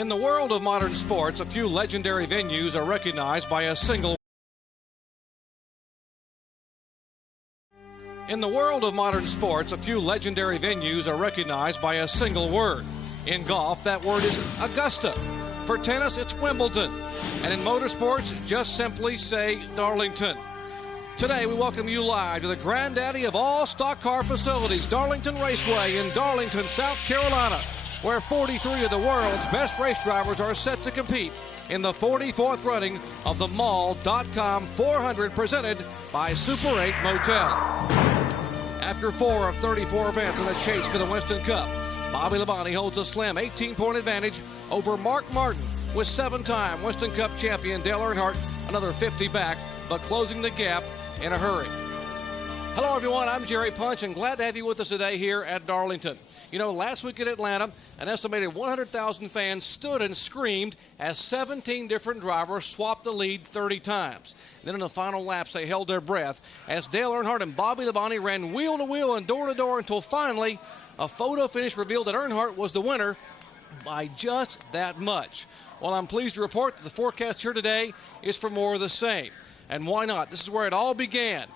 In the world of modern sports, a few legendary venues are recognized by a single. In the world of modern sports, a few legendary venues are recognized by a single word. In golf, that word is Augusta. For tennis, it's Wimbledon. And in motorsports, just simply say Darlington. Today, we welcome you live to the granddaddy of all stock car facilities, Darlington Raceway in Darlington, South Carolina, where 43 of the world's best race drivers are set to compete in the 44th running of the Mall.com 400 presented by Super 8 Motel. After 4 of 34 events in the chase for the Winston Cup, Bobby Labonte holds a slim 18-point advantage over Mark Martin, with 7-time Winston Cup champion Dale Earnhardt another 50 back, but closing the gap in a hurry. Hello, everyone. I'm Jerry Punch, and glad to have you with us today here at Darlington. You know, last week at Atlanta, an estimated 100,000 fans stood and screamed as 17 different drivers swapped the lead 30 times. Then in the final laps, they held their breath as Dale Earnhardt and Bobby Labonte ran wheel to wheel and door to door until finally a photo finish revealed that Earnhardt was the winner by just that much. Well, I'm pleased to report that the forecast here today is for more of the same. And why not? This is where it all began.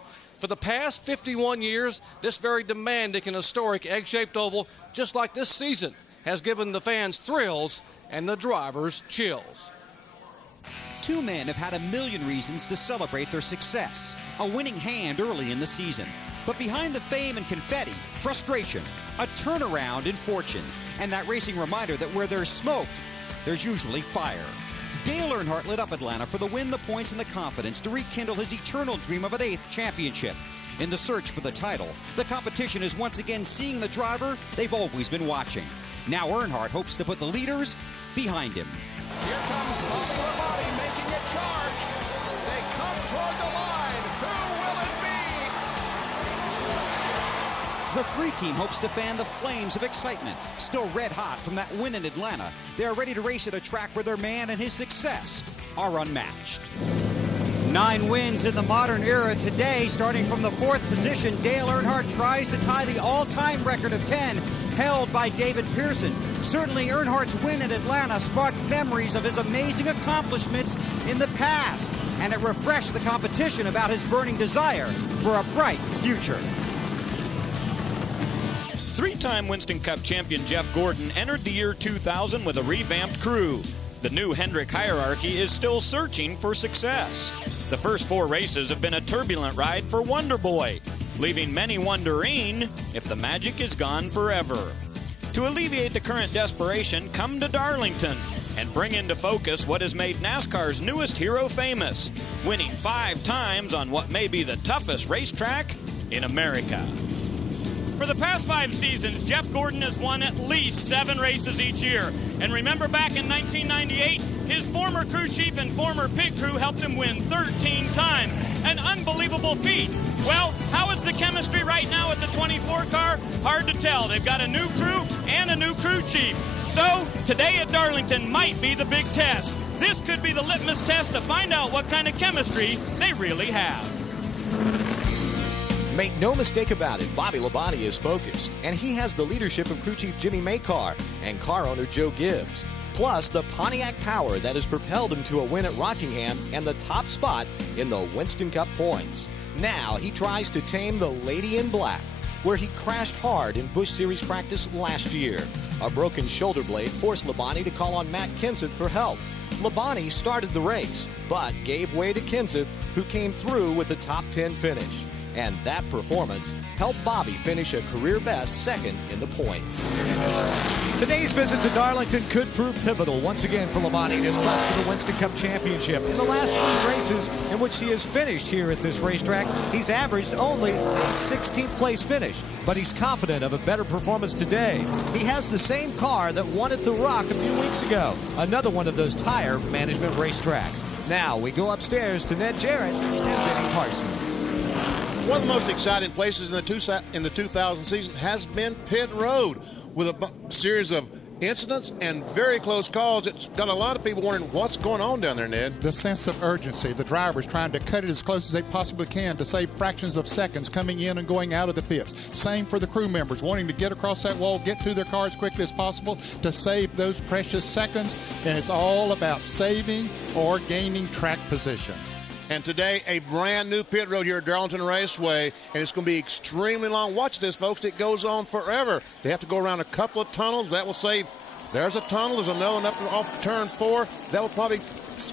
For the past 51 years, this very demanding and historic egg-shaped oval, just like this season, has given the fans thrills and the drivers chills. Two men have had a million reasons to celebrate their success. A winning hand early in the season. But behind the fame and confetti, frustration, a turnaround in fortune, and that racing reminder that where there's smoke, there's usually fire. Dale Earnhardt lit up Atlanta for the win, the points, and the confidence to rekindle his eternal dream of an 8th championship. In the search for the title, the competition is once again seeing the driver they've always been watching. Now Earnhardt hopes to put the leaders behind him. Here comes Bobby Labonte making a charge. They come toward the line. Who will it be? The 3-team hopes to fan the flames of excitement. Still red hot from that win in Atlanta, they are ready to race at a track where their man and his success are unmatched. 9 wins in the modern era today. Starting from the 4th position, Dale Earnhardt tries to tie the all-time record of 10 held by David Pearson. Certainly Earnhardt's win in Atlanta sparked memories of his amazing accomplishments in the past, and it refreshed the competition about his burning desire for a bright future. 3-time Winston Cup champion Jeff Gordon entered the year 2000 with a revamped crew. The new Hendrick hierarchy is still searching for success. The first 4 races have been a turbulent ride for Wonder Boy, leaving many wondering if the magic is gone forever. To alleviate the current desperation, come to Darlington and bring into focus what has made NASCAR's newest hero famous, winning 5 times on what may be the toughest racetrack in America. For the past 5 seasons, Jeff Gordon has won at least 7 races each year. And remember back in 1998, his former crew chief and former pit crew helped him win 13 times. An unbelievable feat. Well, how is the chemistry right now at the 24 car? Hard to tell. They've got a new crew and a new crew chief. So, today at Darlington might be the big test. This could be the litmus test to find out what kind of chemistry they really have. Make no mistake about it, Bobby Labonte is focused, and he has the leadership of crew chief Jimmy Makar and car owner Joe Gibbs, plus the Pontiac power that has propelled him to a win at Rockingham and the top spot in the Winston Cup points. Now he tries to tame the Lady in Black, where he crashed hard in Busch Series practice last year. A broken shoulder blade forced Labonte to call on Matt Kenseth for help. Labonte started the race, but gave way to Kenseth, who came through with a top 10 finish. And that performance helped Bobby finish a career-best second in the points. Today's visit to Darlington could prove pivotal once again for Labonte in his quest for the Winston Cup Championship. In the last 3 races in which he has finished here at this racetrack, he's averaged only a 16th place finish, but he's confident of a better performance today. He has the same car that won at the Rock a few weeks ago, another one of those tire management racetracks. Now we go upstairs to Ned Jarrett and Benny Parsons. One of the most exciting places in the 2000 season has been Pit Road, with a series of incidents and very close calls. It's got a lot of people wondering what's going on down there, Ned. The sense of urgency. The drivers trying to cut it as close as they possibly can to save fractions of seconds coming in and going out of the pits. Same for the crew members wanting to get across that wall, get to their car as quickly as possible to save those precious seconds. And it's all about saving or gaining track position. And today, a brand new pit road here at Darlington Raceway, and it's going to be extremely long. Watch this, folks. It goes on forever. They have to go around a couple of tunnels. That will save. There's a tunnel. There's another one up off turn 4. That will probably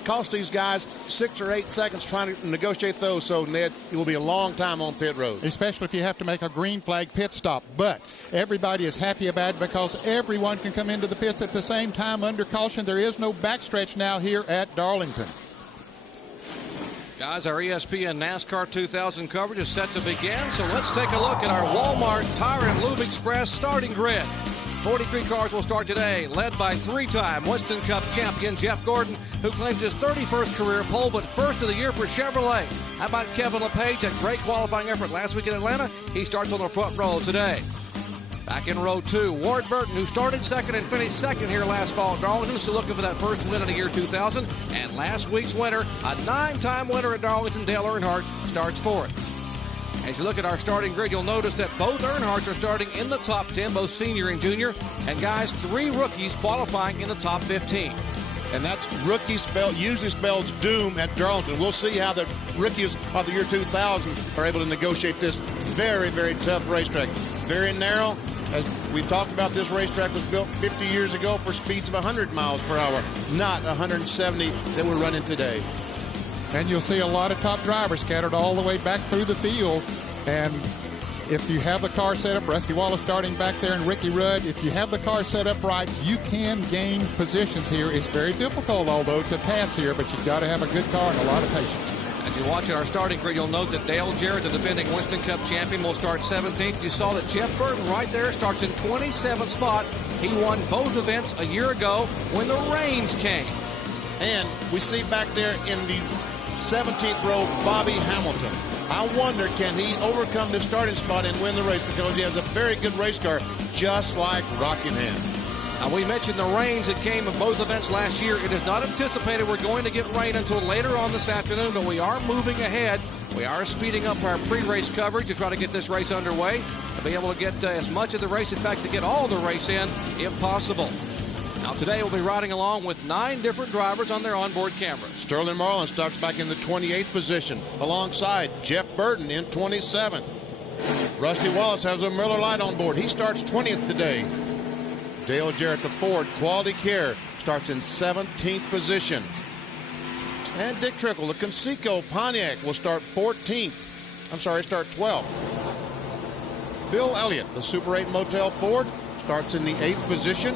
cost these guys 6 or 8 seconds trying to negotiate those. So, Ned, it will be a long time on pit road. Especially if you have to make a green flag pit stop. But everybody is happy about it because everyone can come into the pits at the same time under caution. There is no backstretch now here at Darlington. Guys, our ESPN NASCAR 2000 coverage is set to begin, so let's take a look at our Walmart Tire and Lube Express starting grid. 43 cars will start today, led by 3-time Winston Cup champion Jeff Gordon, who claims his 31st career pole, but first of the year for Chevrolet. How about Kevin LePage? A great qualifying effort last week in Atlanta. He starts on the front row today. Back in row 2, Ward Burton, who started second and finished second here last fall at Darlington, still looking for that first win in the year 2000. And last week's winner, a 9-time winner at Darlington, Dale Earnhardt, starts fourth. As you look at our starting grid, you'll notice that both Earnhardts are starting in the top 10, both senior and junior. And guys, 3 rookies qualifying in the top 15. And that's rookie usually spells doom at Darlington. We'll see how the rookies of the year 2000 are able to negotiate this very, very tough racetrack. Very narrow. As we talked about, this racetrack was built 50 years ago for speeds of 100 miles per hour, not 170 that we're running today. And you'll see a lot of top drivers scattered all the way back through the field. And if you have the car set up, Rusty Wallace starting back there and Ricky Rudd, if you have the car set up right, you can gain positions here. It's very difficult, although, to pass here, but you've got to have a good car and a lot of patience. As you watch our starting grid, you'll note that Dale Jarrett, the defending Winston Cup champion, will start 17th. You saw that Jeff Burton right there starts in 27th spot. He won both events a year ago when the rains came. And we see back there in the 17th row, Bobby Hamilton. I wonder, can he overcome this starting spot and win the race, because he has a very good race car, just like Rockingham. Now, we mentioned the rains that came in both events last year. It is not anticipated we're going to get rain until later on this afternoon, but we are moving ahead. We are speeding up our pre-race coverage to try to get this race underway, to be able to get as much of the race, in fact, to get all the race in, if possible. Now, today we'll be riding along with 9 different drivers on their onboard cameras. Sterling Marlin starts back in the 28th position, alongside Jeff Burton in 27th. Rusty Wallace has a Miller Lite on board. He starts 20th today. Dale Jarrett, the Ford Quality Care, starts in 17th position. And Dick Trickle, the Conseco Pontiac, will start 14th. Start 12th. Bill Elliott, the Super 8 Motel Ford, starts in the 8th position.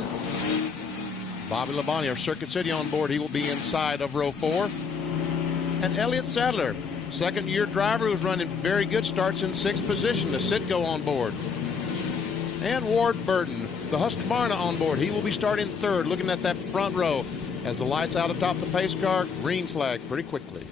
Bobby Labonte of Circuit City on board. He will be inside of row 4. And Elliott Sadler, second-year driver who's running very good, starts in 6th position. The Citgo on board. And Ward Burton, the Husqvarna on board. He will be starting 3rd, looking at that front row. As the lights out atop the pace car, green flag pretty quickly.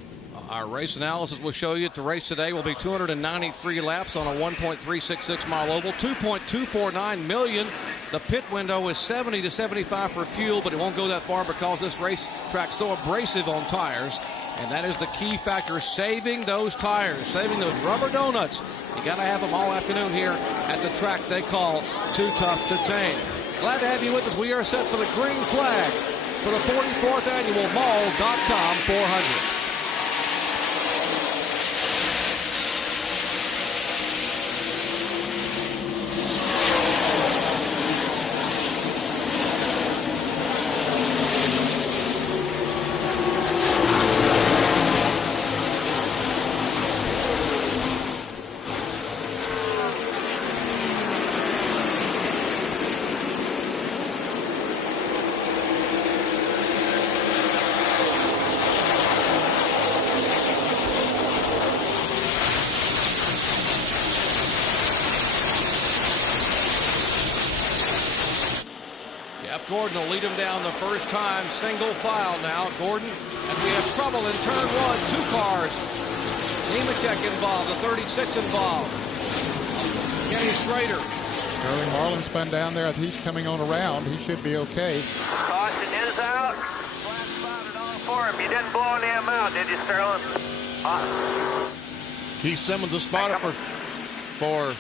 Our race analysis will show you that the race today will be 293 laps on a 1.366 mile oval, 2.249 million. The pit window is 70 to 75 for fuel, but it won't go that far because this racetrack's so abrasive on tires. And that is the key factor, saving those tires, saving those rubber donuts. You got to have them all afternoon here at the track they call Too Tough to Tame. Glad to have you with us. We are set for the green flag for the 44th annual Mall.com 400. Gordon will lead him down the first time, single file now. Gordon, and we have trouble in turn 1, 2 cars. Nemechek involved, the 36 involved. Kenny Schrader Sterling Marlin spun down there. He's coming on around. He should be okay. Caution is out. Flat spotted all for him. You didn't blow him out, did you, Sterling? Keith Simmons, a spotter for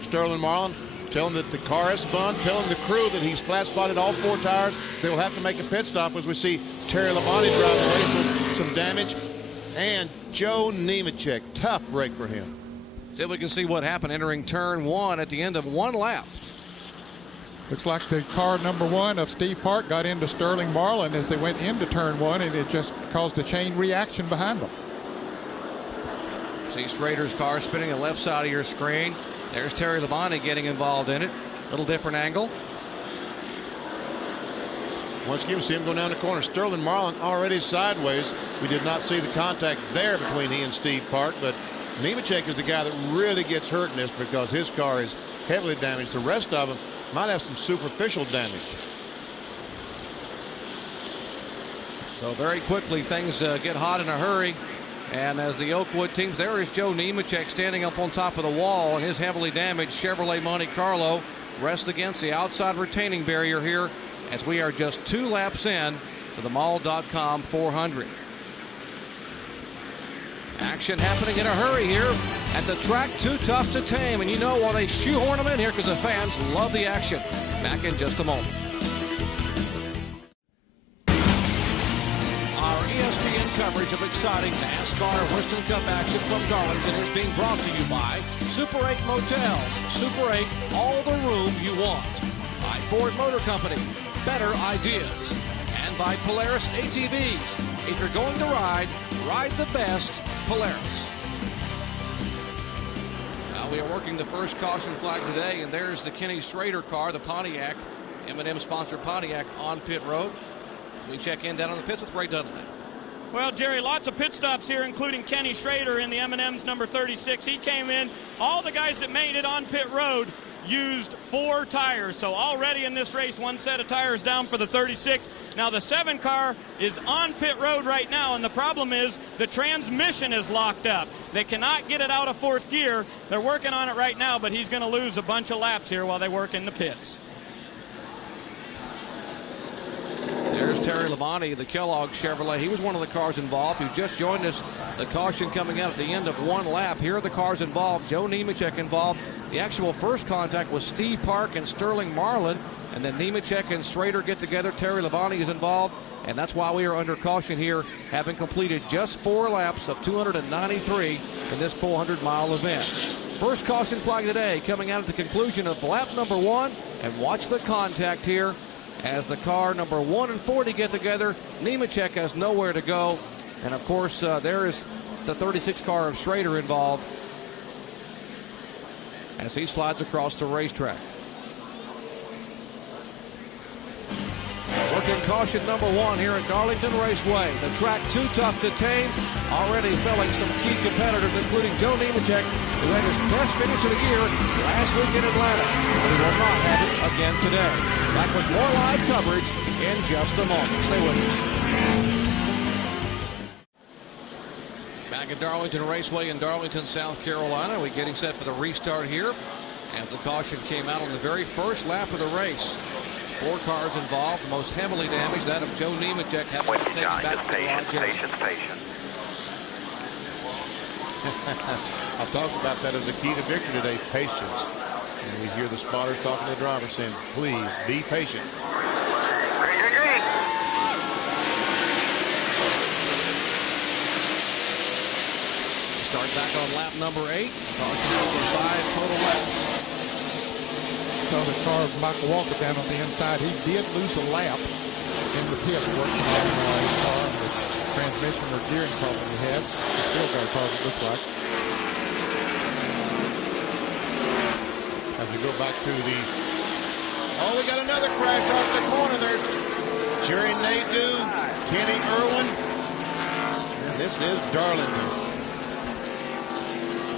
Sterling Marlin, telling that the car has spun, telling the crew that he's flat spotted all 4 tires. They will have to make a pit stop as we see Terry Labonte driving away with some damage. And Joe Nemechek, tough break for him. See if we can see what happened entering turn 1 at the end of 1 lap. Looks like the car number 1 of Steve Park got into Sterling Marlin as they went into turn 1, and it just caused a chain reaction behind them. See Schrader's car spinning the left side of your screen. There's Terry Labonte getting involved in it. Little different angle. Once again, we see him go down the corner. Sterling Marlin already sideways. We did not see the contact there between he and Steve Park, but Nemechek is the guy that really gets hurt in this because his car is heavily damaged. The rest of them might have some superficial damage. So very quickly things get hot in a hurry. And as the Oakwood teams, there is Joe Nemechek standing up on top of the wall, and his heavily damaged Chevrolet Monte Carlo rests against the outside retaining barrier here as we are just 2 laps in to the Mahl.com 400. Action happening in a hurry here at the track. Too tough to tame, and you know why they shoehorn them in here, because the fans love the action. Back in just a moment. ESPN coverage of exciting NASCAR Winston Cup action from Darlington is being brought to you by Super 8 Motels. Super 8, all the room you want. By Ford Motor Company, better ideas. And by Polaris ATVs. If you're going to ride the best Polaris. Now we are working the first caution flag today, and there's the Kenny Schrader car, the Pontiac, M&M sponsored Pontiac on pit road. So we check in down on the pits with Ray Dudley. Well, Jerry, lots of pit stops here, including Kenny Schrader in the M&M's number 36. He came in. All the guys that made it on pit road used 4 tires. So already in this race, 1 set of tires down for the 36. Now the 7 car is on pit road right now, and the problem is the transmission is locked up. They cannot get it out of 4th gear. They're working on it right now, but he's going to lose a bunch of laps here while they work in the pits. There's Terry Labonte, the Kellogg Chevrolet. He was one of the cars involved. He just joined us. The caution coming out at the end of 1 lap. Here are the cars involved. Joe Nemechek involved. The actual first contact was Steve Park and Sterling Marlin. And then Nemechek and Schrader get together. Terry Labonte is involved. And that's why we are under caution here, having completed just 4 laps of 293 in this 400-mile event. First caution flag today coming out at the conclusion of lap number 1. And watch the contact here. As the car number 1 and 40 get together, Nemechek has nowhere to go. And of course, there is the 36 car of Schrader involved as he slides across the racetrack. Working caution number 1 here at Darlington Raceway. The track too tough to tame. Already felling some key competitors, including Joe Nemechek, who had his best finish of the year last week in Atlanta. But he will not have it again today. Back with more live coverage in just a moment. Stay with us. Back at Darlington Raceway in Darlington, South Carolina. We're getting set for the restart here as the caution came out on the very first lap of the race. 4 cars involved, the most heavily damaged, that of Joe Nemechek, having been taken back to the longevity. Patience. I'll talk about that as a key to victory today, patience. And we hear the spotters talking to the driver saying, please be patient. Green. Start back on lap number 8. Caution over 5 total laps. Saw the car of Michael Walker down on the inside. He did lose a lap in the pits working on his car and the transmission or gearing problem he had. He still got a problem, it looks like. As we go back to the... Oh, we got another crash off the corner there. Jerry Nadeau, Kenny Irwin. And this is Darlington.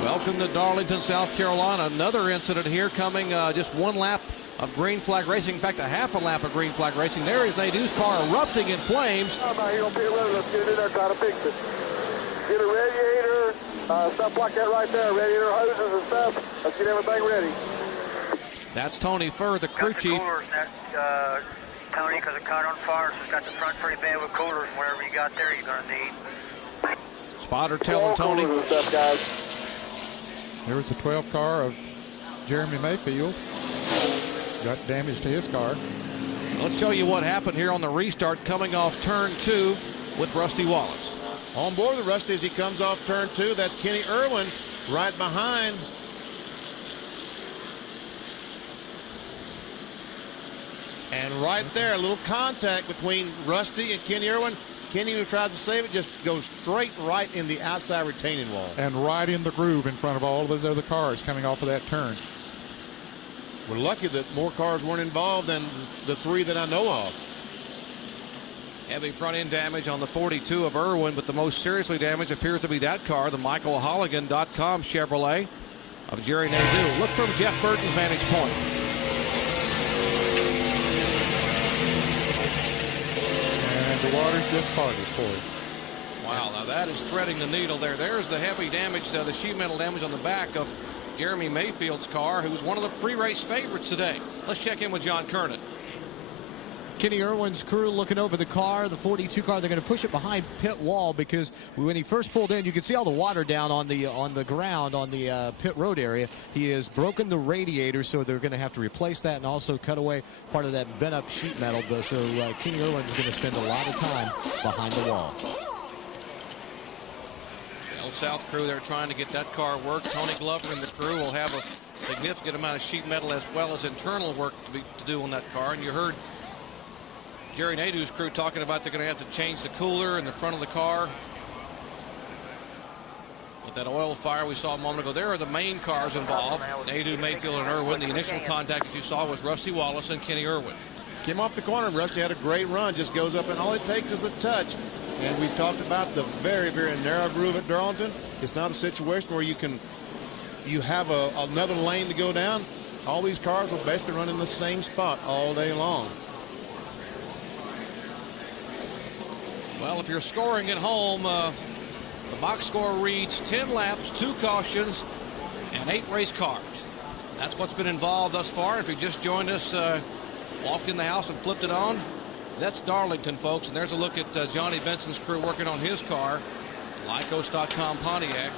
Welcome to Darlington, South Carolina. Another incident here coming just 1 lap of green flag racing. In fact, a half a lap of green flag racing. There is Nadeau's car erupting in flames. Let's get in there, try to fix it. Get a radiator, stuff like that right there. Radiator hoses and stuff. Let's get everything ready. That's Tony Furr, the crew chief. Coolers, Tony, because it caught on fire, so it's got the front pretty bad with coolers. Whatever you got there, you're going to need. Spotter telling Tony. There was the 12 car of Jeremy Mayfield. Got damage to his car. Let's show you what happened here on the restart coming off turn 2 with Rusty Wallace. On board with Rusty as he comes off turn 2. That's Kenny Irwin right behind. And right there, a little contact between Rusty and Kenny Irwin. Kenny, who tries to save it, just goes straight right in the outside retaining wall. And right in the groove in front of all those other cars coming off of that turn. We're lucky that more cars weren't involved than the 3 that I know of. Heavy front end damage on the 42 of Irwin, but the most seriously damaged appears to be that car, the MichaelHolligan.com Chevrolet of Jerry Nadeau. Look from Jeff Burton's vantage point. And the water's just parted for it. Wow, now that is threading the needle there. There's the heavy damage, the sheet metal damage on the back of Jeremy Mayfield's car, who's one of the pre-race favorites today. Let's check in with John Kernan. Kenny Irwin's crew looking over the car, the 42 car. They're going to push it behind pit wall because when he first pulled in, you can see all the water down on the ground on the pit road area. He has broken the radiator, so they're going to have to replace that and also cut away part of that bent up sheet metal. So Kenny Irwin's going to spend a lot of time behind the wall. The Old South crew, they're trying to get that car worked. Tony Glover and the crew will have a significant amount of sheet metal as well as internal work to do on that car. And you heard Jerry Nadeau's crew talking about they're going to have to change the cooler in the front of the car. With that oil fire we saw a moment ago, there are the main cars involved. Nadeau, Mayfield, and Irwin. The initial contact, as you saw, was Rusty Wallace and Kenny Irwin. Came off the corner, and Rusty had a great run. Just goes up, and all it takes is a touch. And we've talked about the very, very narrow groove at Darlington. It's not a situation where you have another lane to go down. All these cars will basically run in the same spot all day long. Well, if you're scoring at home, the box score reads 10 laps, 2 cautions, and 8 race cars. That's what's been involved thus far. If you just joined us, walked in the house and flipped it on, that's Darlington, folks. And there's a look at Johnny Benson's crew working on his car, Lycos.com Pontiac.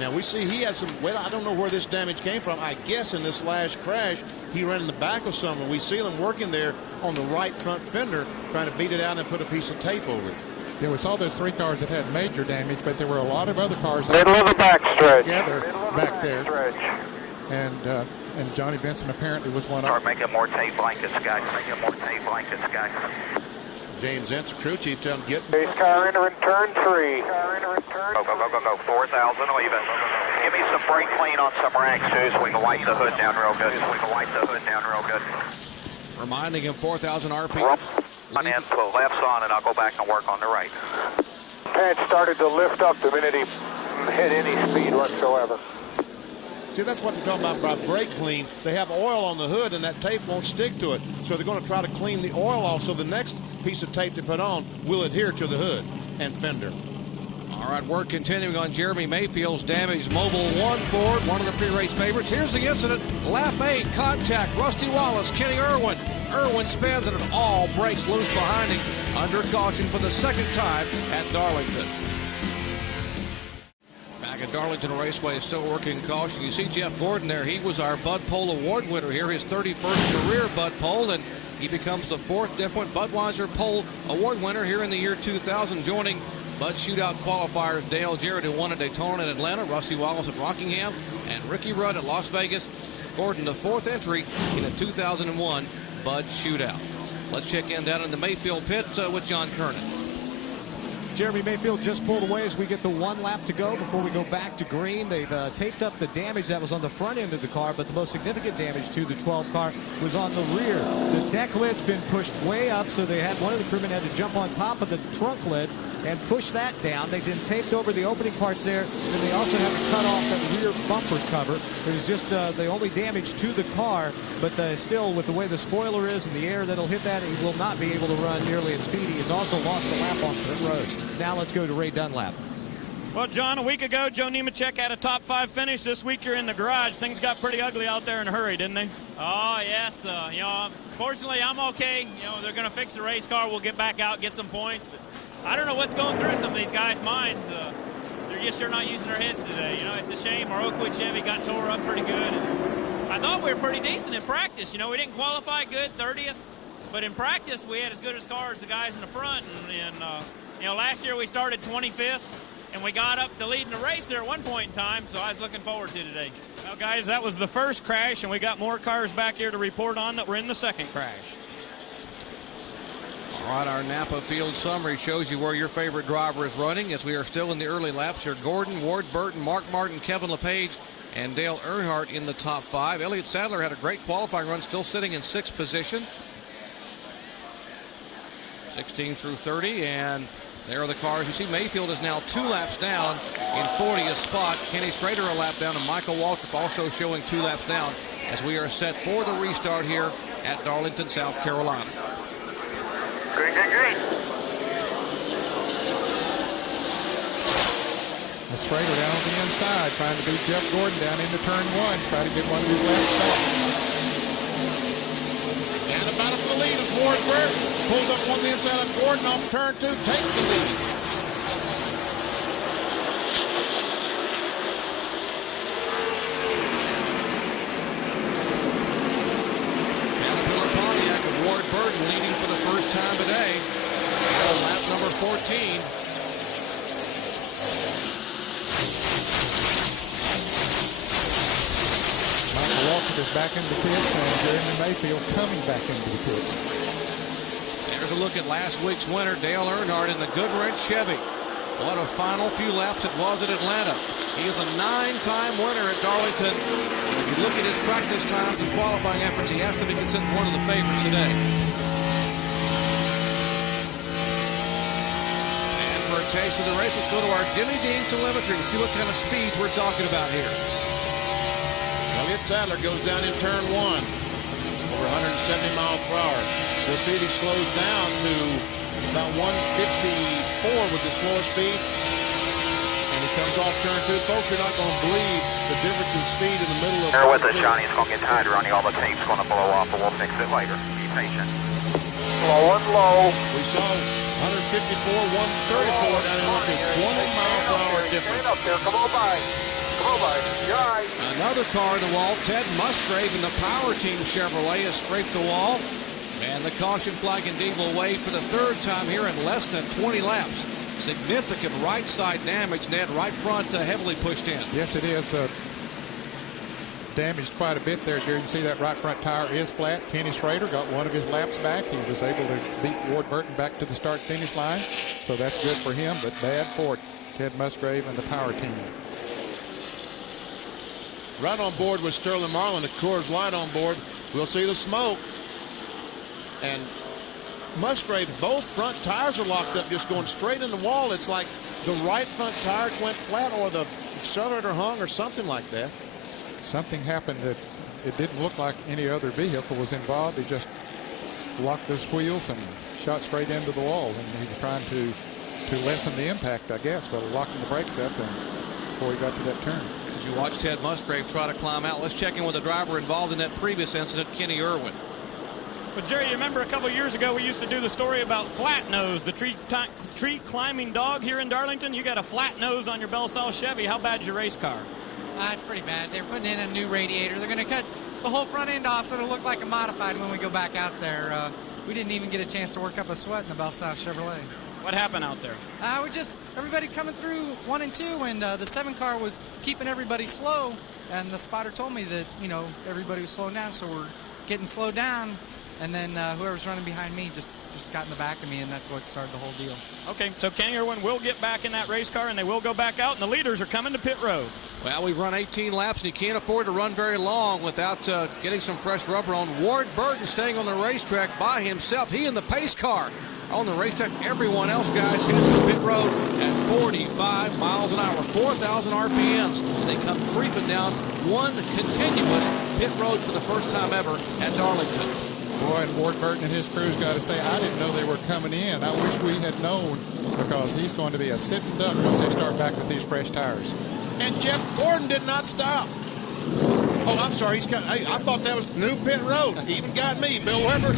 Now we see he has some, well, I don't know where this damage came from. I guess in this last crash, he ran in the back of someone. We see them working there on the right front fender, trying to beat it out and put a piece of tape over it. Yeah, we saw those 3 cars that had major damage, but there were a lot of other cars Middle of the backstretch. together back there. And Johnny Benson apparently was one of them. Start making more tape blankets, guys. Making more tape blankets, guys. James Zenser, crew chief, tell him get. Base car entering turn 3. Go, go, go, go, go. 4,000 even. Give me some brake clean on some racks, too, so we can wipe the hood down real good. Reminding him 4,000 RPM. On in, pull left's on, and I'll go back and work on the right. Pad started to lift up the minute he hit any speed whatsoever. See, that's what they're talking about brake clean. They have oil on the hood, and that tape won't stick to it. So they're going to try to clean the oil off, so the next piece of tape they put on will adhere to the hood and fender. All right, work continuing on Jeremy Mayfield's damaged Mobil 1 Ford, one of the pre-race favorites. Here's the incident. Lap 8, contact, Rusty Wallace, Kenny Irwin. Irwin spins and it all breaks loose behind him. Under caution for the second time at Darlington. Back at Darlington Raceway is still working caution. You see Jeff Gordon there. He was our Bud Pole Award winner here, his 31st career Bud Pole, and he becomes the 4th different Budweiser Pole Award winner here in the year 2000, joining Bud Shootout qualifiers Dale Jarrett, who won at Daytona and Atlanta, Rusty Wallace at Rockingham, and Ricky Rudd at Las Vegas. Gordon, the 4th entry in a 2001 Bud Shootout. Let's check in down in the Mayfield pit with John Kernan. Jeremy Mayfield just pulled away as we get the 1 lap to go before we go back to green. They've taped up the damage that was on the front end of the car, but the most significant damage to the 12 car was on the rear. The deck lid's been pushed way up, so they had one of the crewmen had to jump on top of the trunk lid and push that down. They then taped over the opening parts there, and they also had to cut off that rear bumper cover. It was just the only damage to the car, but still, with the way the spoiler is and the air that'll hit that, he will not be able to run nearly as speedy. He's also lost the lap on pit road. Now let's go to Ray Dunlap. Well, John, a week ago, Joe Nemechek had a top 5 finish. This week you're in the garage. Things got pretty ugly out there in a hurry, didn't they? Oh, yes. Fortunately, I'm okay. They're going to fix the race car. We'll get back out, get some points. But I don't know what's going through some of these guys' minds. They're just sure not using their heads today. It's a shame. Our Oakwood Chevy got tore up pretty good. I thought we were pretty decent in practice. We didn't qualify good, 30th. But in practice, we had as good a car as the guys in the front. And last year we started 25th. And we got up to leading the race there at one point in time, so I was looking forward to today. Well, guys, that was the first crash, and we got more cars back here to report on that were in the second crash. All right, our Napa field summary shows you where your favorite driver is running as we are still in the early laps here. Gordon, Ward Burton, Mark Martin, Kevin LePage, and Dale Earnhardt in the top 5. Elliott Sadler had a great qualifying run, still sitting in 6th position. 16 through 30, and there are the cars. You see Mayfield is now 2 laps down in 40th spot. Kenny Schrader a lap down, and Michael Waltrip also showing 2 laps down as we are set for the restart here at Darlington, South Carolina. Green, green, green. Schrader down on the inside, trying to beat Jeff Gordon down into turn 1, try to get one of his laps back. And about for the lead is Ward Burton. Pulls up on the inside of Gordon off turn 2, takes the lead. Caterpillar Pontiac of Ward Burton leading for the first time today. Lap number 14. Waltrip is back into the pits, and Jeremy Mayfield coming back into the pits. There's a look at last week's winner, Dale Earnhardt in the Goodwrench Chevy. What a final few laps it was at Atlanta. He is a 9-time winner at Darlington. If you look at his practice times and qualifying efforts, he has to be considered one of the favorites today. And for a taste of the race, let's go to our Jimmy Dean telemetry to see what kind of speeds we're talking about here. Elliott Sadler goes down in turn 1, over 170 miles per hour. We'll see if he slows down to about 154 with the slower speed. And he comes off turn 2. Folks, you're not going to believe the difference in speed in the middle of... Bear with us, Johnny. It's going to get tighter on you. All the tape's going to blow off, but we'll fix it later. Be patient. Slow and low. We saw 154, 134 down into 20 mile per hour difference. Up there. Come on by. Come on by. You're all right. Another car in the wall. Ted Musgrave in the Power Team Chevrolet has scraped the wall. And the caution flag indeed will wave for the 3rd time here in less than 20 laps. Significant right side damage, Ned. Right front heavily pushed in. Yes, it is. Damaged quite a bit there, Jerry. You can see that right front tire is flat. Kenny Schrader got one of his laps back. He was able to beat Ward Burton back to the start-finish line. So that's good for him, but bad for Ted Musgrave and the Power Team. Right on board with Sterling Marlin, the Coors Light on board. We'll see the smoke. And Musgrave, both front tires are locked up, just going straight in the wall. It's like the right front tire went flat or the accelerator hung or something like that. Something happened that it didn't look like any other vehicle was involved. He just locked those wheels and shot straight into the wall. And he was trying to lessen the impact, I guess, by locking the brakes up and before he got to that turn. As you watch Ted Musgrave try to climb out, let's check in with the driver involved in that previous incident, Kenny Irwin. But Jerry, you remember a couple years ago we used to do the story about Flat Nose, the tree climbing dog here in Darlington. You got a flat nose on your Belsall Chevy. How bad's your race car? It's pretty bad. They're putting in a new radiator. They're going to cut the whole front end off so it'll look like a modified when we go back out there. We didn't even get a chance to work up a sweat in the Belsall Chevrolet. What happened out there? Everybody coming through 1 and 2, and the 7 car was keeping everybody slow. And the spotter told me that, everybody was slowing down, so we're getting slowed down. And then whoever's running behind me just got in the back of me, and that's what started the whole deal. Okay, so Kenny Irwin will get back in that race car, and they will go back out, and the leaders are coming to pit road. Well, we've run 18 laps, and you can't afford to run very long without getting some fresh rubber on. Ward Burton staying on the racetrack by himself. He and the pace car on the racetrack. Everyone else, guys, heads to pit road at 45 miles an hour, 4,000 RPMs. And they come creeping down one continuous pit road for the first time ever at Darlington. Boy, and Ward Burton and his crew's got to say, I didn't know they were coming in. I wish we had known, because he's going to be a sitting duck once they start back with these fresh tires. And Jeff Gordon did not stop. Oh, I'm sorry. I thought that was new pit road. He even got me. Bill Weber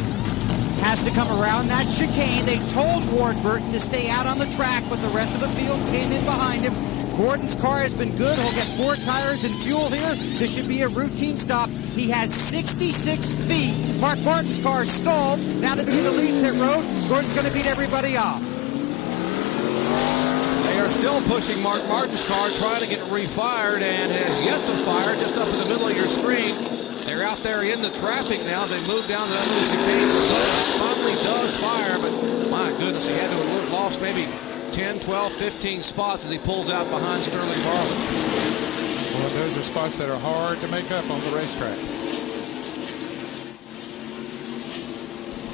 has to come around that chicane. They told Ward Burton to stay out on the track, but the rest of the field came in behind him. Gordon's car has been good. He'll get 4 tires and fuel here. This should be a routine stop. He has 66 feet. Mark Martin's car is stalled. Now they're going to leave pit road. Gordon's going to beat everybody off. They are still pushing Mark Martin's car, trying to get it refired, and has yet to fire, just up in the middle of your screen. They're out there in the traffic now. They moved down to that little chicane. Finally does fire, but my goodness, he had to have lost maybe 10, 12, 15 spots as he pulls out behind Sterling Marlin. Well, those are spots that are hard to make up on the racetrack.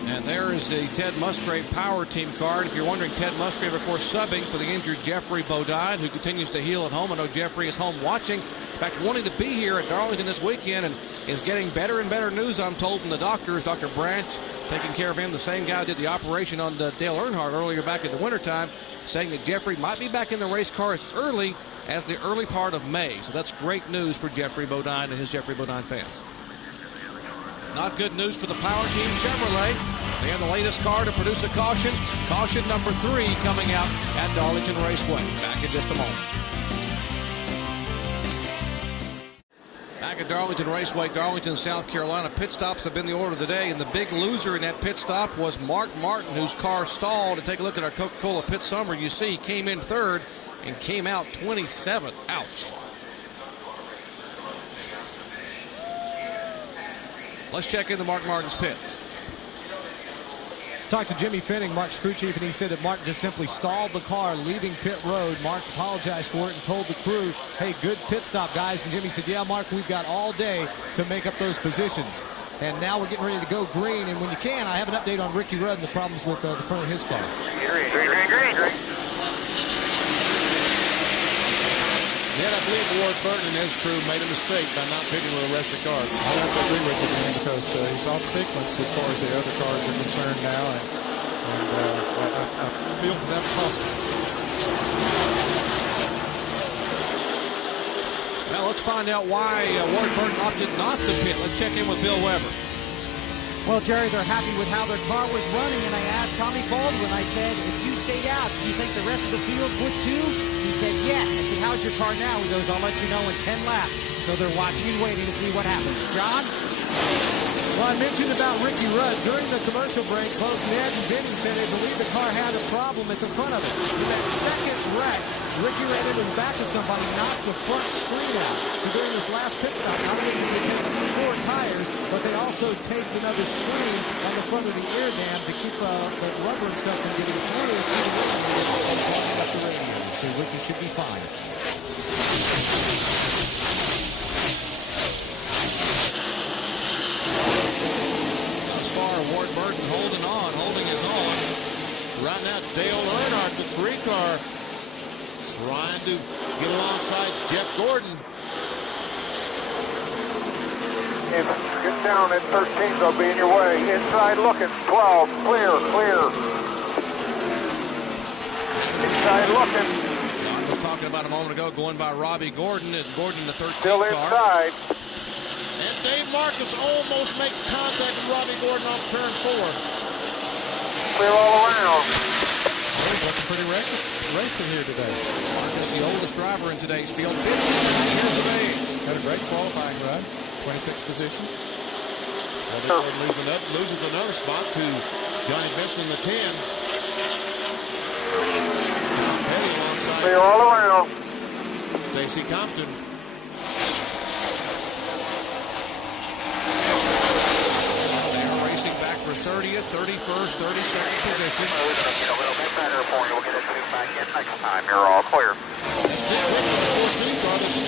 And there is the Ted Musgrave Power Team car. And if you're wondering, Ted Musgrave, of course, subbing for the injured Jeffrey Bodine, who continues to heal at home. I know Jeffrey is home watching. In fact, wanting to be here at Darlington this weekend, and is getting better and better news, I'm told, from the doctors. Dr. Branch taking care of him, the same guy who did the operation on Dale Earnhardt earlier back in the wintertime, saying that Jeffrey might be back in the race car as early as the early part of May. So that's great news for Jeffrey Bodine and his Jeffrey Bodine fans. Not good news for the Power Team Chevrolet. They have the latest car to produce a caution. Caution number 3 coming out at Darlington Raceway. Back in just a moment. Back at Darlington Raceway, Darlington, South Carolina. Pit stops have been the order of the day, and the big loser in that pit stop was Mark Martin, whose car stalled. And take a look at our Coca-Cola pit summary. You see he came in 3rd and came out 27th. Ouch. Let's check into Mark Martin's pits. Talked to Jimmy Finning, Mark's crew chief, and he said that Mark just simply stalled the car leaving pit road. Mark apologized for it and told the crew, hey, good pit stop, guys. And Jimmy said, yeah, Mark, we've got all day to make up those positions. And now we're getting ready to go green. And when you can, I have an update on Ricky Rudd and the problems with the front of his car. Green. Yet I believe Ward Burton and his crew made a mistake by not pitting with the rest of the cars. I have to agree with you, man, because he's off sequence as far as the other cars are concerned now, and I feel for that possible. Well, let's find out why Ward Burton opted not to pit. Let's check in with Bill Weber. Well, Jerry, they're happy with how their car was running, and I asked Tommy Baldwin, I said, if you stayed out, do you think the rest of the field would too? He said, yes. I said, how's your car now? He goes, I'll let you know in 10 laps. So they're watching and waiting to see what happens. John? Well, I mentioned about Ricky Rudd. During the commercial break, both Ned and Vinny said they believe the car had a problem at the front of it. In that second wreck, Ricky ran into the back of somebody, knocked the front screen out. So during this last pit stop, not only did they take 4 tires, but they also taped another screen on the front of the air dam to keep the rubber and stuff from getting through the radiator. Up the radiator. So Ricky should be fine. Ward Burton holding his own. Right now, Dale Earnhardt, the 3-car, trying to get alongside Jeff Gordon. Get down at 13, they'll be in your way. Inside looking, 12, clear. Inside looking. I was talking about a moment ago, going by Robbie Gordon. It's Gordon in the 13th Still car. inside. And Dave Marcus almost makes contact with Robbie Gordon off turn 4. Clear all around. Well, he's looking pretty racing here today. Marcus, the oldest driver in today's field, 59 years of age. Had a great qualifying run, 26th position. Well, loses another spot to Johnny Benson in the 10. Clear all around. Stacy Compton. Back for 30th, 31st, 32nd position. It'll get better for you. We'll get it back in next time. You're all clear.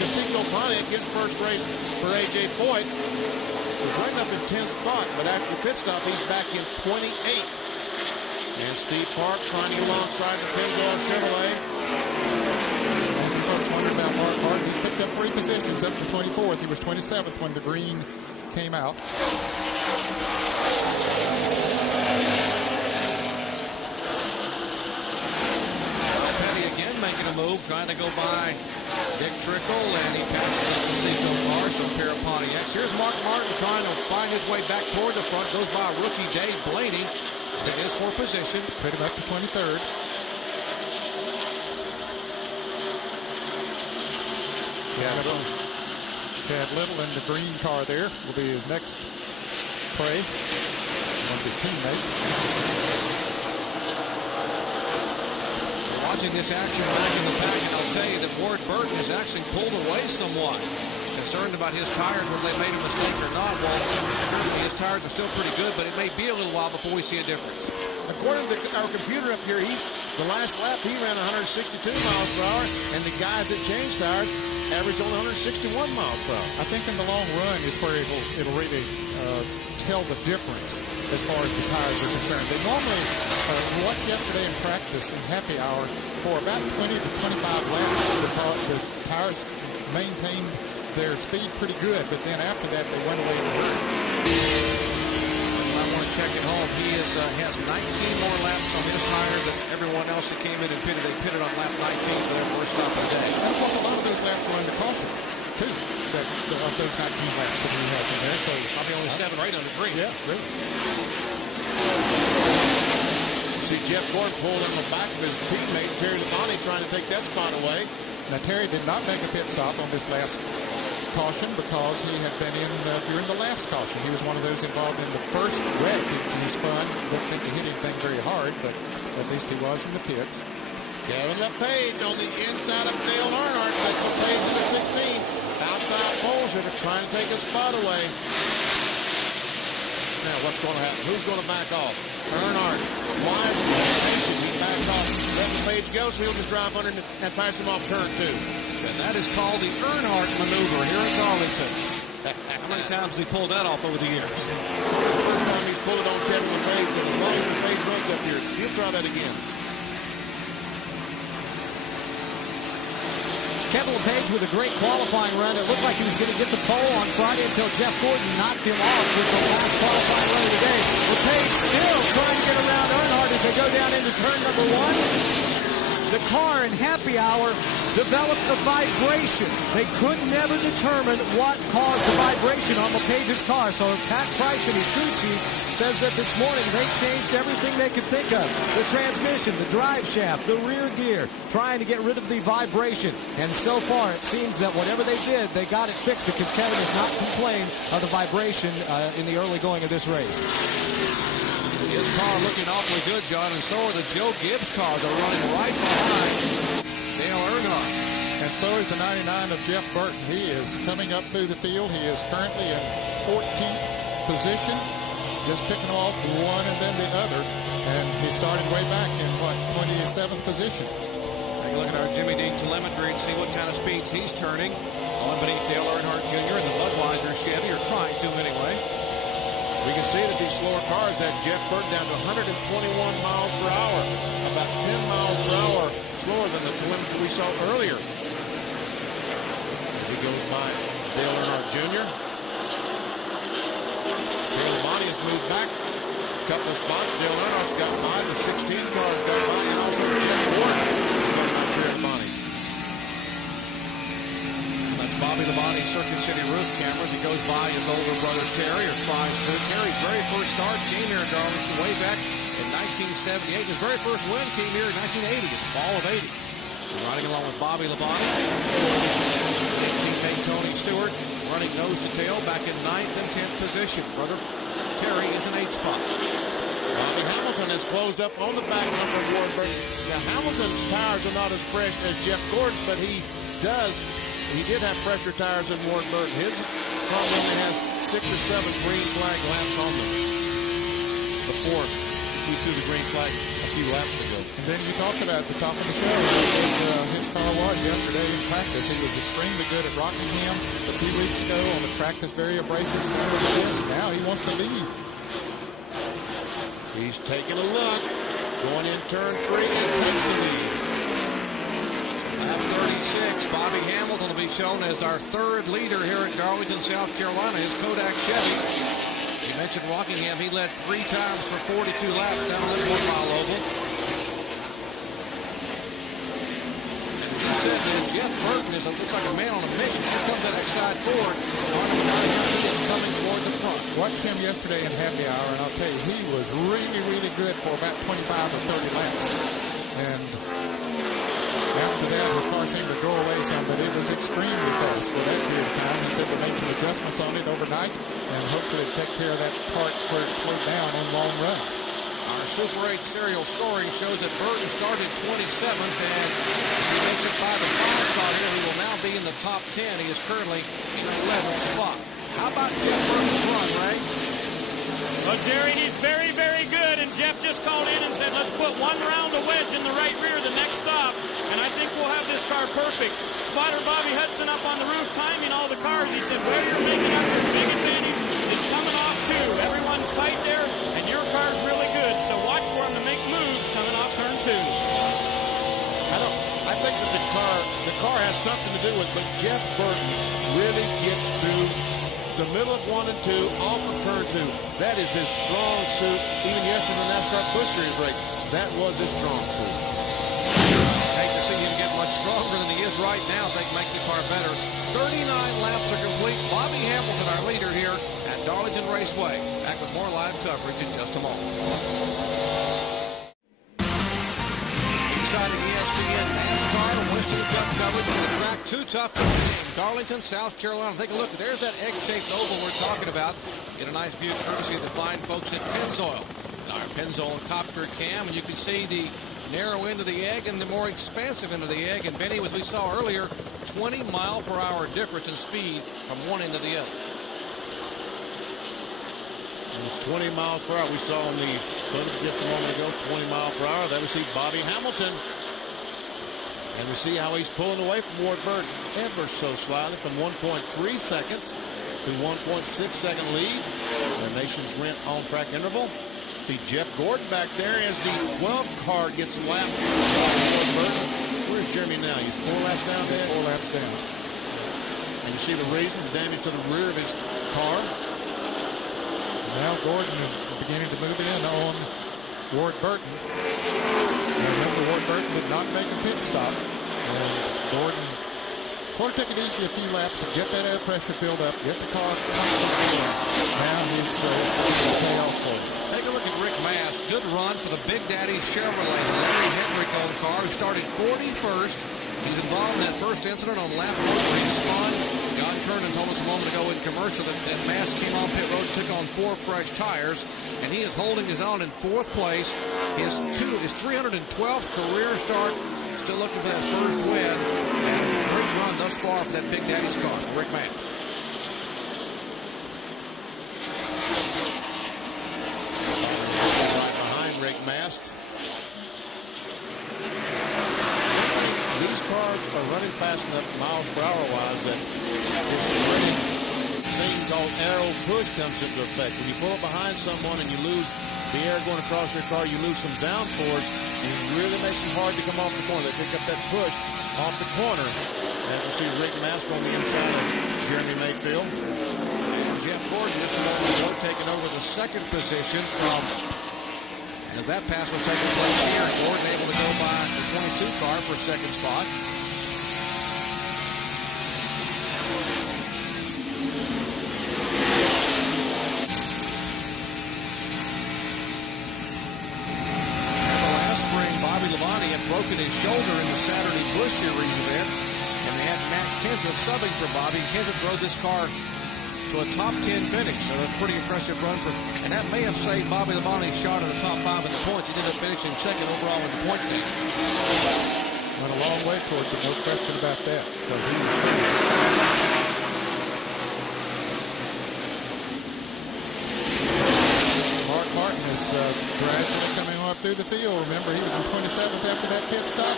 Casino Pontiac in first race for A.J. Foyt. Was right up in 10th spot, but after the pit stop, he's back in 28th. And Steve Park trying to get alongside the Pinball Chevrolet. Folks wondering about Mark Martin. He picked up 3 positions up to 24th. He was 27th when the green came out. trying to go by Dick Trickle, and he passes up the Seco car, so a pair of Pontiacs. Here's Mark Martin trying to find his way back toward the front. Goes by rookie Dave Blaney. It is for position. Put him up to 23rd. Chad Little in the green car there will be his next prey. One of his teammates. Watching this action back in the pack, and I'll tell you that Ward Burton has actually pulled away somewhat. Concerned about his tires, whether they made a mistake or not. Well, his tires are still pretty good, but it may be a little while before we see a difference. According to our computer up here, the last lap he ran 162 miles per hour, and the guys that changed tires averaged only 161 miles per hour. I think in the long run is where it'll really tell the difference as far as the tires are concerned. They normally watched yesterday in practice in happy hour for about 20 to 25 laps. The tires maintained their speed pretty good, but then after that they went away in a hurry. I want to check it home. He has 19 more laps on his tires than everyone else that came in and pitted. They pitted on lap 19 for their first stop of the day. And of course, a lot of those laps were under caution, too. Of those 19 laps that he has in there. So probably only 7 or 8 under green. Yeah, really. See Jeff Gordon pulled in the back of his teammate, Terry Labonte, trying to take that spot away. Now, Terry did not make a pit stop on this last caution because he had been in during the last caution. He was one of those involved in the first wreck. He spun. Didn't think he hit anything very hard, but at least he was in the pits. Kevin LePage on the inside of Dale Earnhardt. That's LePage in the 16. Outside Bolger trying to take a spot away. Now, what's going to happen? Who's going to back off? Earnhardt. Wise and patient. He backs off. Let LePage go, so he'll just drive under and pass him off turn 2. And that is called the Earnhardt maneuver here in Darlington. How many times has he pulled that off over the year? First time he's pulled it on Kevin LePage, but as long as LePage runs up here, he'll try that again. Kevin LePage with a great qualifying run. It looked like he was going to get the pole on Friday until Jeff Gordon knocked him off with the last qualifying run of the day. LePage still trying to get around Earnhardt as they go down into turn number 1. The car in happy hour developed a vibration. They could never determine what caused the vibration on LePage's car. So Pat Trice and his crew chief says that this morning they changed everything they could think of. The transmission, the drive shaft, the rear gear, trying to get rid of the vibration. And so far it seems that whatever they did, they got it fixed because Kevin has not complained of the vibration in the early going of this race. His car looking awfully good, John, and so are the Joe Gibbs cars. They're running right behind Dale Earnhardt. And so is the 99 of Jeff Burton. He is coming up through the field. He is currently in 14th position, just picking off one and then the other. And he's starting way back in, 27th position. Take a look at our Jimmy Dean telemetry and see what kind of speeds he's turning. Going beneath Dale Earnhardt Jr. and the Budweiser Chevy, or trying to anyway. We can see that these slower cars had Jeff Burton down to 121 miles per hour, about 10 miles per hour slower than the telemetry we saw earlier. As he goes by Dale Earnhardt Jr. Terry Labonte has moved back a couple of spots. Dale Earnhardt's got by, the 16 cars got by, and also Jeff Gordon by Terry Labonte. Bobby Labonte, Circuit City roof cameras. He goes by his older brother Terry, or tries to. Terry's very first start came here in Darlington way back in 1978. His very first win came here in 1980, in the fall of 80. So riding along with Bobby Labonte. Teammate Tony Stewart running nose to tail back in 9th and 10th position. Brother Terry is an 8th spot. Bobby Hamilton has closed up on the back number of Ward Burton. Now, Hamilton's tires are not as fresh as Jeff Gordon's, but he did have fresher tires than Ward Burton. His car only has 6 or 7 green flag laps on them before he threw the green flag a few laps ago. And then you talked about at the top of the show his car was yesterday in practice. He was extremely good at Rockingham a few weeks ago on the track that's very abrasive center of this. Now he wants to lead. He's taking a look, going in turn 3 and takes the lead. Lap 36, Bobby Hamilton will be shown as our 3rd leader here at Darlington, South Carolina. His Kodak Chevy. You mentioned Rockingham. He led 3 times for 42 laps down that 1-mile oval. And as you and Jeff Burton looks like a man on a mission. Here comes that Exide Ford. He is coming toward the front. Watched him yesterday in happy hour, and I'll tell you, he was really, really good for about 25 or 30 laps. And after that, his car seemed to go away some, but it was extremely fast for that period of time. He said to make some adjustments on it overnight, and hopefully take care of that part where it slowed down on long runs. Our Super 8 serial scoring shows that Burton started 27th, and he makes it by the 5 car here. He will now be in the top 10. He is currently in the 11th spot. How about Jeff Burton's run, Ray? Well, Jerry, he's very, very good, and Jeff just called in and said, let's put one round of wedge in the right rear the next stop, and I think we'll have this car perfect. Spotter Bobby Hudson up on the roof timing all the cars. He said, where you're making up your big advantage is coming off two. Everyone's tight there, and your car's really good, so watch for him to make moves coming off turn 2. I think that the car has something to do with it, but Jeff Burton really gets through the middle of 1 and 2, off of turn 2. That is his strong suit. Even yesterday in the NASCAR Busch Series race, that was his strong suit. Hate to see him get much stronger than he is right now. They can make the car better. 39 laps are complete. Bobby Hamilton, our leader here at Darlington Raceway. Back with more live coverage in just a moment. Exciting ESPN NASCAR Winston Cup coverage from the track too tough to win. Darlington, South Carolina. Take a look. There's that egg-shaped oval we're talking about. Get a nice view courtesy of the fine folks at Pennzoil. Our Pennzoil Copter cam, and you can see the narrow end of the egg and the more expansive end of the egg. And Benny, as we saw earlier, 20-mile-per-hour difference in speed from one end to the other. 20 miles per hour. We saw on the footage just a moment ago, 20 miles per hour. There we see Bobby Hamilton. And we see how he's pulling away from Ward Burton ever so slightly from 1.3 seconds to 1.6 second lead. The nation's rent on-track interval. See Jeff Gordon back there as the 12 car gets a lap. Ward Burton. Where's Jeremy now? He's 4 laps down there. 4 laps down. And you see the reason, the damage to the rear of his car. Now Gordon is beginning to move in on Ward Burton. Remember, Ward Burton did not make a pit stop. And Gordon sort of took it easy a few laps to get that air pressure build up, get the car comfortable. Now he's pay off for it. Take a look at Rick Mast. Good run for the Big Daddy Chevrolet. Larry Hendrick owned car started 41st. He's involved in that first incident on lap 1 where he spun. John Kernan told us a moment ago in commercial that Mast came on pit road, took on 4 fresh tires, and he is holding his own in 4th place. His 312th career start. Still looking for that first win. And a great run thus far for that Big Daddy's car, Rick Mast. Right behind Rick Mast. These cars are running fast enough miles per hour wise that this thing called aero push comes into effect. When you pull up behind someone and you lose the air going across your car, you lose some downforce. It really makes it hard to come off the corner. They pick up that push off the corner. As you see Rick Mast on the inside of Jeremy Mayfield. And Jeff Gordon just a moment ago taking over the 2nd position from, as that pass was taking place here, Gordon able to go by the 22 car for 2nd spot. Broken his shoulder in the Saturday Busch Series event, and they had Matt Kenseth subbing for Bobby. Kenseth drove this car to a top 10 finish, so a pretty impressive run for, and that may have saved Bobby Labonte's shot at the top 5 in the points. He ended up finishing 2nd overall in the point stand. Went a long way towards it, no question about that. So Mark Martin is gradually coming up through the field. Remember, he was in 27th after that pit stop.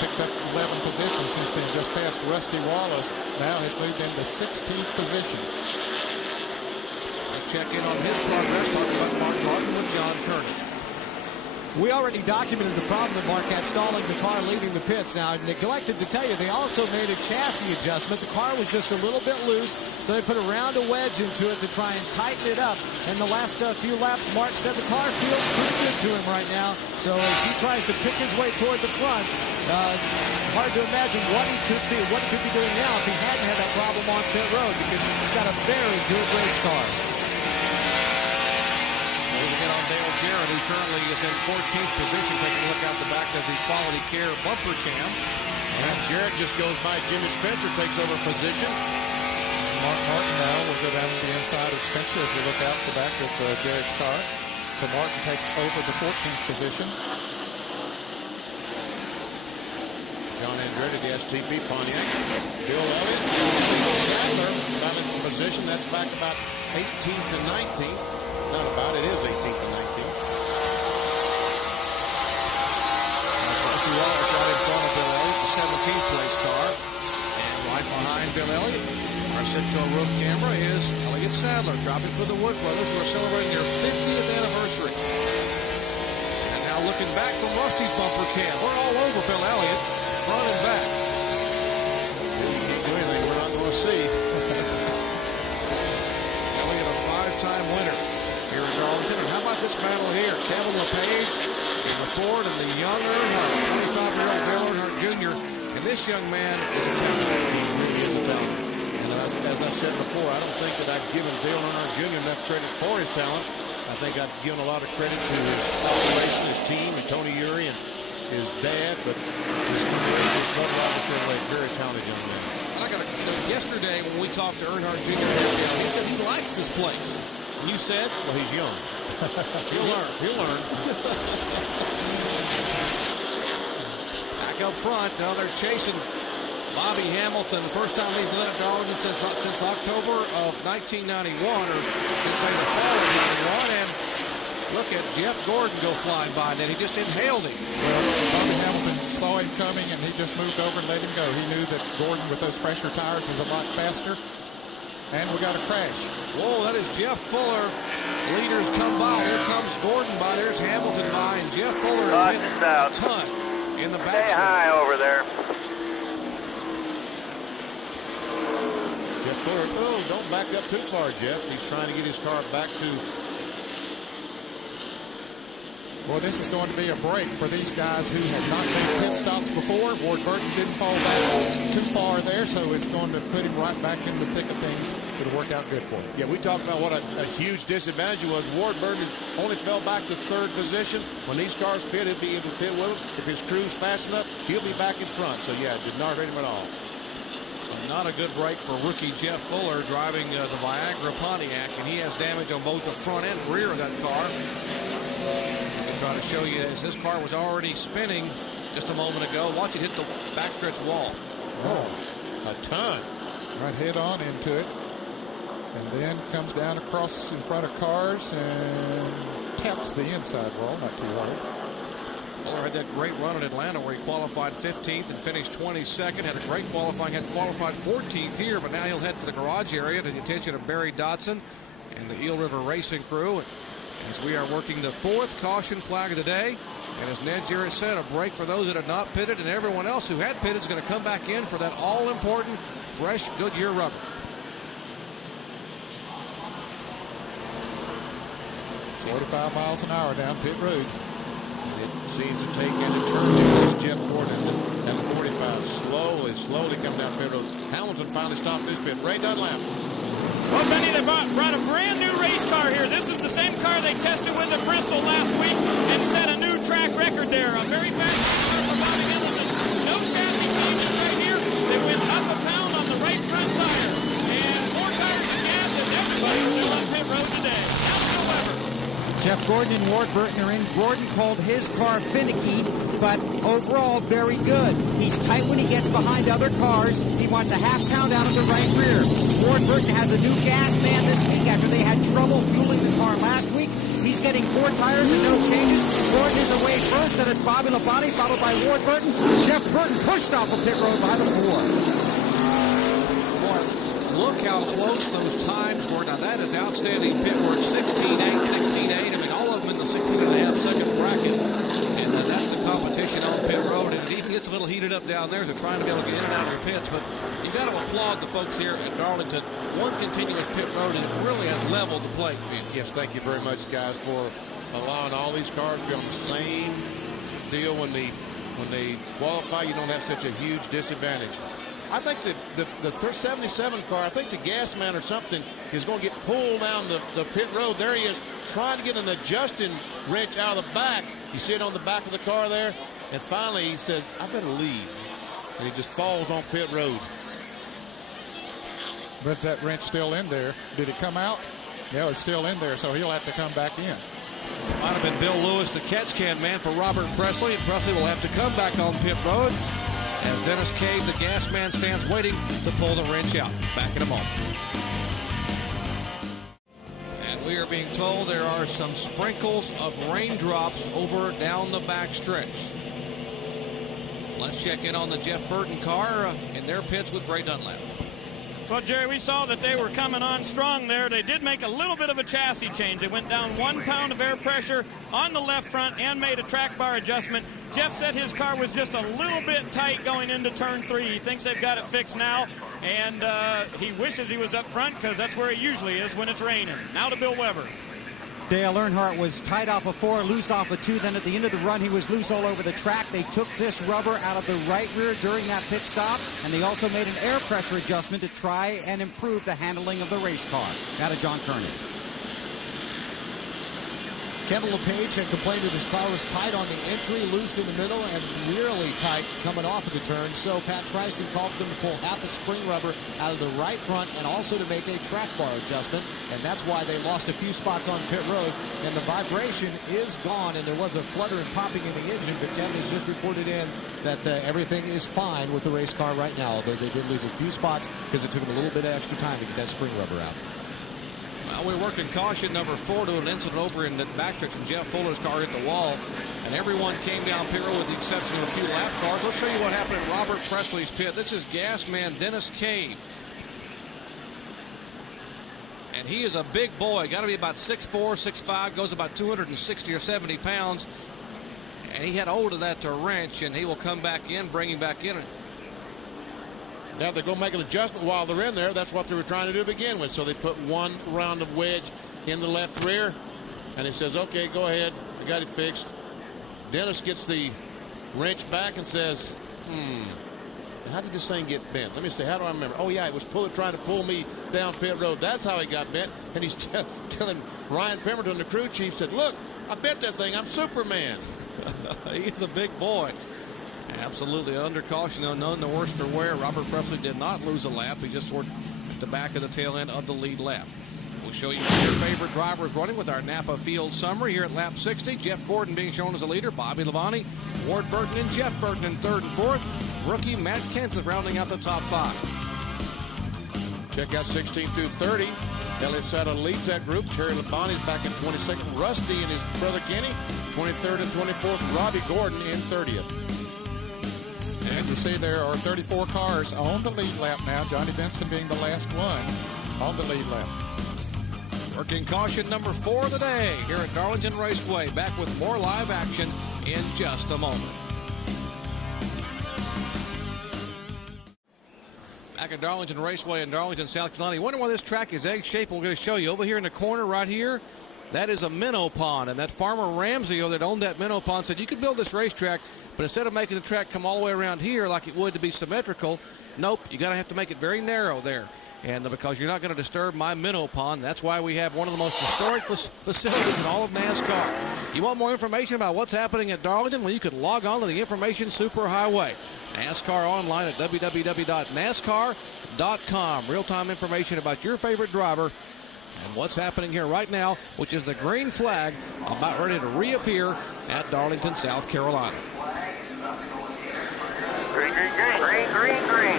Picked up 11 positions since then, just past Rusty Wallace. Now he's moved into 16th position. Let's check in on his progress. Talking about Mark Martin with John Kernan. We already documented the problem that Mark had stalling the car leaving the pits. Now, I neglected to tell you, they also made a chassis adjustment. The car was just a little bit loose, so they put a round of wedge into it to try and tighten it up. And the last few laps, Mark said the car feels pretty good to him right now. So as he tries to pick his way toward the front, it's hard to imagine what he could be doing now if he hadn't had that problem on pit road, because he's got a very good race car. Again on Dale Jarrett, who currently is in 14th position, taking a look out the back of the Quality Care bumper cam. And Jarrett just goes by. Jimmy Spencer takes over position. Mark Martin now will go down to the inside of Spencer as we look out the back of Jarrett's car. So Martin takes over the 14th position. John Andretti, the STP Pontiac. Bill Elliott, balanced position. That's back about 18th to 19th. Not about, it is 18th and 19th. Rusty Wallace right in front of Bill Elliott, the 17th place car. And right behind Bill Elliott, our Citgo roof camera is Elliott Sadler, dropping for the Wood Brothers, who are celebrating their 50th anniversary. And now looking back from Rusty's bumper cam. We're all over Bill Elliott, front and back. If you can't do anything, we're not going to see. Elliott, a 5-time winner here in Darlington. And how about this battle here? Kevin LePage in the Ford and the young Earnhardt, 25-year-old Dale Earnhardt Jr. And this young man is a talent. And as I said before, I don't think that I've given Dale Earnhardt Jr. enough credit for his talent. I think I've given a lot of credit to his operation, his team, and Tony Eury and his dad. But his brother Robert Chevrolet, very talented young man. I got yesterday when we talked to Earnhardt Jr., he said he likes this place. You said? Well, he's young. He'll learn. He'll learn. Back up front, now they're chasing Bobby Hamilton. The first time he's led at Darlington since October of 1991, or let's say the fall of 91. And look at Jeff Gordon go flying by. Then he just inhaled him. Well, Bobby Hamilton saw him coming, and he just moved over and let him go. He knew that Gordon, with those fresher tires, was a lot faster. And we got a crash. Whoa, that is Jeff Fuller. Leaders come by. Here comes Gordon by. There's Hamilton by. And Jeff Fuller has hit a ton in the back. Stay high over there. Jeff Fuller, oh, don't back up too far, Jeff. He's trying to get his car back to... Well, this is going to be a break for these guys who have not made pit stops before. Ward Burton didn't fall back too far there, so it's going to put him right back in the thick of things. It'll work out good for him. Yeah, we talked about what a huge disadvantage it was. Ward Burton only fell back to 3rd position. When these cars pit, he'll be able to pit with him. If his crew's fast enough, he'll be back in front. So, yeah, it did not hurt him at all. Not a good break for rookie Jeff Fuller driving the Viagra Pontiac, and he has damage on both the front and rear of that car. I'll try to show you as this car was already spinning just a moment ago. Watch it hit the backstretch wall. Oh, a ton. Right head on into it. And then comes down across in front of cars and taps the inside wall, not too hard. Fuller had that great run in Atlanta where he qualified 15th and finished 22nd. Had a great qualifying, had qualified 14th here, but now he'll head to the garage area to the attention of Barry Dodson and the Eel River Racing crew. And as we are working the 4th caution flag of the day. And as Ned Jarrett said, a break for those that had not pitted, and everyone else who had pitted is going to come back in for that all-important fresh Goodyear rubber. .45 miles an hour down pit road. It seems to take into turn. Jeff Gordon at 45. Slowly coming down pit road. Hamilton finally stopped this pit. Ray Dunlap. Well, Benny, they brought a brand new race car here. This is the same car they tested with at Bristol last week and set a new track record there. A very fast car for Bobby Hamilton. No chassis changes right here. They went up a pound on the right front tire. And more tires and gas than everybody was on pit road today. However, Jeff Gordon and Ward Burton are in. Gordon called his car finicky, but overall very good. He's tight when he gets behind other cars. He wants a half pound out of the right rear. Ward Burton has a new gas man this week after they had trouble fueling the car last week. He's getting 4 tires and no changes. Gordon is away first, then it's Bobby Labonte, followed by Ward Burton. Jeff Burton pushed off of pit road behind the 4. Look how close those times were. Now, that is outstanding pit work. 16.8, 16.8. I mean, all of them in the 16.5-second bracket. And that's the competition on pit road. And it even gets a little heated up down there. So trying to be able to get in and out of your pits. But you got to applaud the folks here at Darlington. One continuous pit road, and it really has leveled the playing field. Yes, thank you very much, guys, for allowing all these cars to be on the same deal. When they qualify, you don't have such a huge disadvantage. I think the 77 car, I think the gas man or something is going to get pulled down the pit road. There he is, trying to get an adjusting wrench out of the back. You see it on the back of the car there? And finally he says, I better leave. And he just falls on pit road. But that wrench still in there. Did it come out? Yeah, it's still in there, so he'll have to come back in. Might have been Bill Lewis, the catch can man for Robert Presley. And Presley will have to come back on pit road as Dennis Cave, the gas man, stands waiting to pull the wrench out. Back in a moment. And we are being told there are some sprinkles of raindrops over down the back stretch. Let's check in on the Jeff Burton car in their pits with Ray Dunlap. Well, Jerry, we saw that they were coming on strong there. They did make a little bit of a chassis change. They went down 1 pound of air pressure on the left front and made a track bar adjustment. Jeff said his car was just a little bit tight going into turn 3. He thinks they've got it fixed now, and he wishes he was up front because that's where he usually is when it's raining. Now to Bill Weber. Dale Earnhardt was tight off of 4, loose off of 2. Then at the end of the run, he was loose all over the track. They took this rubber out of the right rear during that pit stop, and they also made an air pressure adjustment to try and improve the handling of the race car. Out of John Kearney. Kevin LePage had complained that his car was tight on the entry, loose in the middle, and really tight coming off of the turn. So Pat Tryson called for them to pull half a spring rubber out of the right front and also to make a track bar adjustment. And that's why they lost a few spots on pit road. And the vibration is gone, and there was a flutter and popping in the engine. But Kevin has just reported in that everything is fine with the race car right now, although they did lose a few spots because it took them a little bit of extra time to get that spring rubber out. Well, we worked in caution number 4 to an incident over in the backstretch, and Jeff Fuller's car hit the wall, and everyone came down pit road with the exception of a few lap cars. Let's show you what happened at Robert Presley's pit. This is gas man Dennis Cave. And he is a big boy, got to be about 6'4", 6'5", goes about 260 or 70 pounds. And he had hold of that to wrench, and he will come back in, bring him back in. Now they're going to make an adjustment while they're in there. That's what they were trying to do to begin with. So they put 1 round of wedge in the left rear. And he says, okay, go ahead. I got it fixed. Dennis gets the wrench back and says, how did this thing get bent? Let me see. How do I remember? Oh, yeah, it was trying to pull me down pit road. That's how he got bent. And he's telling Ryan Pemberton, the crew chief, said, look, I bent that thing. I'm Superman. He's a big boy. Absolutely under caution, unknown the worst for wear. Robert Presley did not lose a lap. He just toward the back of the tail end of the lead lap. We'll show you your favorite drivers running with our Napa Field summary here at lap 60. Jeff Gordon being shown as a leader. Bobby Labonte, Ward Burton, and Jeff Burton in 3rd and 4th. Rookie Matt Kenseth rounding out the top 5. Check out 16 through 30. Elliott Sadler leads that group. Terry Labonte's back in 22nd. Rusty and his brother Kenny, 23rd and 24th. Robbie Gordon in 30th. And you see there are 34 cars on the lead lap now. Johnny Benson being the last one on the lead lap. Working caution number 4 of the day here at Darlington Raceway. Back with more live action in just a moment. Back at Darlington Raceway in Darlington, South Carolina. You wonder why this track is egg-shaped? We're going to show you over here in the corner right here. That is a minnow pond, and that farmer Ramsey that owned that minnow pond said you could build this racetrack, but instead of making the track come all the way around here like it would to be symmetrical, nope, you got to have to make it very narrow there. And because you're not going to disturb my minnow pond, that's why we have one of the most historic facilities in all of NASCAR. You want more information about what's happening at Darlington? Well, you could log on to the Information Superhighway. NASCAR online at www.nascar.com. Real-time information about your favorite driver and what's happening here right now, which is the green flag about ready to reappear at Darlington, South Carolina. Green, green, green, green, green, green.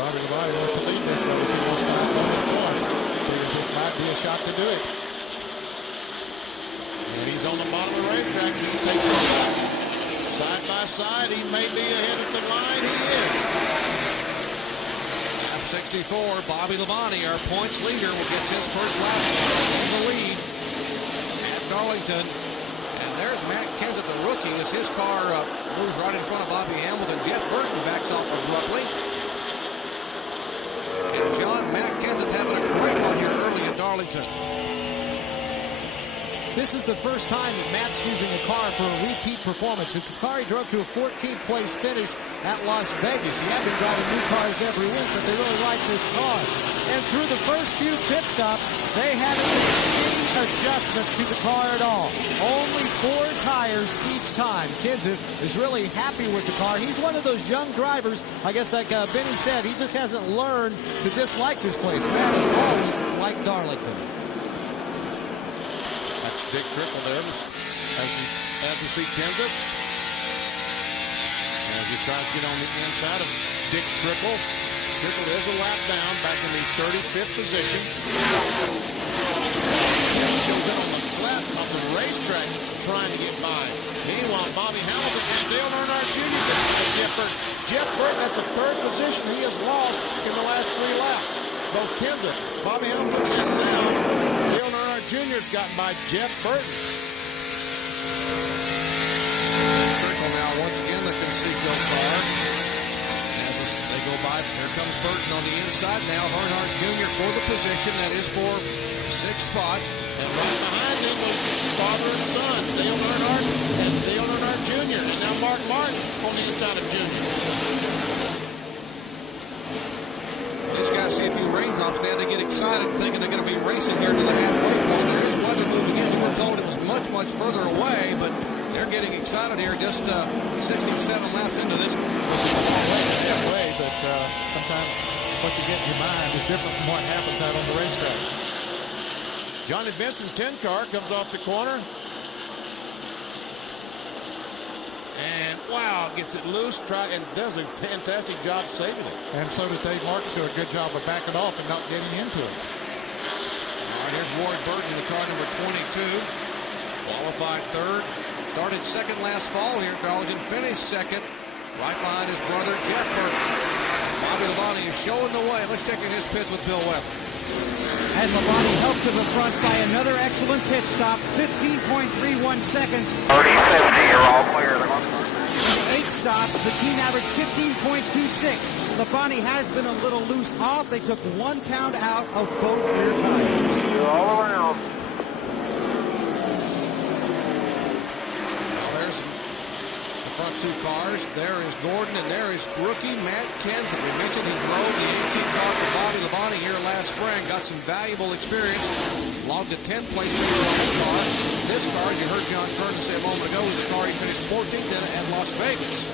Bobby Labonte wants to lead this race. He wants 5 bonus points. Figures this might on the bottom of the racetrack. He takes it back. Side by side, he may be ahead at the line. He is. Lap 64, Bobby Labonte, our points leader, will get his first lap in the lead at Darlington. And there's Matt Kenseth, the rookie, as his car moves right in front of Bobby Hamilton. Jeff Burton backs off abruptly. And John, Matt Kenseth having a great one here early at Darlington. This is the first time that Matt's using a car for a repeat performance. It's a car he drove to a 14th place finish at Las Vegas. He had been driving new cars every week, but they really like this car. And through the first few pit stops, they haven't made any adjustments to the car at all. Only 4 tires each time. Kenseth is really happy with the car. He's one of those young drivers, I guess like Benny said, he just hasn't learned to dislike this place. Matt has always liked Darlington. Dick Trickle there as we see Kenseth. As he tries to get on the inside of Dick Trickle. Trickle is a lap down, back in the 35th position. Shows in on the flat of the racetrack trying to get by. Meanwhile, Bobby Hamilton and Dale Earnhardt Jr. gets Jeff Burton. Jeff Burton, that's the 3rd position he has lost in the last 3 laps. Both Kenseth, Bobby Hamilton, and now Dale Earnhardt Jr.'s gotten by Jeff Burton. Trickle now once again the Conseco car. As they go by, here comes Burton on the inside. Now Earnhardt Jr. for the position. That is for 6th spot. And right behind him was father and son, Dale Earnhardt and Dale Earnhardt Jr. And now Mark Martin on the inside of Jr. These guys see a few raindrops there. They get excited thinking they're going to be racing here to the halfway point. There is weather moving in. We were told it was much, much further away, but they're getting excited here just 67 laps into this one. Way, but sometimes what you get in your mind is different from what happens out on the racetrack. Johnny Benson's 10 car comes off the corner. And wow, gets it loose, and does a fantastic job saving it. And so did Dave Martin do a good job of backing off and not getting into it. All right, here's Ward Burton, the car number 22. Qualified 3rd. Started 2nd last fall here at Darlington. Finished 2nd. Right behind his brother, Jeff Burton. Bobby Labonte is showing the way. Let's check in his pits with Bill Webb. And Labonte helped to the front by another excellent pit stop. 15.31 seconds. 30-50, you're all clear. 8 stops. The team averaged 15.26. Labonte has been a little loose off. They took 1 pound out of both rear tires. You're all around. Front 2 cars. There is Gordon, and there is rookie Matt Kenseth. We mentioned he drove the 18 car for Bobby Labonte here last spring. Got some valuable experience. Logged a 10 place in the car. This car, as you heard John Curtin say a moment ago, was the car he finished 14th in at Las Vegas.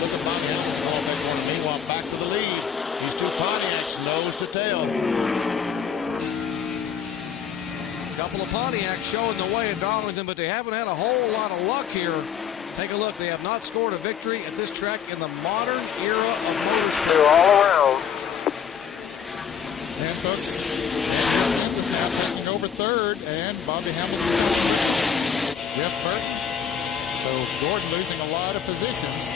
Look at Bobby Hamilton off that corner. Meanwhile, back to the lead. These 2 Pontiacs nose to tail. Couple of Pontiacs showing the way at Darlington, but they haven't had a whole lot of luck here. Take a look. They have not scored a victory at this track in the modern era of motorsport. You're all around. And folks, Kenseth now taking over 3rd, and Bobby Hamilton, Jeff Burton. So Gordon losing a lot of positions.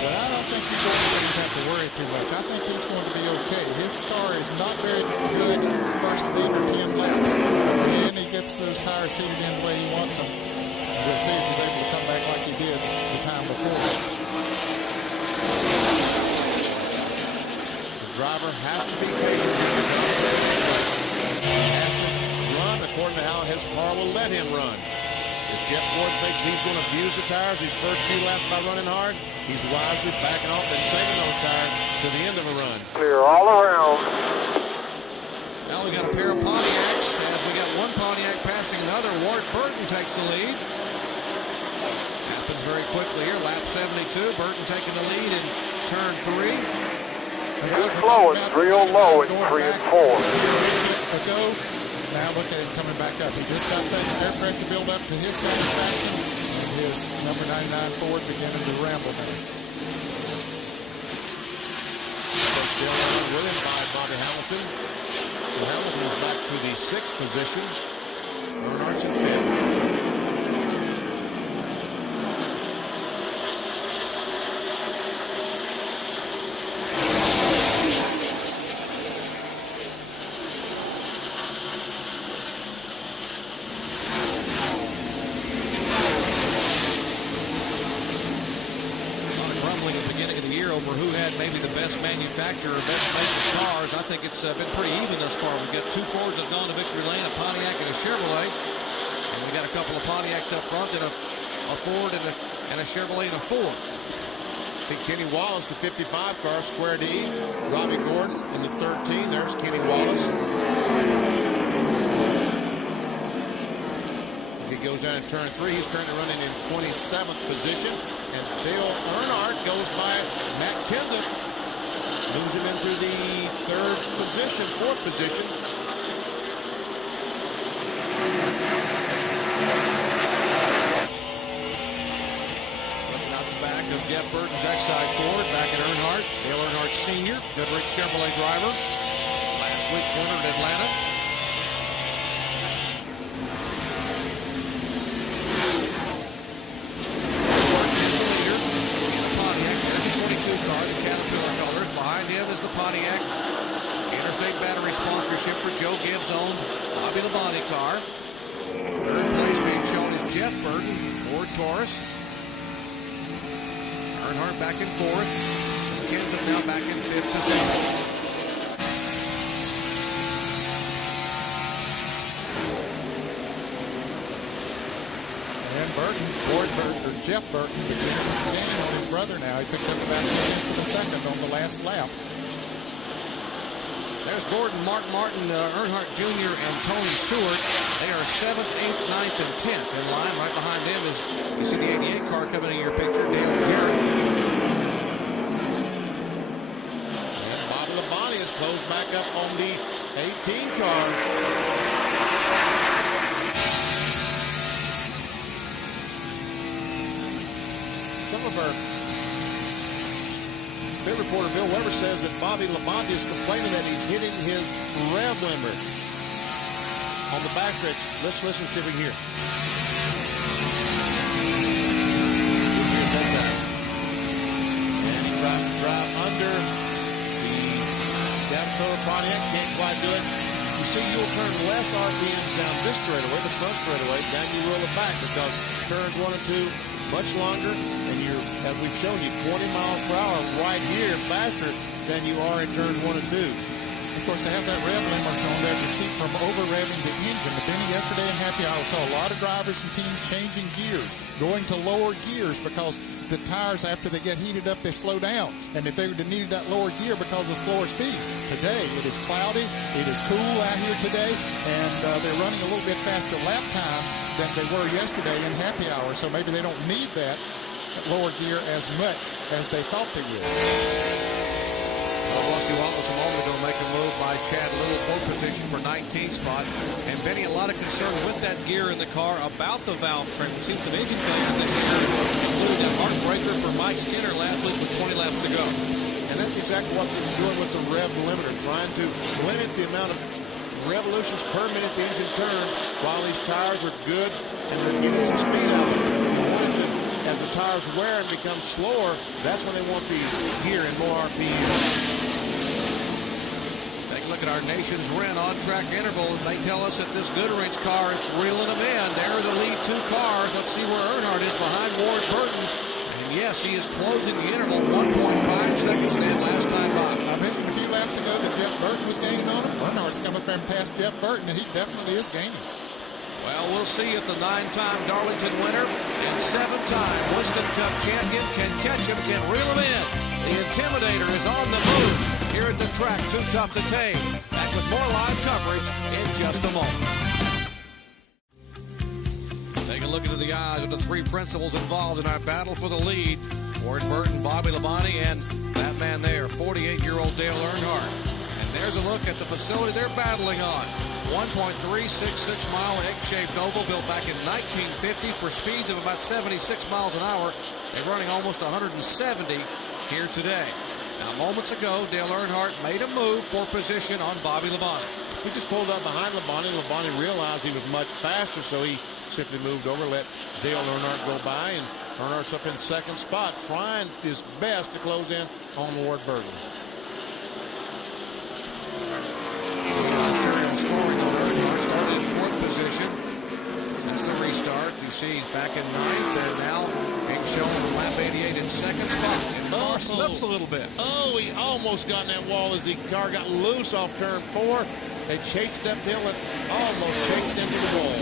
But I don't think he's going to have to worry too much. I think he's going to be okay. His car is not very good in the first 8 or 10 laps. And he gets those tires seated in the way he wants them. We'll see if he's able to come back like he did the time before. The driver has to be patient. He has to run according to how his car will let him run. If Jeff Gordon thinks he's going to abuse the tires these first few laps by running hard, he's wisely backing off and saving those tires to the end of a run. Clear all around. Now we got a pair of Pontiacs. As we got one Pontiac passing another, Ward Burton takes the lead. Happens very quickly here. Lap 72. Burton taking the lead in turn 3. He's flowing real low in 3 and 4. Now look at him coming back up. He just got that air pressure build up to his satisfaction, and his number 99 Ford beginning to ramble now. So still with him by Bobby Hamilton. So Hamilton is back to the 6th position. Earnhardt's in 5th. over who had maybe the best manufacturer, best made cars, I think it's been pretty even thus far. We've got 2 Fords that have gone to victory lane, a Pontiac and a Chevrolet. And we got a couple of Pontiacs up front and a Ford and a Chevrolet and a Ford. See Kenny Wallace, the 55 car, square D. Robbie Gordon in the 13. There's Kenny Wallace. He goes down in turn 3. He's currently running in 27th position. And Dale Earnhardt goes by Matt Kenseth. Moves him into the 4th position. Looking out the back of Jeff Burton's Exide Ford, back at Earnhardt. Dale Earnhardt Sr., Goodrich Chevrolet driver. Last week's winner in Atlanta. The Caterpillar colors. Behind him is the Pontiac Interstate Battery sponsorship for Joe Gibbs' own Bobby Labonte car. 3rd place being shown is Jeff Burton, Ford Taurus. Earnhardt back in 4th. Kenseth now back in 5th position. And Burton, Ford Burton, or Jeff Burton, beginning to gain on his brother now. He picked up about 2 tenths of a second on the last lap. There's Gordon, Mark Martin, Earnhardt Jr., and Tony Stewart. They are 7th, 8th, 9th, and 10th in line. Right behind them is, you see the 88 car coming in your picture, Dale Jarrett. And Bobby Labonte is closed back up on the 18 car. Some of our pit reporter Bill Weber says that Bobby Labonte is complaining that he's hitting his rev limiter on the backstretch. Let's listen and see if we can hear. And he tries to drive under the Caterpillar Pontiac. Can't quite do it. You see, you'll turn less RPMs down this straightaway, the front straightaway, down you roll it back because turns 1 and 2 much longer, and you're, as we've shown you, 20 miles per hour right here faster than you are in turns 1 and 2. Of course, they have that rev limiter on there to keep from over-revving the engine. But Benny, yesterday in Happy Hour, saw a lot of drivers and teams changing gears, going to lower gears because the tires, after they get heated up, they slow down. And if they would have needed that lower gear because of slower speeds. Today, it is cloudy, it is cool out here today, and they're running a little bit faster lap times than they were yesterday in Happy Hour. So maybe they don't need that lower gear as much as they thought they would. Rusty Wallace a moment ago make a move by Chad Little, pole position for 19th spot. And Benny, a lot of concern with that gear in the car about the valve train. We've seen some engine failure this year, including that heartbreaker for Mike Skinner last week with 20 laps to go. And that's exactly what they're doing with the rev limiter, trying to limit the amount of revolutions per minute the engine turns while these tires are good and they're getting some speed out of them. As the tires wear and become slower, that's when they want the gear in more RPM. Take a look at our nation's Wren on-track interval. They tell us that this Goodwrench car is reeling them in. There are the lead 2 cars. Let's see where Earnhardt is behind Ward Burton. And yes, he is closing the interval 1.5 seconds in last time by. I mentioned a few laps ago that Jeff Burton was gaining on him. Earnhardt's coming from past Jeff Burton, and he definitely is gaining. Well, we'll see if the 9-time Darlington winner and 7-time Winston Cup champion can catch him, can reel him in. The Intimidator is on the move here at the track. Too tough to tame. Back with more live coverage in just a moment. Take a look into the eyes of the 3 principals involved in our battle for the lead. Ward Burton, Bobby Labonte, and that man there, 48-year-old Dale Earnhardt. And there's a look at the facility they're battling on. 1.366-mile egg-shaped oval built back in 1950 for speeds of about 76 miles an hour. They're running almost 170 here today. Now, moments ago, Dale Earnhardt made a move for position on Bobby Labonte. He just pulled up behind Labonte. Labonte realized he was much faster, so he simply moved over, let Dale Earnhardt go by, and Earnhardt's up in 2nd spot, trying his best to close in on Ward Burton. Ontario scoring on Earnhardt, started in 4th position. That's the restart. You see he's back in ninth, and now being shown in lap 88 in second spot. And the car slips a little bit. Oh, he almost got in that wall as the car got loose off turn 4. They chased up the hill and almost chased into the wall.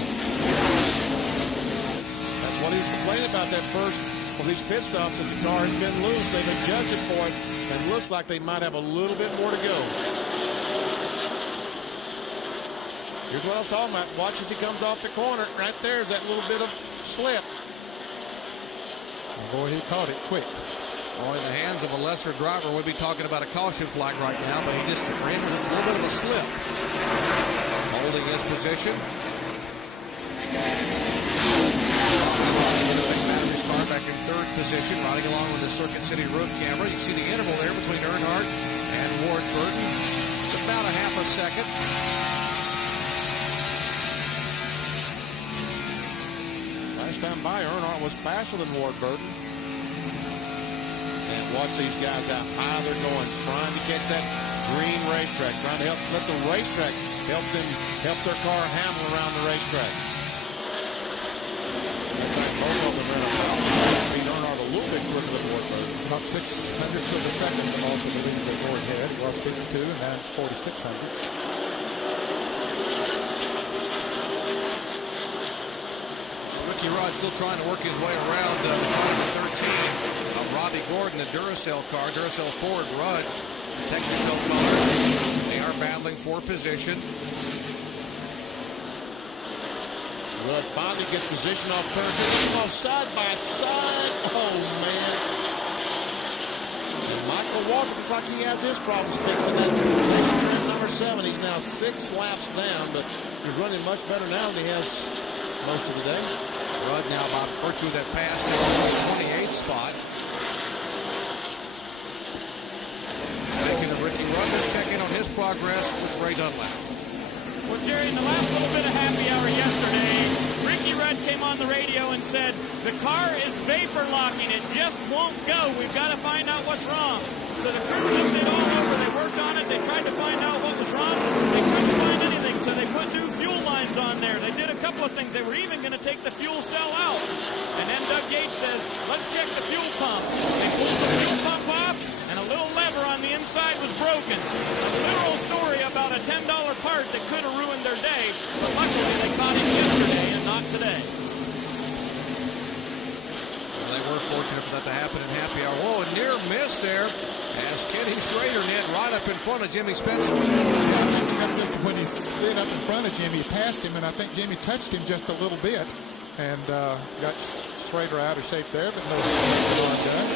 That's what he's complaining about that first of these pit stops, that the car has been loose. They've adjusted for it, and looks like they might have a little bit more to go. Here's what I was talking about. Watch as he comes off the corner. Right there's that little bit of slip. Boy, he caught it quick. Well, in the hands of a lesser driver, we'd be talking about a caution flag right now, but for him, it was a little bit of a slip. Holding his position. Battery's car back in third position, riding along with the Circuit City roof camera. You see the interval there between Earnhardt and Ward Burton. It's about a half a second. Last time by, Earnhardt was faster than Ward Burton. And watch these guys how high they're going, trying to catch that green racetrack, trying to let the racetrack help their car handle around the racetrack. Looks like both of them ran about. Earnhardt a little bit quicker than Ward Burton. About 600ths of a second, but also the lead that Ward had. It was 52, and now it's 4600ths. Ricky Rudd still trying to work his way around number 13 of Robbie Gordon, the Duracell car. Duracell Ford, Rudd, Texaco cars. They are battling for position. Rudd finally gets position off turn 2. Off side by side. Oh, man. And Michael Walker looks like he has his problems fixed in that number 7. He's now 6 laps down, but he's running much better now than he has most of the day. Rudd now, by virtue of that pass, to the 28th spot. Speaking of Ricky Rudd, let's check in on his progress with Ray Dunlap. Well, Jerry, in the last little bit of happy hour yesterday, Ricky Rudd came on the radio and said, the car is vapor locking. It just won't go. We've got to find out what's wrong. So the crew looked it all over. They worked on it. They tried to find out what was wrong. They couldn't find anything, so they put new fuel lines on there. They did a couple of things. They were even going to take the fuel cell out. And then Doug Gates says, let's check the fuel pump. They pulled the fuel pump off, and a little lever on the inside was broken. A literal story about a $10 part that could have ruined their day, but luckily they caught it yesterday and not today. Well, they were fortunate for that to happen in happy hour. Whoa, a near miss there as Kenny Schrader net right up in front of Jimmy Spencer. When he slid up in front of Jimmy, he passed him, and I think Jimmy touched him just a little bit and got Schrader out of shape there, but no harm done.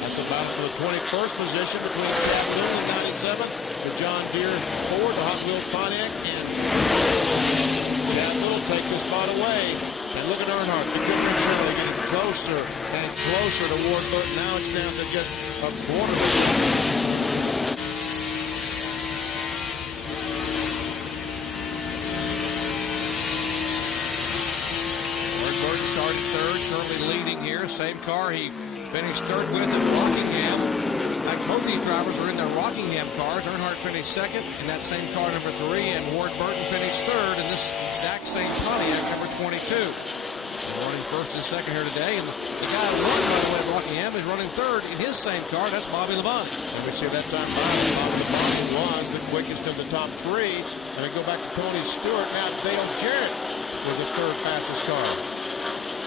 That's a battle for the 21st position between Chad Boone in 97, the John Deere Ford, the Hot Wheels Pontiac, and Chad Boone take this spot away. And look at Earnhardt. They're getting closer and closer to Ward Burton. Now it's down to just a quarter of a second. Started third, currently leading here. Same car he finished third with at Rockingham. In fact, both these drivers were in their Rockingham cars. Earnhardt finished second in that same car, number 3, and Ward Burton finished third in this exact same Pontiac, number 22. They're running first and second here today, and the guy who won, by the way, at Rockingham is running third in his same car. That's Bobby Labonte. And we see that time Bobby Labonte was the quickest of the top 3. And we go back to Tony Stewart. Now Dale Jarrett was the third fastest car.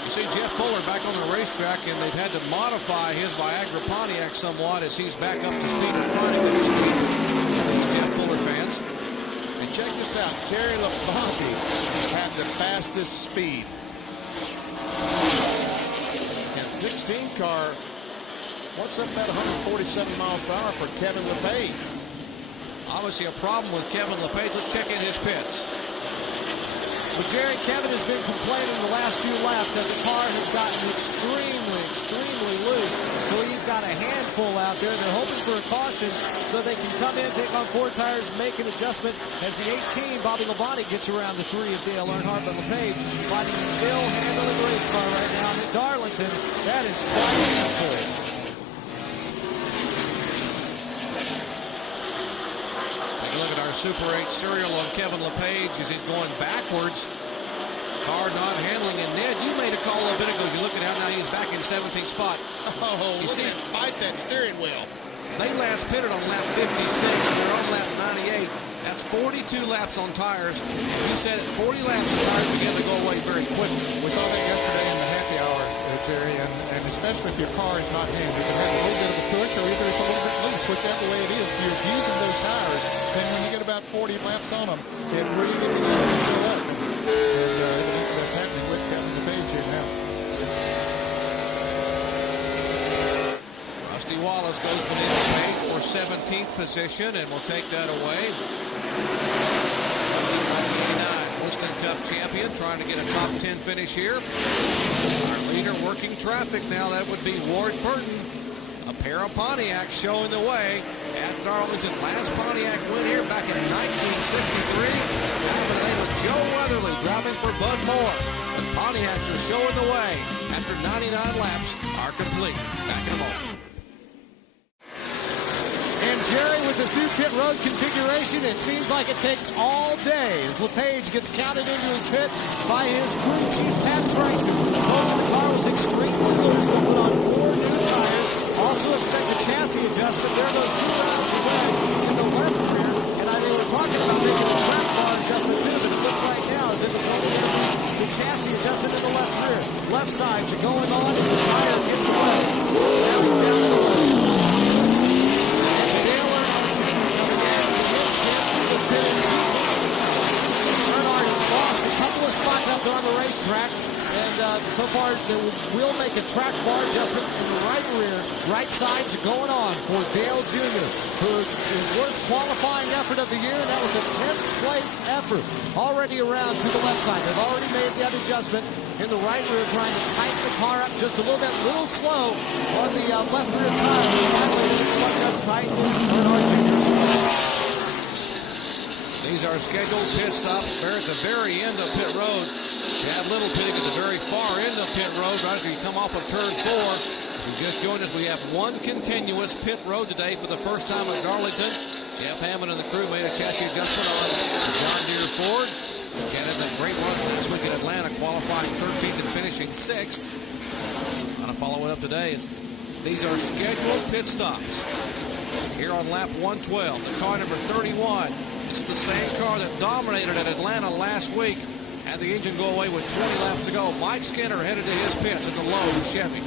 You see Jeff Fuller back on the racetrack, and they've had to modify his Viagra Pontiac somewhat as he's back up to speed and running with his speed. Jeff Fuller fans. And check this out. Terry Labonte had the fastest speed. And 16 car, what's up at 147 miles per hour for Kevin LePage? Obviously a problem with Kevin LePage. Let's check in his pits. Well, Jerry, Kevin has been complaining the last few laps that the car has gotten extremely loose. So he's got a handful out there. They're hoping for a caution so they can come in, take on 4 tires, make an adjustment as the 18, Bobby Labonte, gets around the 3 of Dale Earnhardt. But LePage finding a ill handling the race car right now. And at Darlington, that is quite simple. Look at our Super 8 serial on Kevin LePage as he's going backwards. Car not handling call a bit ago. You look at how now he's back in 17th spot. Oh, you see, fight that steering wheel. They last pitted on lap 56, and they're on lap 98. That's 42 laps on tires. You said 40 laps on tires begin to go away very quickly. We saw that yesterday in the happy hour, Jerry, and especially if your car is not handled. If it has a little bit of a push or either it's a little bit loose, whichever way it is, if you're using those tires, then when you get about 40 laps on them, it really gets to go up. And that's happening with Kevin LePage here now. Rusty Wallace goes beneath the page for 17th position, and will take that away. Winston Cup champion, trying to get a top 10 finish here. Our leader working traffic now, that would be Ward Burton. A pair of Pontiacs showing the way at Darlington. Last Pontiac win here back in 1963. After the name of Joe Weatherly driving for Bud Moore. The Pontiacs are showing the way after 99 laps are complete. Back in a moment. And Jerry, with this new pit road configuration, it seems like it takes all day as LePage gets counted into his pit by his crew chief, Pat Tracy. Most of the car was extremely loose. They put on 4 new tires. Also expect a chassis adjustment. There goes 2 rounds away in the left rear. And they were talking about making a track bar adjustment too, but it looks right now as if it's only the chassis adjustment in the left rear. Left side, you're going on as the tire gets away. Now he's down the road. Spots out there on the racetrack, and so far they will make a track bar adjustment in the right rear. Right sides are going on for Dale Jr., who his worst qualifying effort of the year, and that was a 10th place effort. Already around to the left side. They've already made that adjustment in the right rear, trying to tighten the car up just a little bit, little slow on the left rear tire. Finally, that's tightened. Bernard Jr. as well. These are scheduled pit stops. They're at the very end of pit road. Chad Little pitting at the very far end of pit road, right as you come off of turn 4. If you just joined us, we have one continuous pit road today for the first time at Darlington. Jeff Hammond and the crew made a chassis adjustment on John Deere Ford. Chad had that great run last week in Atlanta, qualifying 13th and finishing 6th. Going to follow it up today. These are scheduled pit stops. Here on lap 112, the car number 31. It's the same car that dominated at Atlanta last week. Had the engine go away with 20 laps to go. Mike Skinner headed to his pits in the Lowe's Chevy.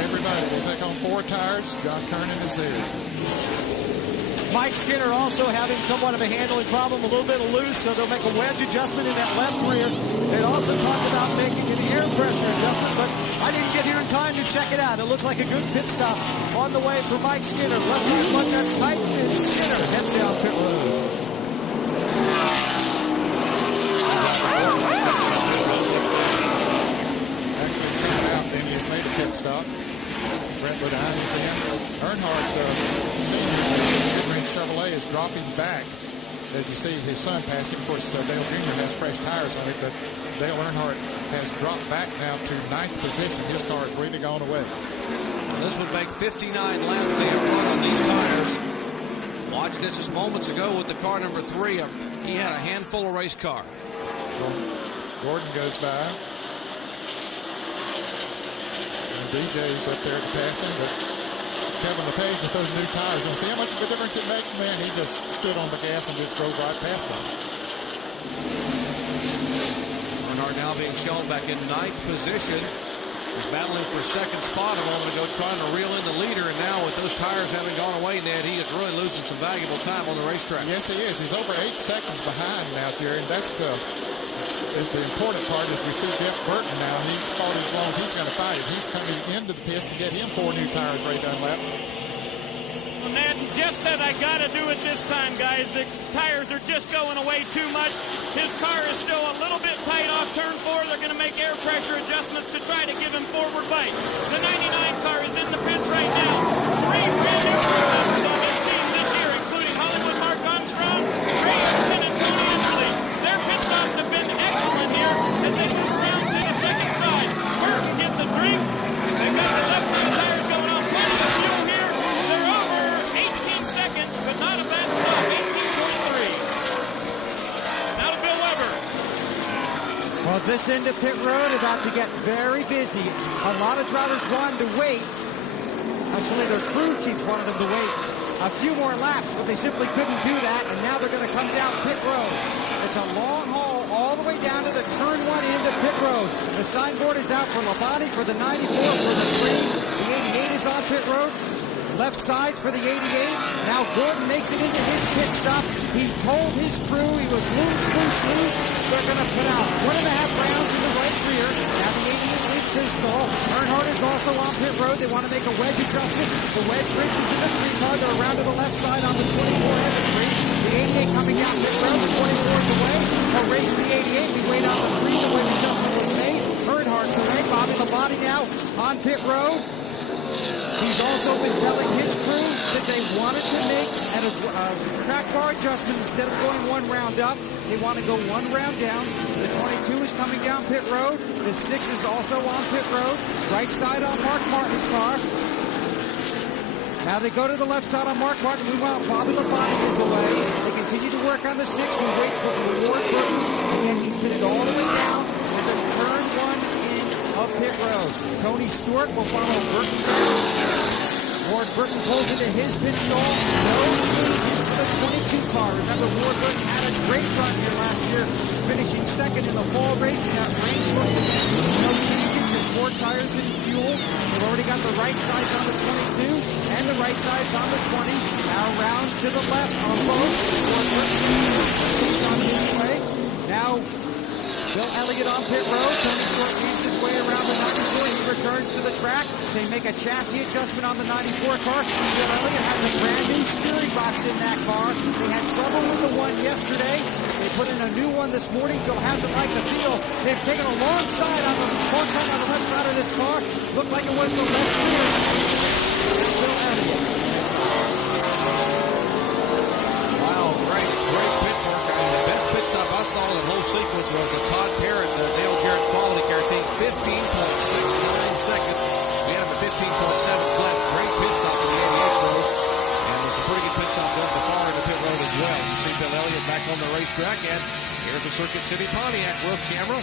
Everybody will take on 4 tires. John Kernan is there. Mike Skinner also having somewhat of a handling problem, a little bit of loose, so they'll make a wedge adjustment in that left rear. They also talked about making an air pressure adjustment, but I didn't get here in time to check it out. It looks like a good pit stop on the way for Mike Skinner. Left right button, that's tight, and Skinner heads down pit road. Actually, it's coming out, and he's made a pit stop. Brentwood Hines in. Earnhardt, Chevrolet is dropping back. As you see his son passing. Of course, Dale Jr. has fresh tires on it, but Dale Earnhardt has dropped back now to 9th position. His car has really gone away. Well, this would make 59 laps they have run on these tires. Watched this just moments ago with the car number 3. He had a handful of race car. Gordon goes by. And DJ's up there to pass him, but Kevin LePage with those new tires. And see how much of a difference it makes? Man, he just stood on the gas and just drove right past him. Earnhardt now being shown back in 9th position. He's battling for 2nd spot a moment ago, trying to reel in the leader. And now with those tires having gone away, Ned, he is really losing some valuable time on the racetrack. Yes, he is. He's over 8 seconds behind now, Jerry. And that's is the important part. As we see Jeff Burton now, he's fought as long as he's going to fight it. He's coming into the pits to get him 4 new tires, Ray Dunlap. Well, Ned, Jeff said, I got to do it this time, guys. The tires are just going away too much. His car is still a little bit tight off turn 4. They're going to make air pressure adjustments to try to give him forward bite. The 99 car is in the pits right now. 3 brand new members on this team this year, including Hollywood Mark Armstrong, Ray Anderson, and Tony Ansley. Their pit stops have been excellent here as they move around to the 2nd side. Burton gets a drink. They've got the left rear tires going on. Plenty of fuel here. They're over 18 seconds, but not a bad stop. 18.3. Now to Bill Weber. Well, Well, this end of pit road is about to get very busy. A lot of drivers wanted to wait. Actually, their crew chiefs wanted them to wait a few more laps, but they simply couldn't do that, and now they're going to come down pit road. It's a long haul all the way down to the turn 1 end of pit road. The signboard is out for Labonte for the 94 for the green. The 88 is on pit road. Left sides for the 88. Now Gordon makes it into his pit stop. He told his crew he was loose. They're going to put out 1.5 rounds in the right rear. Now the 88 is to stall. Earnhardt is also on pit road. They want to make a wedge adjustment. The wedge bridge is in the 3 car. They're around to the left side on the 24 and the 3. The 88 coming down pit road. The 24 is away. A race for the 88. We wait on the 3. The wedge adjustment was made. Earnhardt's away. Bobby Labonte now on pit road. He's also been telling his crew that they wanted to make a track bar adjustment instead of going 1 round up. They want to go 1 round down. The 22 is coming down pit road. The 6 is also on pit road. Right side on Mark Martin's car. Now they go to the left side on Mark Martin. Meanwhile, Bobby Labonte is away. They continue to work on the 6. We wait for Ward Burton, and he's pitted all the way down with the turn 1 in of pit road. Tony Stewart will follow Burton down. Ward Burton pulls into his pit stall. No changes for the 22 car. Remember, Ward Burton had a great run here last year, finishing second in the fall race in that rain. No changes, just 4 tires and fuel. They've already got the right sides on the 22 and the right sides on the 20. Now round to the left on both. Ward Burton on his way. Now Bill Elliott on pit road. Tony Stewart weaves his way around the 94. He returns to the track. They make a chassis adjustment on the 94 car. Bill Elliott has a brand new steering box in that car. They had trouble with the one yesterday. They put in a new one this morning. Bill hasn't liked the feel. They've taken a long side on the left side of this car. Looked like it was the left rear. Bill Elliott. Wow, great pit work. The best pit stop I saw in the whole sequence was the Todd Parrott, the Dale Jarrett quality car, I think 15.69 seconds. We had him at 15.7 flat. Great pit stop in the 88 road. And there's some pretty good pit stops up the far in the pit road as well. You see Bill Elliott back on the racetrack, and here's the Circuit City Pontiac roof camera.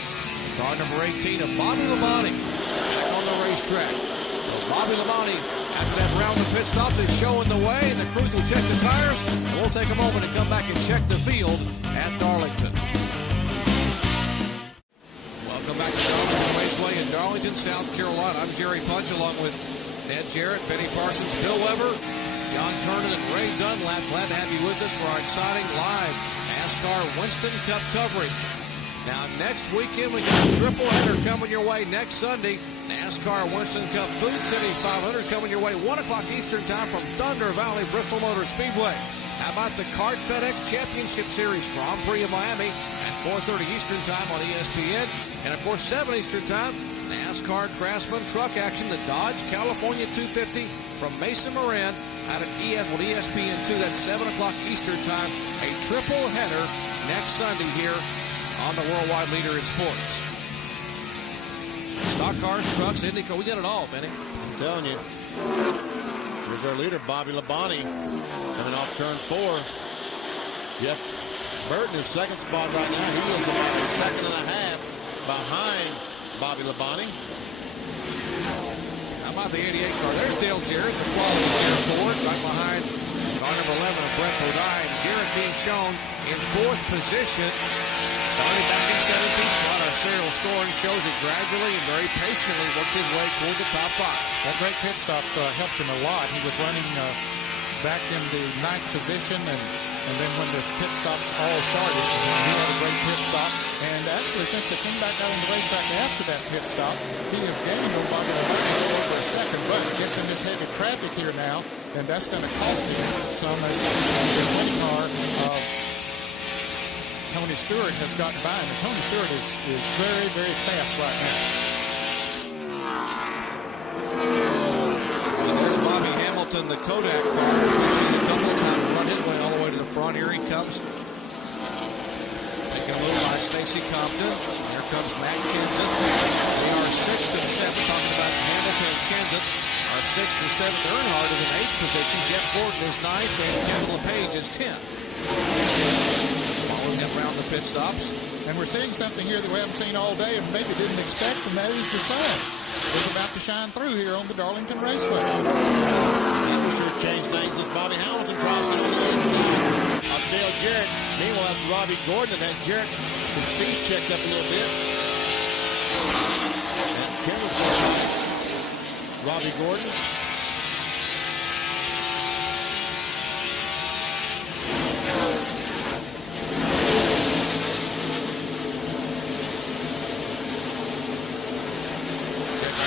Car number 18 of Bobby Labonte back on the racetrack. So Bobby Labonte, after that round of pit stop, is showing the way, and the crews will check the tires. And we'll take a moment and come back and check the field at Darlington. Welcome back to Darlington Raceway in Darlington, South Carolina. I'm Jerry Punch, along with Ted Jarrett, Benny Parsons, Bill Weber, John Kernan, and Ray Dunlap. Glad to have you with us for our exciting live NASCAR Winston Cup coverage. Now, next weekend, we got a triple header coming your way next Sunday. NASCAR Winston Cup Food City 500 coming your way 1 o'clock Eastern time from Thunder Valley, Bristol Motor Speedway. How about the Kart FedEx Championship Series Grand Prix of Miami at 4:30 Eastern time on ESPN. And, of course, 7 Eastern time, NASCAR Craftsman Truck Action, the Dodge California 250 from Mason Moran out at ESPN2. That's 7 o'clock Eastern time. A triple header next Sunday here on the worldwide leader in sports. Stock cars, trucks, IndyCar, we got it all, Benny. I'm telling you. Here's our leader, Bobby Labonte, coming off turn 4. Jeff Burton is second spot right now. He is about a second and a half behind Bobby Labonte. How about the 88 car? There's Dale Jarrett, the quality Ford, right behind car number 11 of Brett Bodine. Jarrett being shown in 4th position. Started back in 17th spot. Our serial scoring shows it gradually and very patiently worked his way toward the top 5. That great pit stop helped him a lot. He was running back in the 9th position, and then when the pit stops all started, he had a great pit stop. And actually, since he came back out on the racetrack after that pit stop, he has gained on Bobby Labonte over a second, but gets in this heavy traffic here now, and that's going to cost him some. The winning car of Tony Stewart has gotten by him, and Tony Stewart is very, very fast right now. There's Bobby Hamilton, the Kodak car. We've seen a couple of times run his way all the way to the front. Here he comes. Making a move by Stacy Compton. Here comes Matt Kenseth. They are 6th and 7th, talking about Hamilton and Kenseth. Our 6th and 7th. Earnhardt is in 8th position. Jeff Gordon is 9th, and Kevin LePage is 10th. Following him around the pit stops. And we're seeing something here that we haven't seen all day and maybe didn't expect, and that is the sun is about to shine through here on the Darlington Raceway. That will sure change things as Bobby Hamilton tries to on the inside of Dale Jarrett. Meanwhile, that's Robbie Gordon, and that Jarrett, his speed checked up a little bit. And Kim was going by Robbie Gordon.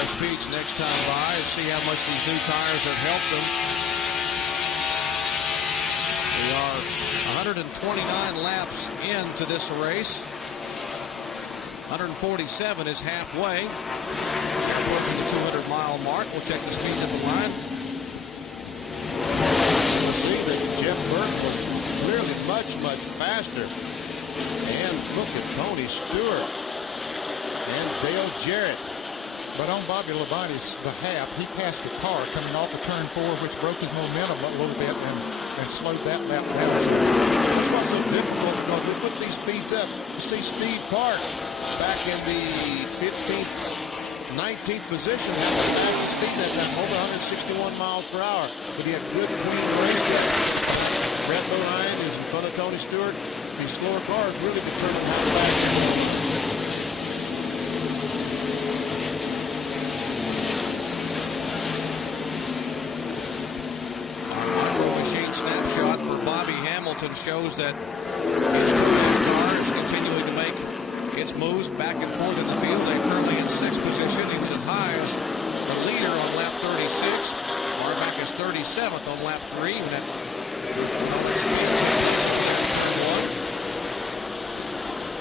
Speech next time by and see how much these new tires have helped them. We are 129 laps into this race. 147 is halfway. Approaching the 200-mile mark. We'll check the speeds at the line. You'll see that Jeff Burton was clearly much, much faster. And look at Tony Stewart and Dale Jarrett. But on Bobby Labonte's behalf, he passed the car coming off of turn 4, which broke his momentum a little bit and slowed that lap down. That's what's so difficult, because we put these speeds up. You see Steve Park back in the 15th, 19th position, had the fastest speed that time, over 161 miles per hour. But he had good wing race. Brett Ryan is in front of Tony Stewart. These slower cars really determine how fast they go. Snapshot for Bobby Hamilton shows that his car is continuing to make its moves back and forth in the field. They're currently in 6th position. He was as high as the leader on lap 36. Far back as 37th on lap 3. When that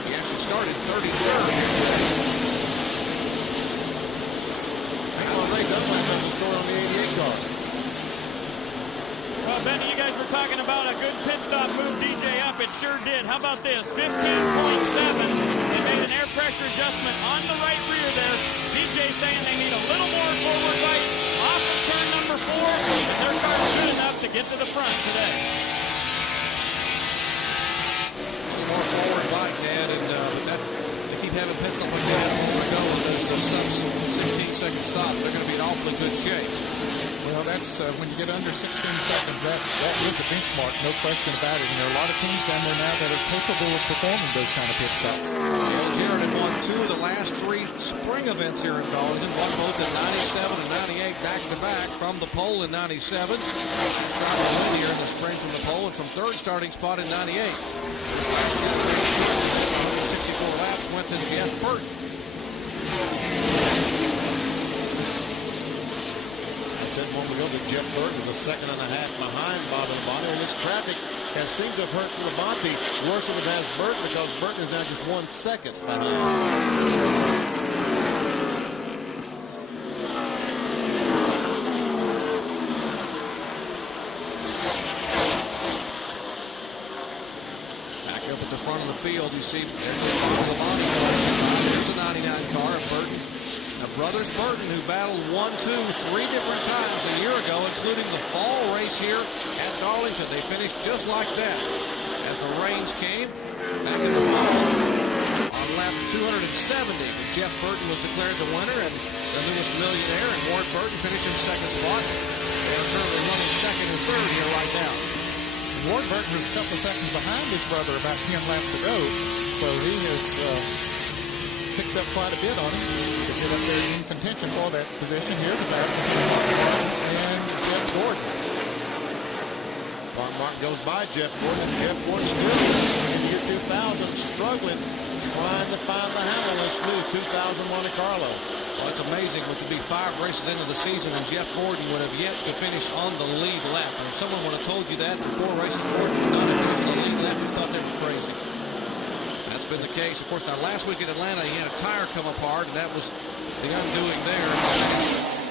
he actually started 33rd. Well, they done like that score on the 88 car. Well, Benny, you guys were talking about a good pit stop move DJ up. It sure did. How about this? 15.7. They made an air pressure adjustment on the right rear there. DJ saying they need a little more forward bite off of turn number 4. And their car's good enough to get to the front today. A little more forward bite, Dad, and they keep having pits up like that. When they go with this sub-16-second stops, they're going to be in awfully good shape. Well, that's when you get under 16 seconds, that is a benchmark, no question about it. And there are a lot of teams down there now that are capable of performing those kind of pit stops. Dale Jarrett had won 2 of the last 3 spring events here in Darlington. Won both in 97 and 98 back-to-back from the pole in 97. Tried to win here in the spring from the pole and from 3rd starting spot in 98. 64 laps went to Jeff Burton. Said a moment ago that Jeff Burton is a 2.5 seconds behind Bobby Labonte. And this traffic has seemed to have hurt Labonte worse than it has Burton, because Burton is now just 1 second behind. Back up at the front of the field, you see there's Labonte. There's a 99 car, and Burton. Brothers Burton, who battled 1, 2, 3 different times a year ago, including the fall race here at Darlington. They finished just like that as the rains came back in the fall. On lap 270, Jeff Burton was declared the winner, and the newest millionaire, and Ward Burton finished in 2nd spot. They are currently running 2nd and 3rd here right now. Ward Burton was a couple of seconds behind his brother about 10 laps ago, so he has picked up quite a bit on him to get up there in contention for that position. Here's the back and Jeff Gordon. Martin goes by Jeff Gordon. Jeff Gordon still in the year 2000 struggling, trying to find the handle on this new 2000 Monte Carlo. Well, it's amazing what to be 5 races into the season, and Jeff Gordon would have yet to finish on the lead lap. And if someone would have told you that before racing Gordon was done on the lead lap, you thought they were crazy. That's been the case. Of course, now last week at Atlanta, he had a tire come apart, and that was the undoing there.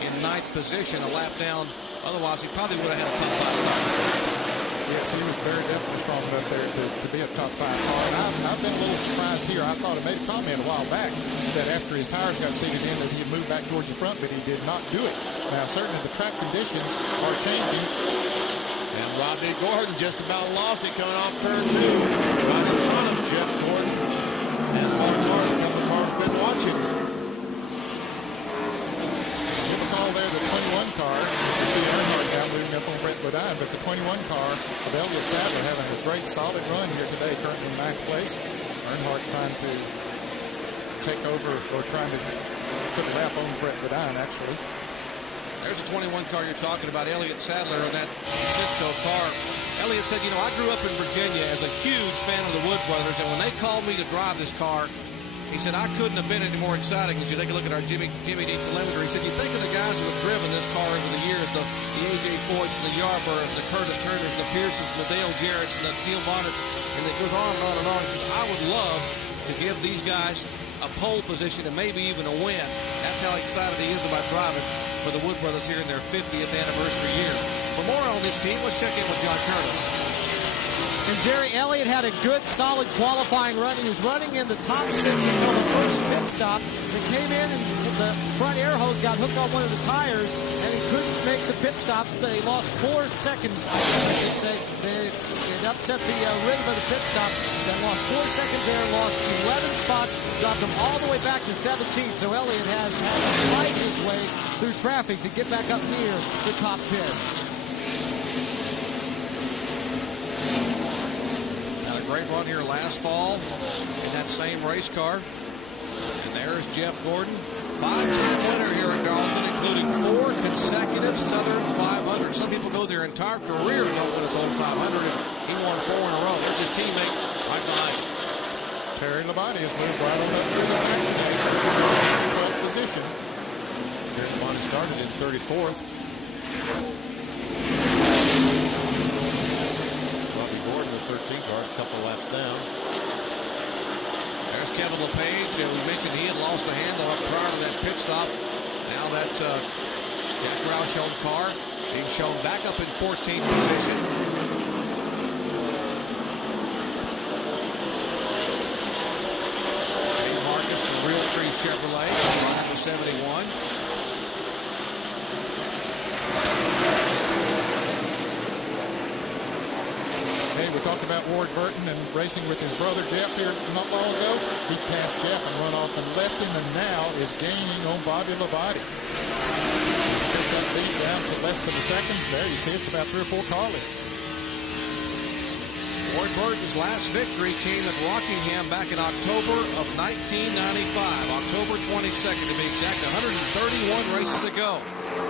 In 9th position, a lap down. Otherwise, he probably would have had a top 5. Yes, he was very definitely strong enough there to be a top 5 car. And I've been a little surprised here. I thought I made a comment a while back that after his tires got seated in that he'd move back towards the front, but he did not do it. Now, certainly the track conditions are changing. And Robbie Gordon just about lost it coming off turn 2. Right in front of Jeff Gordon. And run, but the 21 car of Elliott Sadler having a great solid run here today, currently in 9th place. Earnhardt trying to take over, or trying to put a lap on Brett Godin, actually. There's the 21 car you're talking about, Elliott Sadler on that Citgo car. Elliott said, you know, I grew up in Virginia as a huge fan of the Wood Brothers, and when they called me to drive this car, he said, I couldn't have been any more exciting. As you take a look at our Jimmy D telemetry, he said, you think of the guys who have driven this car over the years, the A.J. Foyts, the Yarburghs, the Curtis Turners, the Pearsons, the Dale Jarretts, and the Neil Bonnets, and it goes on and on and on. He said, I would love to give these guys a pole position and maybe even a win. That's how excited he is about driving for the Wood Brothers here in their 50th anniversary year. For more on this team, let's check in with John Kernan. And Jerry Elliott had a good, solid qualifying run. He was running in the top 6 until the first pit stop. They came in and the front air hose got hooked on one of the tires, and he couldn't make the pit stop. They lost 4 seconds, I should say. It upset the rhythm of the pit stop. Then lost 4 seconds there, lost 11 spots, dropped them all the way back to 17th. So Elliott has had to fight his way through traffic to get back up near the top 10. Great run here last fall in that same race car. And there's Jeff Gordon, 5-time winner here at Darlington, including 4 consecutive Southern 500. Some people go their entire career to go win his own 500. He won 4 in a row. There's his teammate right behind him. Terry Labonte has moved right on up through the track today. 12th position. Terry Labonte started in 34th. Gordon, the 13th car, a couple laps down. There's Kevin LePage. We mentioned he had lost the handle up prior to that pit stop. Now that Jack Roush-owned car being shown back up in 14th position. Dave Marcus, the Realtree Chevrolet, right to 71. We talked about Ward Burton and racing with his brother Jeff here not long ago. He passed Jeff and run off and left him, and now is gaining on Bobby Labonte. Take that lead down to less than a second. There you see it's about 3 or 4 car lengths. Ward Burton's last victory came at Rockingham back in October of 1995. October 22nd to be exact, 131 races ago.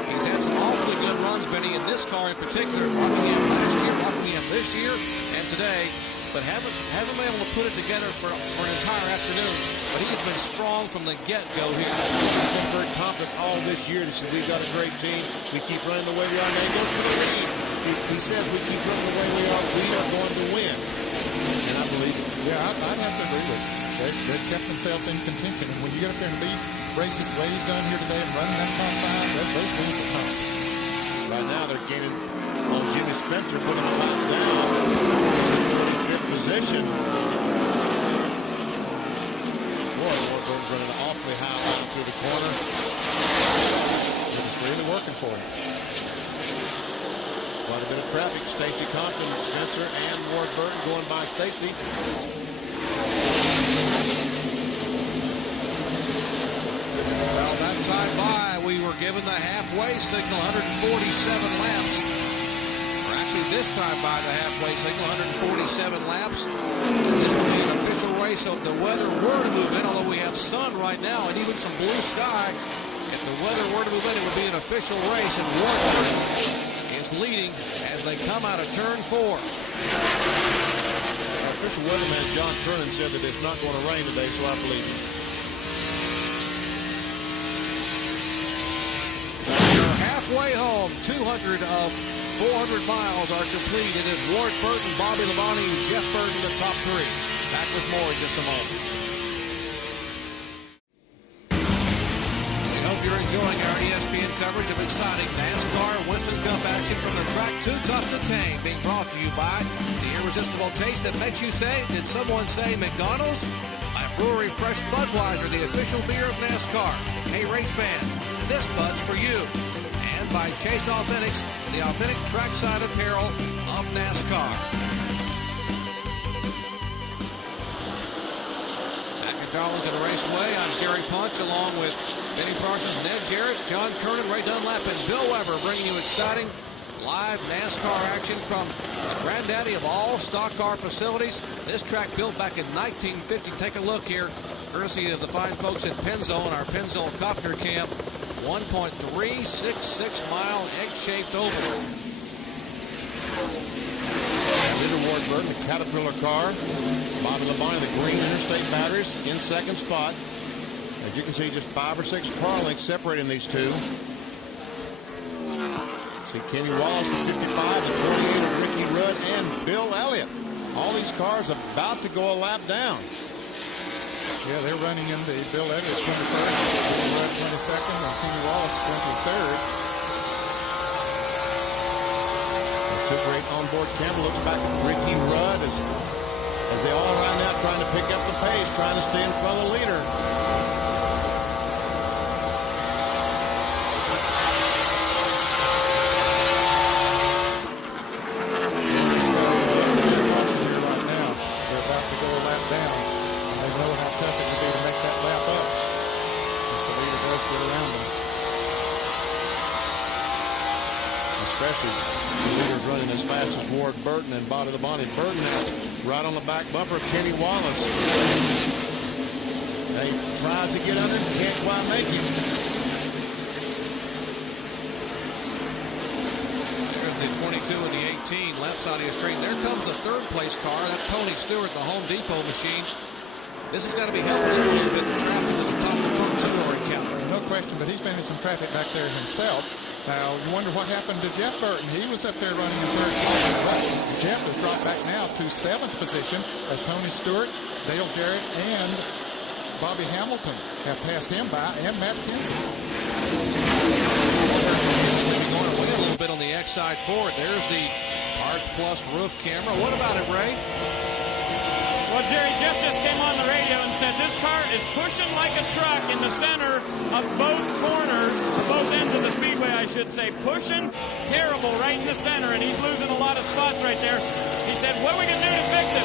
He's had some awfully good runs, Benny, in this car in particular. Rockingham last year, Rockingham this year, and today, but hasn't been able to put it together for an entire afternoon. But he has been strong from the get-go here. He's been very confident all this year. He said, we've got a great team. We keep running the way we are. Now he goes to the lead. He says, we keep running the way we are going to win. And I believe it. Yeah, I'd have to agree with you. They've kept themselves in contention. And when you get up there and lead races the way he's done here today and running that top 5, those wins will come. Right now they're gaining on Jimmy Spencer, putting him back down. 5th position. Boy, Ward Burton's running awfully high line through the corner. And it's really working for him. Quite a bit of traffic. Stacy Compton, Spencer, and Ward Burton going by Stacy. Well, that time by, we were given the halfway signal, 147 laps. Or actually, this time by the halfway signal, 147 laps. This will be an official race. So if the weather were to move in, although we have sun right now and even some blue sky, if the weather were to move in, it would be an official race. And Ward Burton is leading as they come out of turn 4. Our official weatherman, John Kernan, said that it's not going to rain today, so I believe him. We're halfway home. 200 of 400 miles are complete. It is Ward Burton, Bobby Labonte, and Jeff Burton, the top 3. Back with more in just a moment. You're enjoying our ESPN coverage of exciting NASCAR Winston Cup action from the track Too Tough to Tame, being brought to you by the irresistible taste that makes you say, did someone say McDonald's? By Brewery Fresh Budweiser, the official beer of NASCAR. Hey, race fans, this Bud's for you. And by Chase Authentics, the authentic trackside apparel of NASCAR. Back at Darlington Raceway, I'm Jerry Punch along with Benny Parsons, Ned Jarrett, John Kernan, Ray Dunlap, and Bill Weber, bringing you exciting Live NASCAR action from the granddaddy of all stock car facilities. This track built back in 1950. Take a look here, courtesy of the fine folks at Pennzoil and our Pennzoil Copter Camp. 1.366 mile egg-shaped oval. Ward Burton, the Caterpillar car. Bobby Labonte, the green Interstate batteries in second spot. As you can see, just 5 or 6 car lengths separating these two. See Kenny Wallace, the 55, the 28 of Ricky Rudd, and Bill Elliott. All these cars about to go a lap down. Yeah, they're running in the Bill Elliott 21st, Bill Rudd 22nd, and Kenny Wallace 23rd. Great onboard camera looks back at Ricky Rudd as they all around now trying to pick up the pace, trying to stay in front of the leader. Right now, they're about to go a lap down, and they know how tough it will be to make that lap up if the leader does get around them. Especially the leaders running as fast as Ward Burton and Bobby Labonte. Burton out right on the back bumper of Kenny Wallace. They tried to get under him, can't quite make it. There's the 22 and the 18, left side of your screen. There comes the third place car. That's Tony Stewart, the Home Depot machine. This is going to be helping us a little bit in traffic. This is top of the front two-door encounter. No question, but he's been in some traffic back there himself. Now, you wonder what happened to Jeff Burton. He was up there running in third place. Jeff has dropped back now to 7th position as Tony Stewart, Dale Jarrett, and Bobby Hamilton have passed him by, and Matt Kenseth. Going away a little bit on the X side forward. There's the Parts Plus roof camera. What about it, Ray? Well, Jerry, Jeff just came on the radio and said this car is pushing like a truck in the center of both corners, both ends of the speedway, I should say. Pushing terrible right in the center, and he's losing a lot of spots right there. He said, what are we going to do to fix it?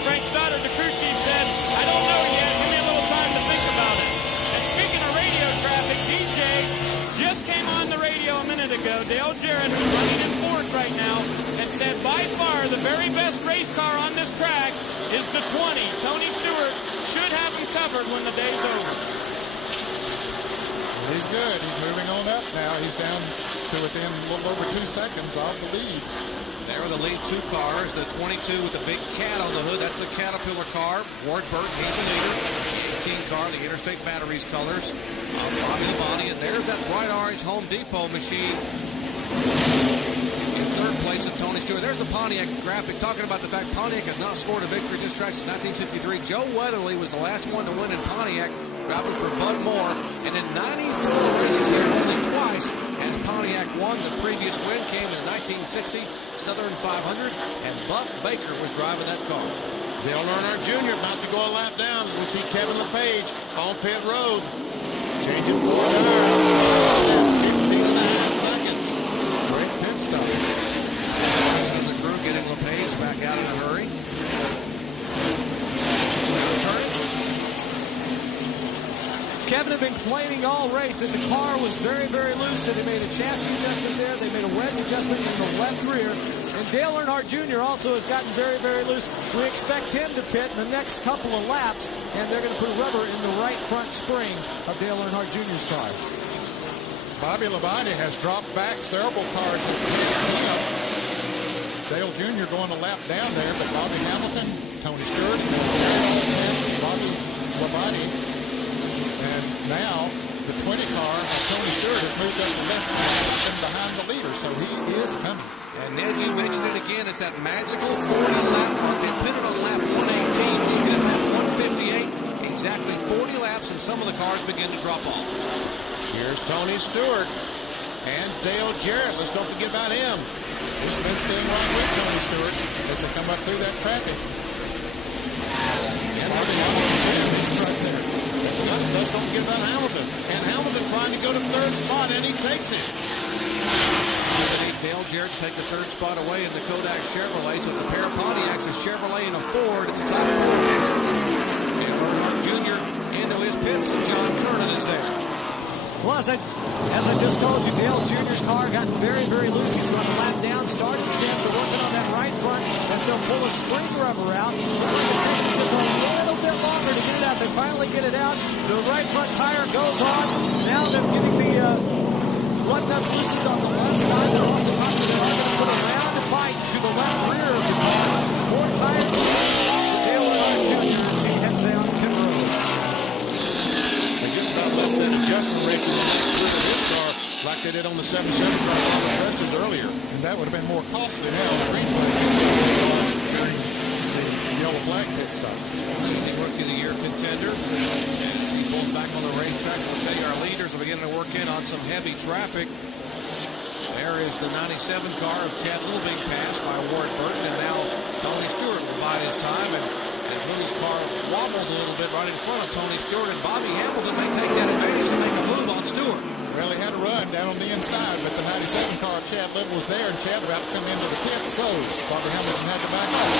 Frank Stoddard, the crew chief, said, I don't know yet. Give me a little time to think about it. And speaking of radio traffic, DJ just came on the radio a minute ago. Dale Jarrett, who's running in 4th right now, and said by far the very best race car on this track is the 20. Tony Stewart should have him covered when the day's over. He's good. He's moving on up now. He's down to within a little over 2 seconds of the lead. There are the lead 2 cars. The 22 with the big cat on the hood. That's the Caterpillar car. Ward Burton, he's the leader. The 18 car, the Interstate Batteries colors. Bobby Labonte, and there's that bright orange Home Depot machine. In 3rd place of Tony Stewart. There's the Pontiac graphic talking about the fact Pontiac has not scored a victory at this track since 1953. Joe Weatherly was the last one to win in Pontiac, driving for Bud Moore. And in 94 races here, only twice has Pontiac won. The previous win came in 1960 Southern 500, and Buck Baker was driving that car. Dale Earnhardt Jr. about to go a lap down. We see Kevin LePage on pit road. Changing for tires. 15.5 seconds. Great pit stop. The crew getting LePage back out in a hurry. Kevin had been complaining all race that the car was very, very loose, so they made a chassis adjustment there. They made a wedge adjustment in the left rear. And Dale Earnhardt Jr. also has gotten very, very loose. We expect him to pit in the next couple of laps, and they're going to put rubber in the right front spring of Dale Earnhardt Jr.'s car. Bobby Labonte has dropped back several cars. Dale Jr. going a lap down there, but Bobby Hamilton, Tony Stewart, Bobby Labonte. And now the 20 car of Tony Stewart has moved up less than behind the leader, so he is coming. And Ned, you mentioned it again. It's that magical 40-lap mark. They pitted on lap 118. Looking at that 158, exactly 40 laps, and some of the cars begin to drop off. Here's Tony Stewart and Dale Jarrett. Let's don't forget about him. He's been staying right with Tony Stewart as they come up through that traffic. And right there. Let's don't forget about Hamilton. And Hamilton trying to go to 3rd spot, and he takes it. Dale Jarrett to take the 3rd spot away in the Kodak Chevrolet. So it's a pair of Pontiacs, a Chevrolet and a Ford inside of Dale Earnhardt Jr. into his pits, and John Kernan is there. Plus, as I just told you, Dale Jr.'s car got very, very loose. He's going to lap down, starting to they're working on that right front as they'll pull a spring rubber out. Looks like it's taking just a little bit longer to get it out. They finally get it out. The right front tire goes on. Now they're getting the lug nuts loosened on the left side. They're also talking about going to put a round bite to the left rear of the car. 4 tires. Dale Earnhardt Jr. as he heads down pit road. They just about left that adjustment rate in his car like they did on the 77 car on the Preston's earlier. And that would have been more costly now on the green flag during the yellow flag pit stop. The Rookie of the Year contender. And he pulls back on the racetrack. We'll tell you our leaders are beginning to work in on some heavy traffic. There is the 97 car of Chad Little being passed by Ward Burton, and now Tony Stewart will bide his time, and Little's car wobbles a little bit right in front of Tony Stewart, and Bobby Hamilton may take that advantage and make a move on Stewart. Well, he had a run down on the inside, but the 97 car of Chad Little was there, and Chad about to come into the pit, so Bobby Hamilton had to back up.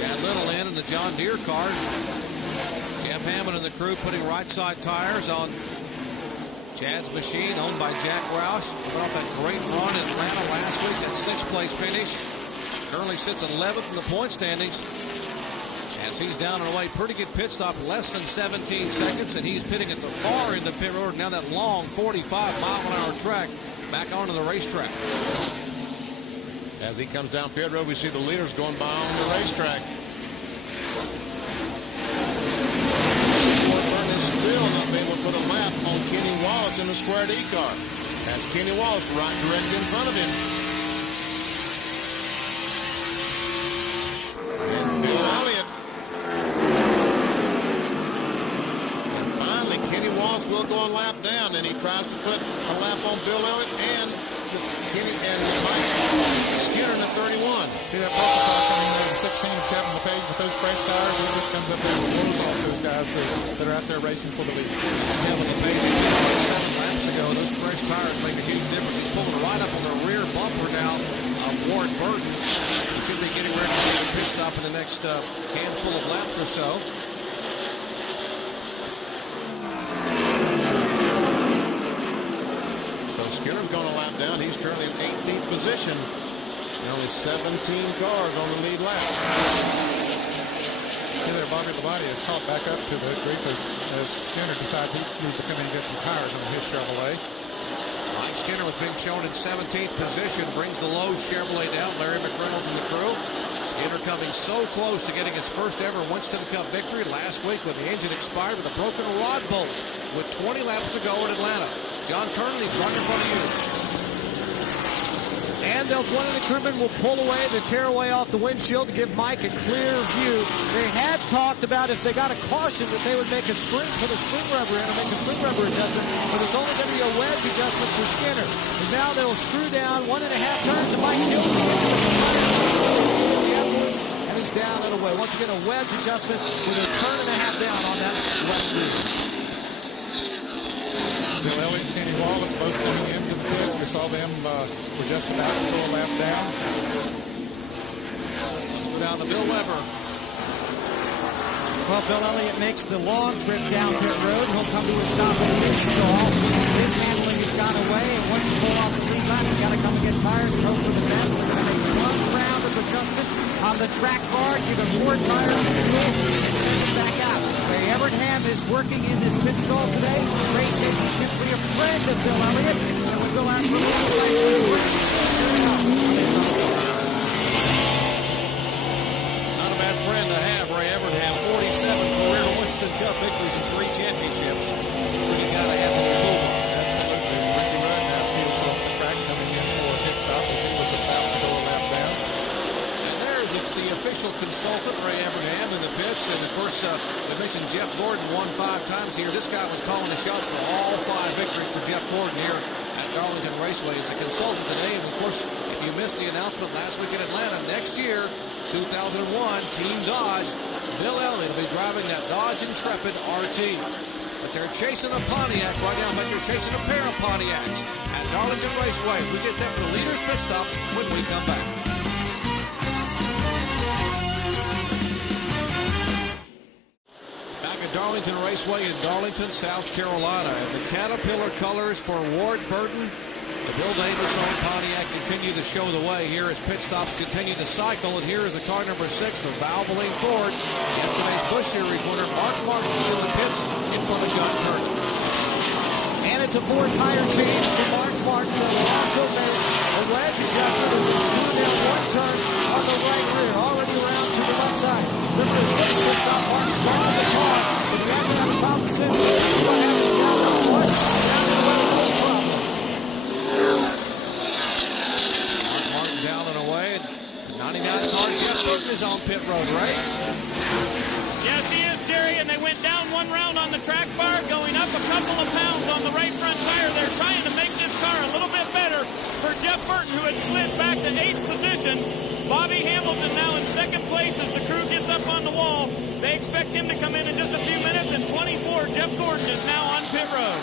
Chad Little in the John Deere car. Jeff Hammond and the crew putting right side tires on Chad's machine, owned by Jack Roush. Coming off that great run in Atlanta last week, that 6th place finish. Currently sits 11th in the point standings. As he's down and away, pretty good pit stop, less than 17 seconds, and he's pitting at the far end of pit road. Now that long 45-mile-an-hour track back onto the racetrack. As he comes down pit road, we see the leaders going by on the racetrack. Still not being able to put a lap on Kenny Wallace in the Square D car. That's Kenny Wallace right directly in front of him. And Bill Elliott. And finally, Kenny Wallace will go a lap down, and he tries to put a lap on Bill Elliott and Kenny and Mike Skinner in the 31. See that purple car coming in the 16 of Kevin LePage with those fresh tires, and he just comes up there and blows off those guys that are out there racing for the lead. Kevin LePage 7 laps ago, those fresh tires make a huge difference. He's pulling right up on the rear bumper now of Ward Burton. He should be getting ready to make a pit stop in the next handful of laps or so. Skinner's going to lap down. He's currently in 18th position. And only 17 cars on the lead lap. See there, Bobby Labonte is caught back up to the group as Skinner decides he needs to come in and get some tires on his Chevrolet. Mike Skinner was being shown in 17th position. Brings the low Chevrolet down. Larry McReynolds and the crew. Skinner coming so close to getting his first ever Winston Cup victory last week when the engine expired with a broken rod bolt with 20 laps to go in Atlanta. John Kernan, he's right in front of you. And one of the crewmen will pull away the tear away off the windshield to give Mike a clear view. They had talked about if they got a caution that they would make a spring, put a spring rubber in or make a spring rubber adjustment, but there's only going to be a wedge adjustment for Skinner. And now they'll screw down 1.5 turns and Mike Hilton and he's down and away. Once again, a wedge adjustment with a turn and a half down on that left rear. Bill Elliott and Kenny Wallace both coming into the pits. We saw them were just about to go a lap down. Let's go down to Bill Weber. Well, Bill Elliott makes the long trip down pit road. He'll come to a stop in mid-stall. His handling has gone away, and once you pull off the lead lap, you got to come and get tires and hope for the best. We're going to make one round of adjustment on the track bar, give him 4 tires to the wheel, and send it back out. Ray Evernham is working in this pit stall today. Ray is simply a friend of Bill Elliott, and when Bill asks for the Not a bad friend to have, Ray Evernham. 47 career Winston Cup victories and 3 championships. Pretty guy to have in the toolbox. Absolutely. Ricky Rudd now peels off the track coming in for a pit stop as he was about to go a lap down. And there's the official consultant, Ray Evernham, in the pits. And, of course, we mentioned Jeff Gordon won 5 times here. This guy was calling the shots for all 5 victories for Jeff Gordon here at Darlington Raceway. He's a consultant today. And, of course, if you missed the announcement last week in Atlanta, next year, 2001, Team Dodge, Bill Elliott will be driving that Dodge Intrepid RT. But they're chasing a Pontiac right now, but they're chasing a pair of Pontiacs at Darlington Raceway. We get set for the leader's pit stop when we come back. Darlington Raceway in Darlington, South Carolina. And the Caterpillar colors for Ward Burton. The Bill Davis-owned Pontiac continue to show the way here as pit stops continue to cycle. And here is the car number 6 for Valvoline Ford. Yesterday's Busch Series winner, Mark Martin, in the pits in front of John Curtin. And it's a 4-tire change for Mark Martin that will also make a wedge adjustment as it's doing down one turn on the right rear, already around to the left side. Remember his first pit stop, Martin started the car, but he hasn't had a problem since. What happens down to one, down to the way, no problems. Mark Martin's out and away. 99 car, Jeff Burton is on pit road, right? Yes, he is, Jerry, and they went down one round on the track bar, going up a couple of pounds on the right front tire. They're trying to make this car a little bit better for Jeff Burton, who had slid back to 8th position. Bobby Hamilton now in 2nd place as the crew gets up on the wall. They expect him to come in just a few minutes, and 24, Jeff Gordon is now on pit road.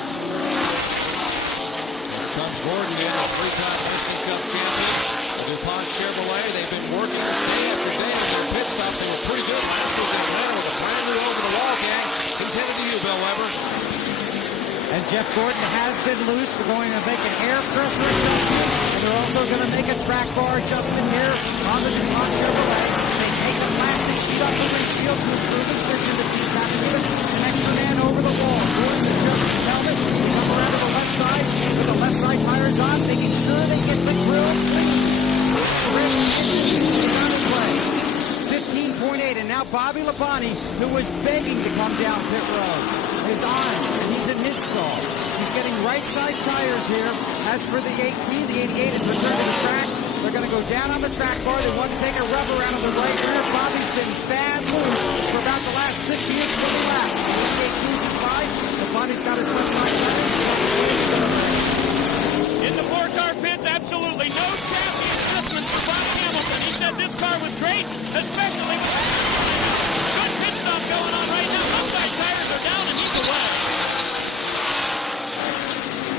Here comes Gordon in, a 3-time Winston Cup champion. DuPont Chevrolet, they've been working day after day on their pit stop. They were pretty good last week in Atlanta with a brand new over-the-wall gang. He's headed to you, Bill Weber. And Jeff Gordon has been loose. They're going to make an air pressure adjustment, and they're also going to make a track bar adjustment here on the DuPont Chevrolet. They take a plastic sheet off the windshield to improve the friction that seems to have to give it an extra man over the wall. Gordon adjusts his helmet, come around to the left side, with the left side tires on, making sure they get the grill clean. 15.8, and now Bobby Labonte, who was begging to come down pit road, is on, and he's in his stall. He's getting right side tires here. As for the 18, the 88 is returned to the track. They're going to go down on the track bar. They want to take a rub around on the right rear. Bobby's been bad loose for about the last 15 or 20 laps. The 18 is by. Labonte's got his left side tires. In the 4-car pits, absolutely no chassis adjustment for Bobby Hamilton. He said this car was great, especially with good pit stop going on right now. Outside tires are down and he's away.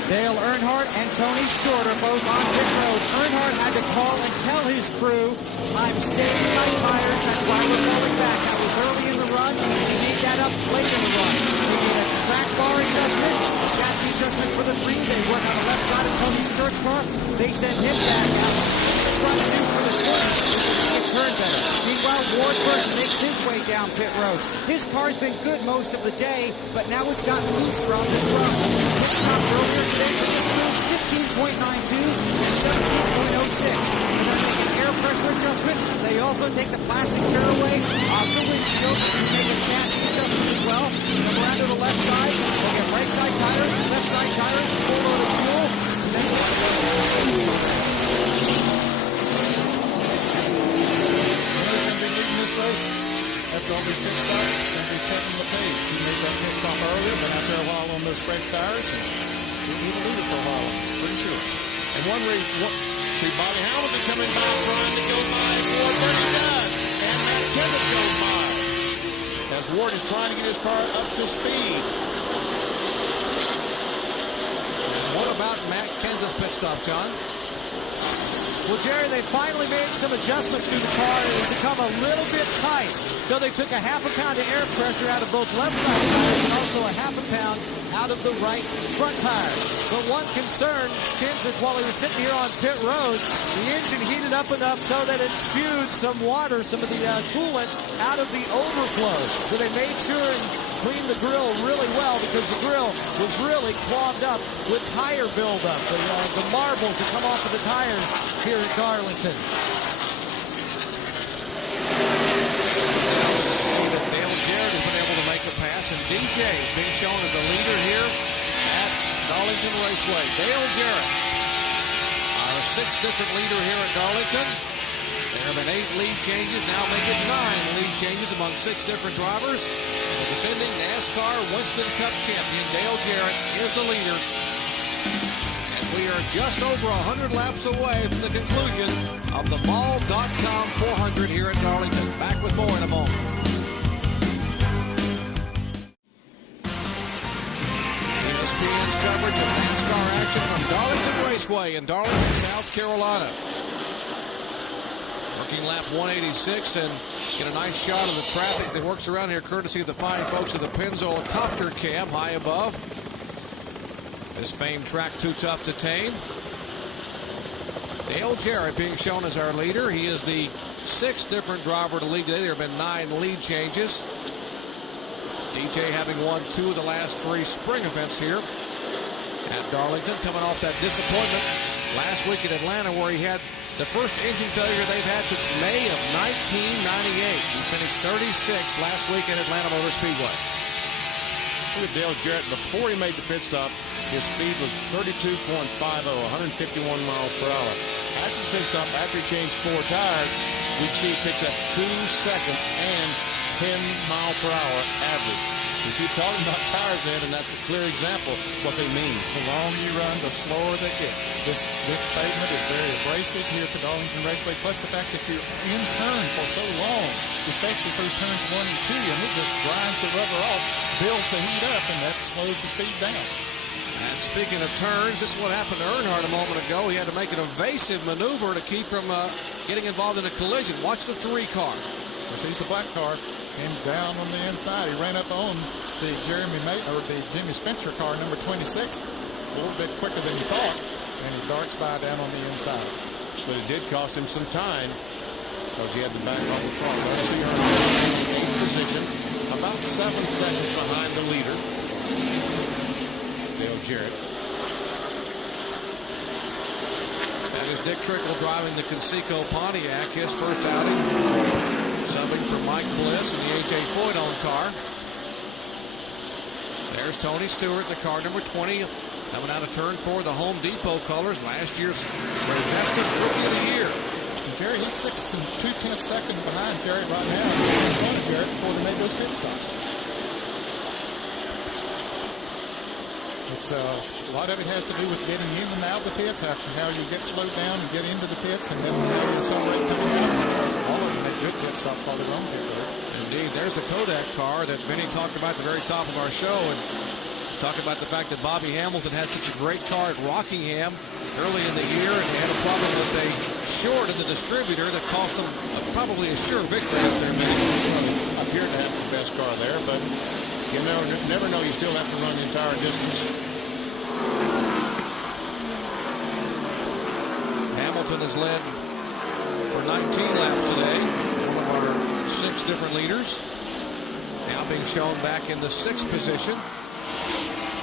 Dale Earnhardt and Tony Stewart are both on pit road. Earnhardt had to call and tell his crew, I'm saving my tires, that's why we're going back. That was early in the run, and he made that up late in the run. He made a track bar adjustment, a chassis adjustment for the 3. They work on the left side of Tony Stewart's car. They send him back out. The front two for the 20 turn better. Meanwhile, Ward Burton makes his way down pit road. His car's been good most of the day, but now it's gotten looser on this run. Pit stop earlier today for this crew, 15.92 and 17.06. And they're making air pressure adjustment. They also take the plastic tearaway off the windshield and make a chassis adjustment as well. Come around to the left side. They get right side tires, left side tires, full load of fuel. And then after all these pit stops, and be Kevin LePage. He made that pit stop earlier, been out there a while on those fresh tires, and he'll be the leader for a while, I'm pretty sure. And one reason, see Bobby Hamilton coming by, trying to go by Ward Burton does, and Matt Kenseth goes by. As Ward is trying to get his car up to speed. What about Matt Kenseth's pit stop, John? Well, Jerry, they finally made some adjustments to the car. It had become a little bit tight. So they took a half a pound of air pressure out of both left side tires and also a half a pound out of the right front tire. But one concern, Kenseth, while he was sitting here on pit road, the engine heated up enough so that it spewed some water, some of the coolant, out of the overflow. So they made sure and cleaned the grill really well because the grill was really clogged up with tire buildup. The marbles that come off of the tires here at Darlington. Dale Jarrett has been able to make a pass, and DJ is being shown as the leader here at Darlington Raceway. Dale Jarrett, our 6th different leader here at Darlington. There have been 8 lead changes, now make it 9 lead changes among 6 different drivers. The defending NASCAR Winston Cup champion Dale Jarrett is the leader. And we are just over 100 laps away from the conclusion of the Ball.com 400 here at Darlington. Back with more in a moment. ESPN's coverage of NASCAR action from Darlington Raceway in Darlington, South Carolina. Working lap 186 and get a nice shot of the traffic as he works around here, courtesy of the fine folks of the Pennzoil Copter Cam high above. This famed track too tough to tame. Dale Jarrett being shown as our leader. He is the 6th different driver to lead today. There have been 9 lead changes. DJ having won 2 of the last 3 spring events here at Darlington, coming off that disappointment last week at Atlanta where he had the first engine failure they've had since May of 1998. He finished 36 last week at Atlanta Motor Speedway. Look at Dale Jarrett. Before he made the pit stop, his speed was 32.50, 151 miles per hour. After the pit stop, after he changed 4 tires, we'd see he picked up 2 seconds and 10 mile per hour average. We keep talking about tires, man, and that's a clear example of what they mean. The longer you run, the slower they get. This pavement is very abrasive here at the Darlington Raceway, plus the fact that you're in turn for so long, especially through turns 1 and 2, and it just grinds the rubber off, builds the heat up, and that slows the speed down. And speaking of turns, this is what happened to Earnhardt a moment ago. He had to make an evasive maneuver to keep from getting involved in a collision. Watch the 3 car. Well, he's the black car. Came down on the inside. He ran up on the Jimmy Spencer car, number 26, a little bit quicker than he thought, and he darts by down on the inside. But it did cost him some time because he had to back off the front. Rusty Earnhardt in 8th position, about 7 seconds behind the leader, Dale Jarrett. That is Dick Trickle driving the Conseco Pontiac, his first outing. Subbing for Mike Bliss in the A.J. Foyt-owned car. There's Tony Stewart in the car number 20. Coming out of turn 4, the Home Depot colors. Last year's fastest rookie of the year. And Jerry, he's 6 2/10 seconds behind Jerry right now. He's in front of Jerry before they made those pit stops. It's a lot of it has to do with getting in and out of the pits, how you get slowed down and get into the pits, and then how you accelerate coming out. All of them make good pit stops while they're on pit road. Indeed, there's the Kodak car that Vinny talked about at the very top of our show, and talking about the fact that Bobby Hamilton had such a great car at Rockingham early in the year, and they had a problem with a short in the distributor that cost them probably a sure victory up there. Appeared to have the best car there, but you never know. You still have to run the entire distance. Hamilton has led for 19 laps today, one of our 6 different leaders. Now being shown back in the 6th position.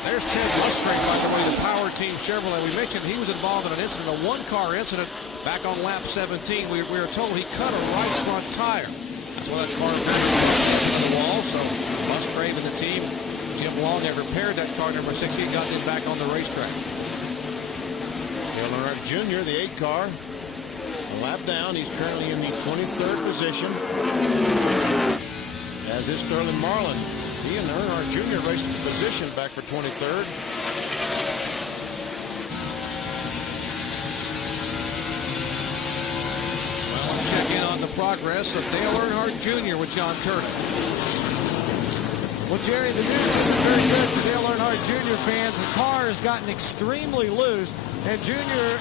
There's Ted Musgrave, by the way, the Power Team Chevrolet. We mentioned he was involved in an incident, a 1-car incident back on lap 17. We were told he cut a right front tire. That's why that's hard to the wall. So Musgrave and the team, Jim Long, have repaired that car number 16, got this back on the racetrack. Dale Earnhardt Jr., the 8 car, a lap down. He's currently in the 23rd position, as is Sterling Marlin. He and Earnhardt Jr. raced his position back for 23rd. Well, let's check in on the progress of Dale Earnhardt Jr. with John Turner. Well, Jerry, the news isn't very good for Dale Earnhardt Jr. fans. The car has gotten extremely loose, and Jr.,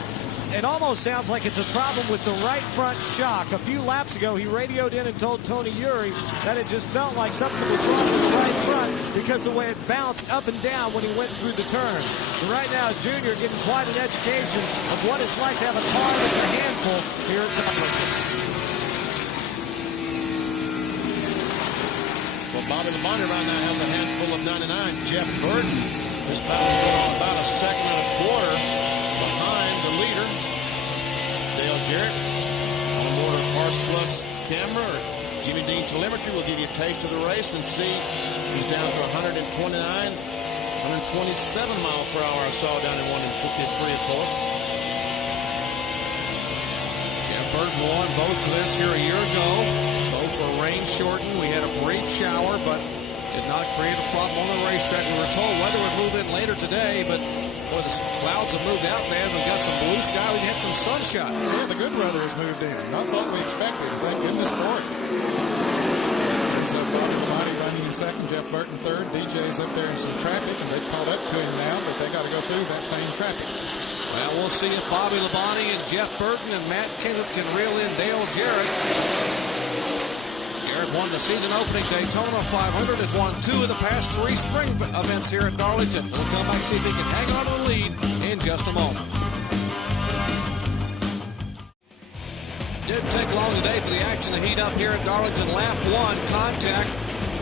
it almost sounds like it's a problem with the right front shock. A few laps ago, he radioed in and told Tony Eury that it just felt like something was wrong with the right front because the way it bounced up and down when he went through the turns. So right now, Jr. getting quite an education of what it's like to have a car that's a handful here at Darlington. Well, Bobby Labonte right now has a handful of 99. Jeff Burton, this battle's going on about a second and a quarter behind the leader, Dale Jarrett. On board a Parts Plus camera or Jimmy Dean telemetry will give you a taste of the race and see he's down to 129, 127 miles per hour I saw down in 1 and 3 and 4. Jeff Burton won both events here a year ago. Both were rain shortened. We had a brief shower, but did not create a problem on the racetrack. We were told weather would move in later today, but boy, the clouds have moved out, man. We've got some blue sky. We've had some sunshine. Yeah, the good weather has moved in. Not what we expected. Thank goodness for it. So Bobby Labonte running in second, Jeff Burton third. DJ's up there in some traffic, and they've caught up to him now, but they got to go through that same traffic. Well, we'll see if Bobby Labonte and Jeff Burton and Matt Kenseth can reel in Dale Jarrett. Jarrett won the season opening Daytona 500, has won 2 of the past 3 spring events here at Darlington. We'll come back and see if he can hang on to the lead in just a moment. Didn't take long today for the action to heat up here at Darlington. Lap 1, contact.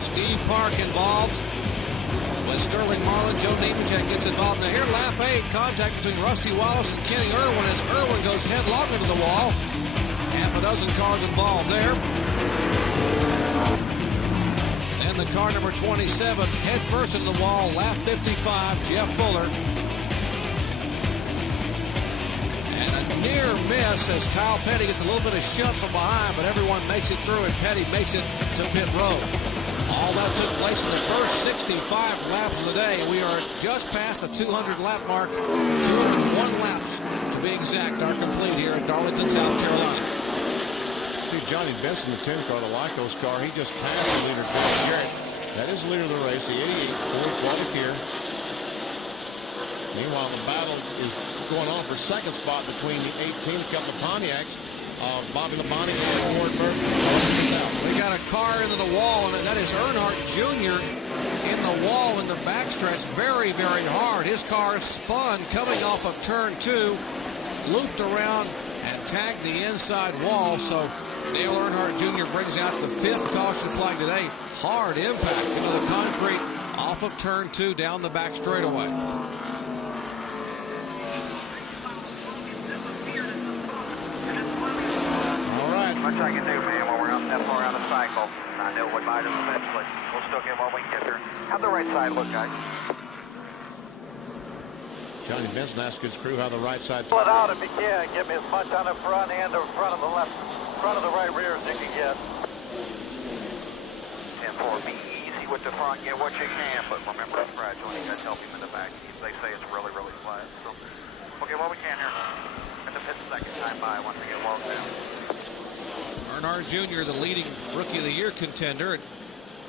Steve Park involved with Sterling Marlin. Joe Nemechek gets involved. Now here, lap 8, contact between Rusty Wallace and Kenny Irwin as Irwin goes headlong into the wall. Half a dozen cars involved there. Then the car number 27 head first into the wall. Lap 55, Jeff Fuller. And a near miss as Kyle Petty gets a little bit of shunt from behind, but everyone makes it through, and Petty makes it to pit road. All that took place in the first 65 laps of the day. We are just past the 200 lap mark. 201 laps, to be exact, are complete here in Darlington, South Carolina. See Johnny Benson, the 10 car, the Lycos car, he just passed the leader, Dale Jarrett. That is the leader of the race, the 88 Ford Qualifier. Meanwhile, the battle is going on for second spot between the 18, a couple of Pontiacs. Bobby Labonte and Ward Burton. We got a car into the wall, and that is Earnhardt Jr. in the wall in the backstretch. Very, very hard. His car spun coming off of turn 2, looped around and tagged the inside wall. So Dale Earnhardt Jr. brings out the 5th caution flag today. Hard impact into the concrete off of turn 2 down the back straightaway. Much I can do, man, when we're out that far out of the cycle. I know what might eventually. We'll still get what we can get there. How'd the right side look, guys? Johnny Benson asked his crew how the right side. Pull it out if you can. Get me as much on the front and the front of the left, front of the right rear as you can get. 10-4, be easy with the front. Get what you can, but remember it's fragile. You got to help him in the back. They say it's really, really flat. So we'll get what we can here. At the 5th second time by once we get logged down. Earnhardt Jr., the leading Rookie of the Year contender,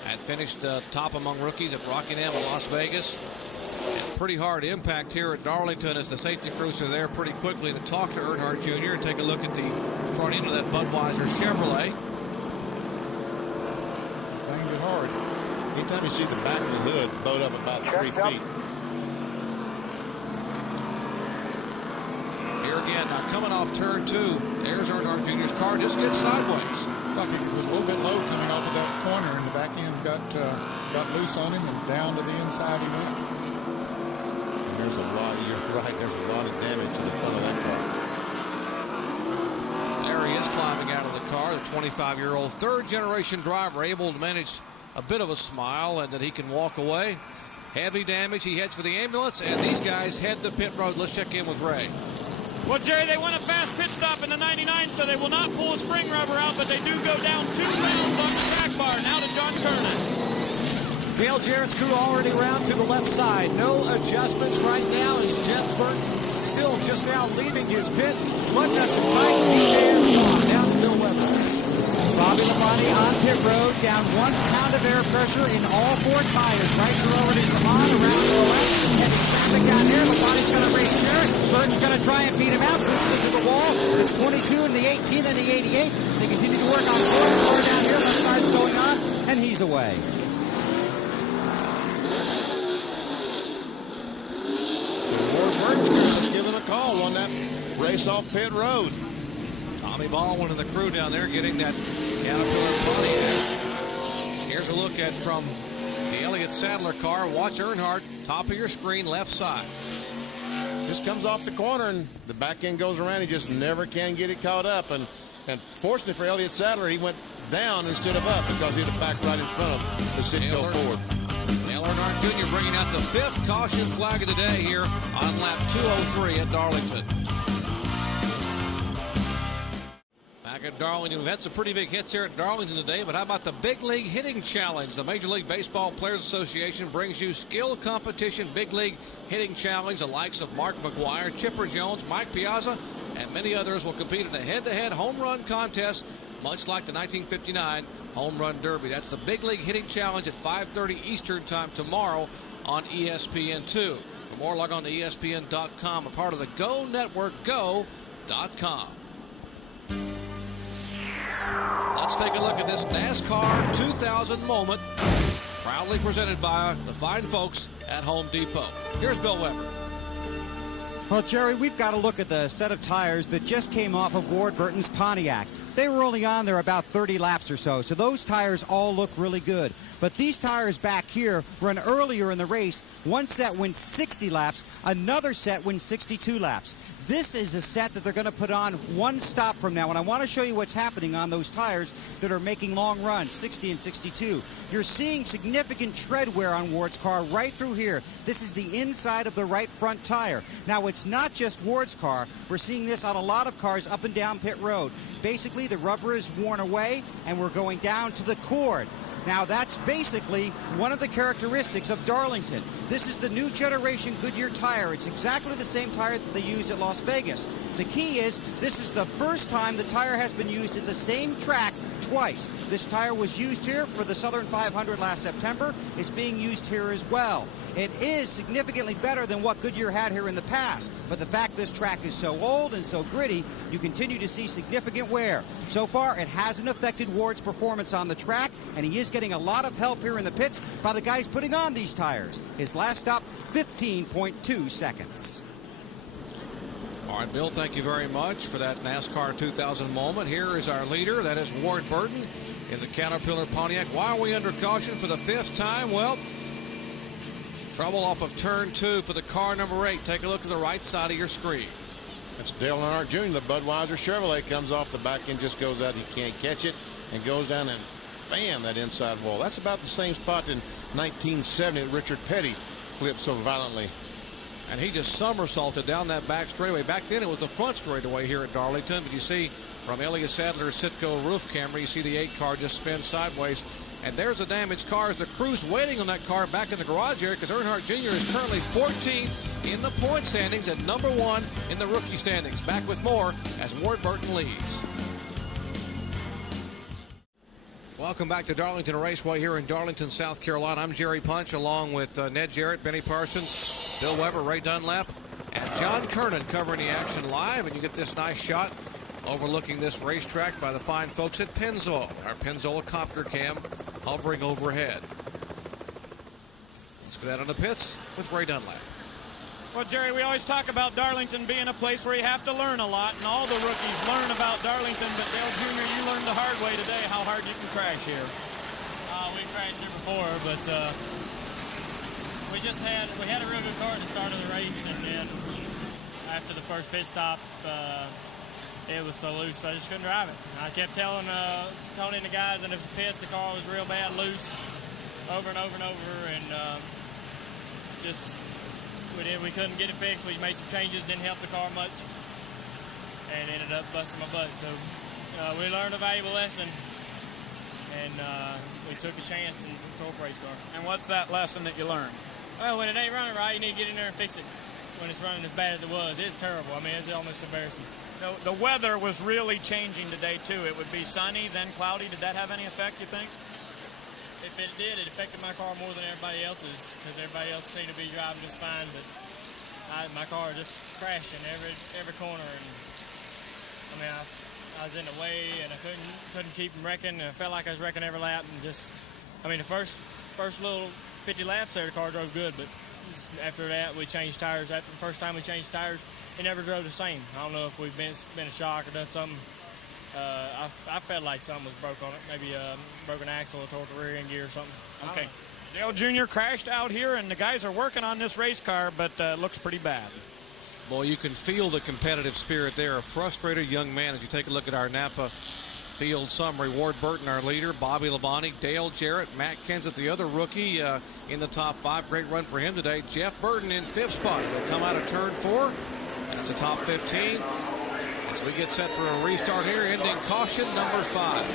had finished top among rookies at Rockingham and Las Vegas. And pretty hard impact here at Darlington as the safety crews are there pretty quickly to talk to Earnhardt Jr. and take a look at the front end of that Budweiser Chevrolet. Banged it hard. Anytime you see the back of the hood bowed up about 3 feet. Here again, now coming off turn 2, there's Earnhardt Jr.'s car, just gets sideways. I think it was a little bit low coming off of that corner, and the back end got loose on him, and down to the inside he went. And there's a lot, you're right, there's a lot of damage to the front of that car. There he is climbing out of the car, the 25-year-old third-generation driver, able to manage a bit of a smile and that he can walk away. Heavy damage, he heads for the ambulance, and these guys head to pit road. Let's check in with Ray. Well, Jerry, they want a fast pit stop in the 99, so they will not pull a spring rubber out, but they do go down 2 rounds on the track bar. Now to John Kernan. Dale Jarrett's crew already around to the left side. No adjustments right now as Jeff Burton still just now leaving his pit. Lug nuts are tight. DJ is gone. Down to Bill Weber. Bobby Labonte on pit road, down 1 pound of air pressure in all 4 tires. Right to over to Lamont, around to the left. Heavy traffic down here. Labonte's going to race Jarrett. Burton's going to try and beat him out. Pushes to the wall. It's 22 and the 18 and the 88. They continue to work on 4 down here. Left side's going on, and he's away. Ward Burton's giving a call on that race off pit road. Tommy Baldwin and the crew down there getting that Caterpillar Pontiac. Here's a look at from the Elliott Sadler car. Watch Earnhardt, top of your screen, left side. Just comes off the corner and the back end goes around. He just never can get it caught up. And fortunately for Elliott Sadler, he went down instead of up because he had the back right in front of the Citgo Ford. Dale Earnhardt Jr. bringing out the 5th caution flag of the day here on lap 203 at Darlington. Back at Darlington, we've had some pretty big hits here at Darlington today, but how about the Big League Hitting Challenge? The Major League Baseball Players Association brings you skill competition Big League Hitting Challenge. The likes of Mark McGwire, Chipper Jones, Mike Piazza, and many others will compete in a head-to-head home run contest, much like the 1959 Home Run Derby. That's the Big League Hitting Challenge at 5:30 Eastern Time tomorrow on ESPN2. For more, log on to ESPN.com, a part of the Go Network, go.com. Let's take a look at this NASCAR 2000 moment, proudly presented by the fine folks at Home Depot. Here's Bill Weber. Well, Jerry, we've got to look at the set of tires that just came off of Ward Burton's Pontiac. They were only on there about 30 laps or so those tires all look really good. But these tires back here run earlier in the race. One set went 60 laps, another set went 62 laps. This is a set that they're going to put on one stop from now, and I want to show you what's happening on those tires that are making long runs, 60 and 62. You're seeing significant tread wear on Ward's car right through here. This is the inside of the right front tire. Now, it's not just Ward's car. We're seeing this on a lot of cars up and down pit road. Basically, the rubber is worn away, and we're going down to the cord. Now, that's basically one of the characteristics of Darlington. This is the new generation Goodyear tire. It's exactly the same tire that they used at Las Vegas. The key is this is the first time the tire has been used at the same track twice. This tire was used here for the Southern 500 last September. It's being used here as well. It is significantly better than what Goodyear had here in the past, but the fact this track is so old and so gritty, you continue to see significant wear. So far, it hasn't affected Ward's performance on the track, and he is getting a lot of help here in the pits by the guys putting on these tires. His last stop, 15.2 seconds. All right, Bill, thank you very much for that NASCAR 2000 moment. Here is our leader. That is Ward Burton in the Caterpillar Pontiac. Why are we under caution for the 5th time? Well, trouble off of turn 2 for the car number 8. Take a look to the right side of your screen. That's Dale Earnhardt Jr. The Budweiser Chevrolet comes off the back end, just goes out. He can't catch it and goes down and bam, that inside wall. That's about the same spot in 1970 that Richard Petty flipped so violently. And he just somersaulted down that back straightaway. Back then it was the front straightaway here at Darlington, but you see from Elliott Sadler's Citgo roof camera, you see the 8 car just spin sideways. And there's a damaged car as the crew's waiting on that car back in the garage area, because Earnhardt Jr. is currently 14th in the point standings and number 1 in the rookie standings. Back with more as Ward Burton leads. Welcome back to Darlington Raceway here in Darlington, South Carolina. I'm Jerry Punch, along with Ned Jarrett, Benny Parsons, Bill Weber, Ray Dunlap, and John Kernan covering the action live. And you get this nice shot overlooking this racetrack by the fine folks at Pennzoil. Our Pennzoil copter cam hovering overhead. Let's go down on the pits with Ray Dunlap. Well, Jerry, we always talk about Darlington being a place where you have to learn a lot, and all the rookies learn about Darlington, but Dale Jr., you learned the hard way today how hard you can crash here. We crashed here before, but we had a real good car at the start of the race, and then after the first pit stop, it was so loose, I just couldn't drive it. I kept telling Tony and the guys in the pits the car was real bad loose over and over and over, and we couldn't get it fixed. We made some changes, didn't help the car much, and ended up busting my butt. So we learned a valuable lesson, and we took a chance and tore a race car. And what's that lesson that you learned? Well, when it ain't running right, you need to get in there and fix it. When it's running as bad as it was, it's terrible. I mean, it's almost embarrassing. The weather was really changing today, too. It would be sunny, then cloudy. Did that have any effect, you think? If it did, it affected my car more than everybody else's, because everybody else seemed to be driving just fine, but my car just crashed in every corner, and I mean, I was in the way, and I couldn't keep from wrecking. I felt like I was wrecking every lap, and the first little 50 laps there, the car drove good, but after that, we changed tires. After the first time we changed tires, it never drove the same. I don't know if we've been a shock or done something. I felt like something was broke on it. Maybe a broken axle or tore the rear end gear or something. Okay. Dale Jr. crashed out here, and the guys are working on this race car, but looks pretty bad. Boy, you can feel the competitive spirit there. A frustrated young man as you take a look at our Napa field summary. Ward Burton, our leader, Bobby Labonte, Dale Jarrett, Matt Kenseth, the other rookie in the top 5. Great run for him today. Jeff Burton in 5th spot. They'll come out of turn 4. That's a top 15. As we get set for a restart here, ending caution number 5. And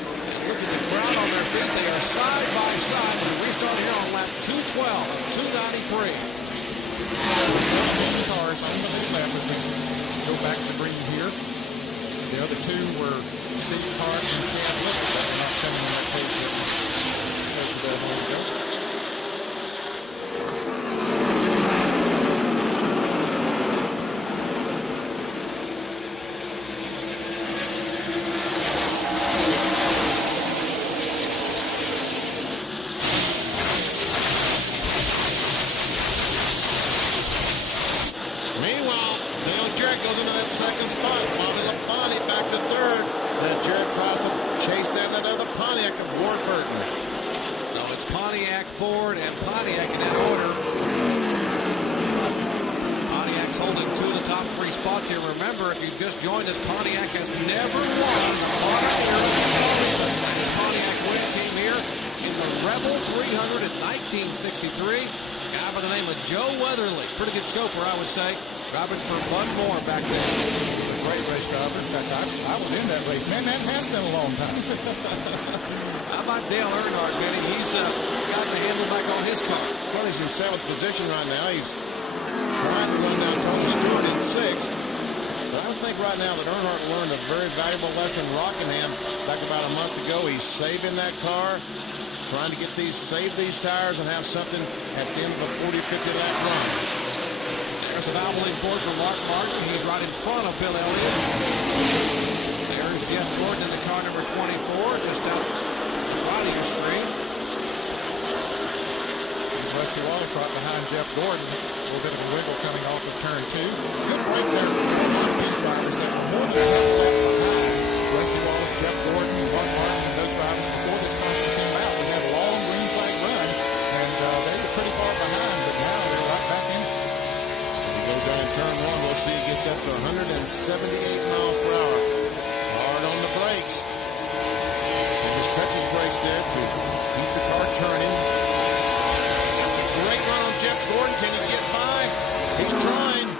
look at the crowd on their feet. They are side by side. We restart here on lap 212, 293. Cars on the lap as we go back to green here. The other 2 were Steve Hart and Chad Little. That's not coming on that page yet. There we go. Pontiac, Ford, and Pontiac in that order. Pontiac's holding 2 of the top 3 spots here. Remember, if you've just joined us, Pontiac has never won a modern era. Pontiac win came here in the Rebel 300 in 1963. A guy by the name of Joe Weatherly. Pretty good chauffeur, I would say. Driving for Bud Moore back then. A great race driver. In fact, I was in that race. Man, that has been a long time. How about Dale Earnhardt, Benny? He's got the handle back on his car. Well, he's in 7th position right now. He's trying to run down Tony Stewart in 6th. But I think right now that Earnhardt learned a very valuable lesson in Rockingham back about a month ago. He's saving that car, trying to get save these tires and have something at the end of a 40, 50 lap run. There's the Valvoline Ford for Mark Martin. He's right in front of Bill Elliott. There's Jeff Gordon in the car number 24, just out the right of your screen. There's Rusty Wallace right behind Jeff Gordon. A little bit of a wiggle coming off of turn 2. Good break there for these drivers that were more than a half lap behind Rusty Wallace, Jeff Gordon, Mark Martin, and those drivers before this caution came out. We had a long green flag run, and they were pretty far behind, but now they're right back in. Goes down in turn 1. We'll see he gets up to 178 miles per hour. Hard on the brakes. And just touches brakes there to keep the car turning. That's a great run on Jeff Gordon. Can he get by? He's trying.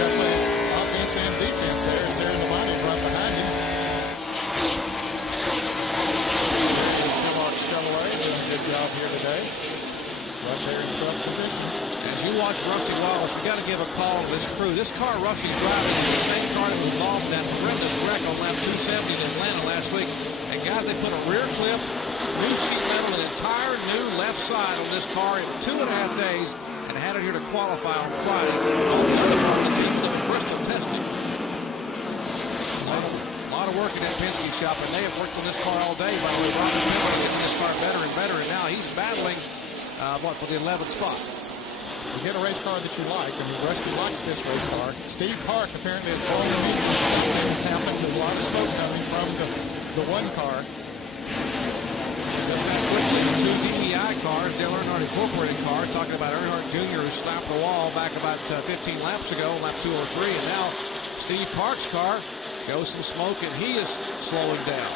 Got playing offense and defense there. Darren Labonte's right behind him. Chevrolet doing a good job here today. Right there in 12th position. As you watch Rusty Wallace, you got to give a call to this crew. This car Rusty's driving is the same car that was involved in that horrendous wreck on lap 270 in Atlanta last week. And guys, they put a rear clip, new sheet metal, an entire new left side on this car in 2.5 days, and had it here to qualify on Friday. All the other car teams that Bristol tested. A lot of work in that Penske shop, and they have worked on this car all day. By the way, Robin Miller getting this car better and better, and now he's battling for the 11th spot. You get a race car that you like. I mean, Rusty likes this race car. Steve Park apparently has called the meeting. Things happened. There's a lot of smoke coming from the one car. Just that quickly, the 2 DEI cars, Dale Earnhardt Incorporated cars, talking about Earnhardt Jr. who slapped the wall back about 15 laps ago, lap 2 or 3, and now Steve Park's car shows some smoke, and he is slowing down.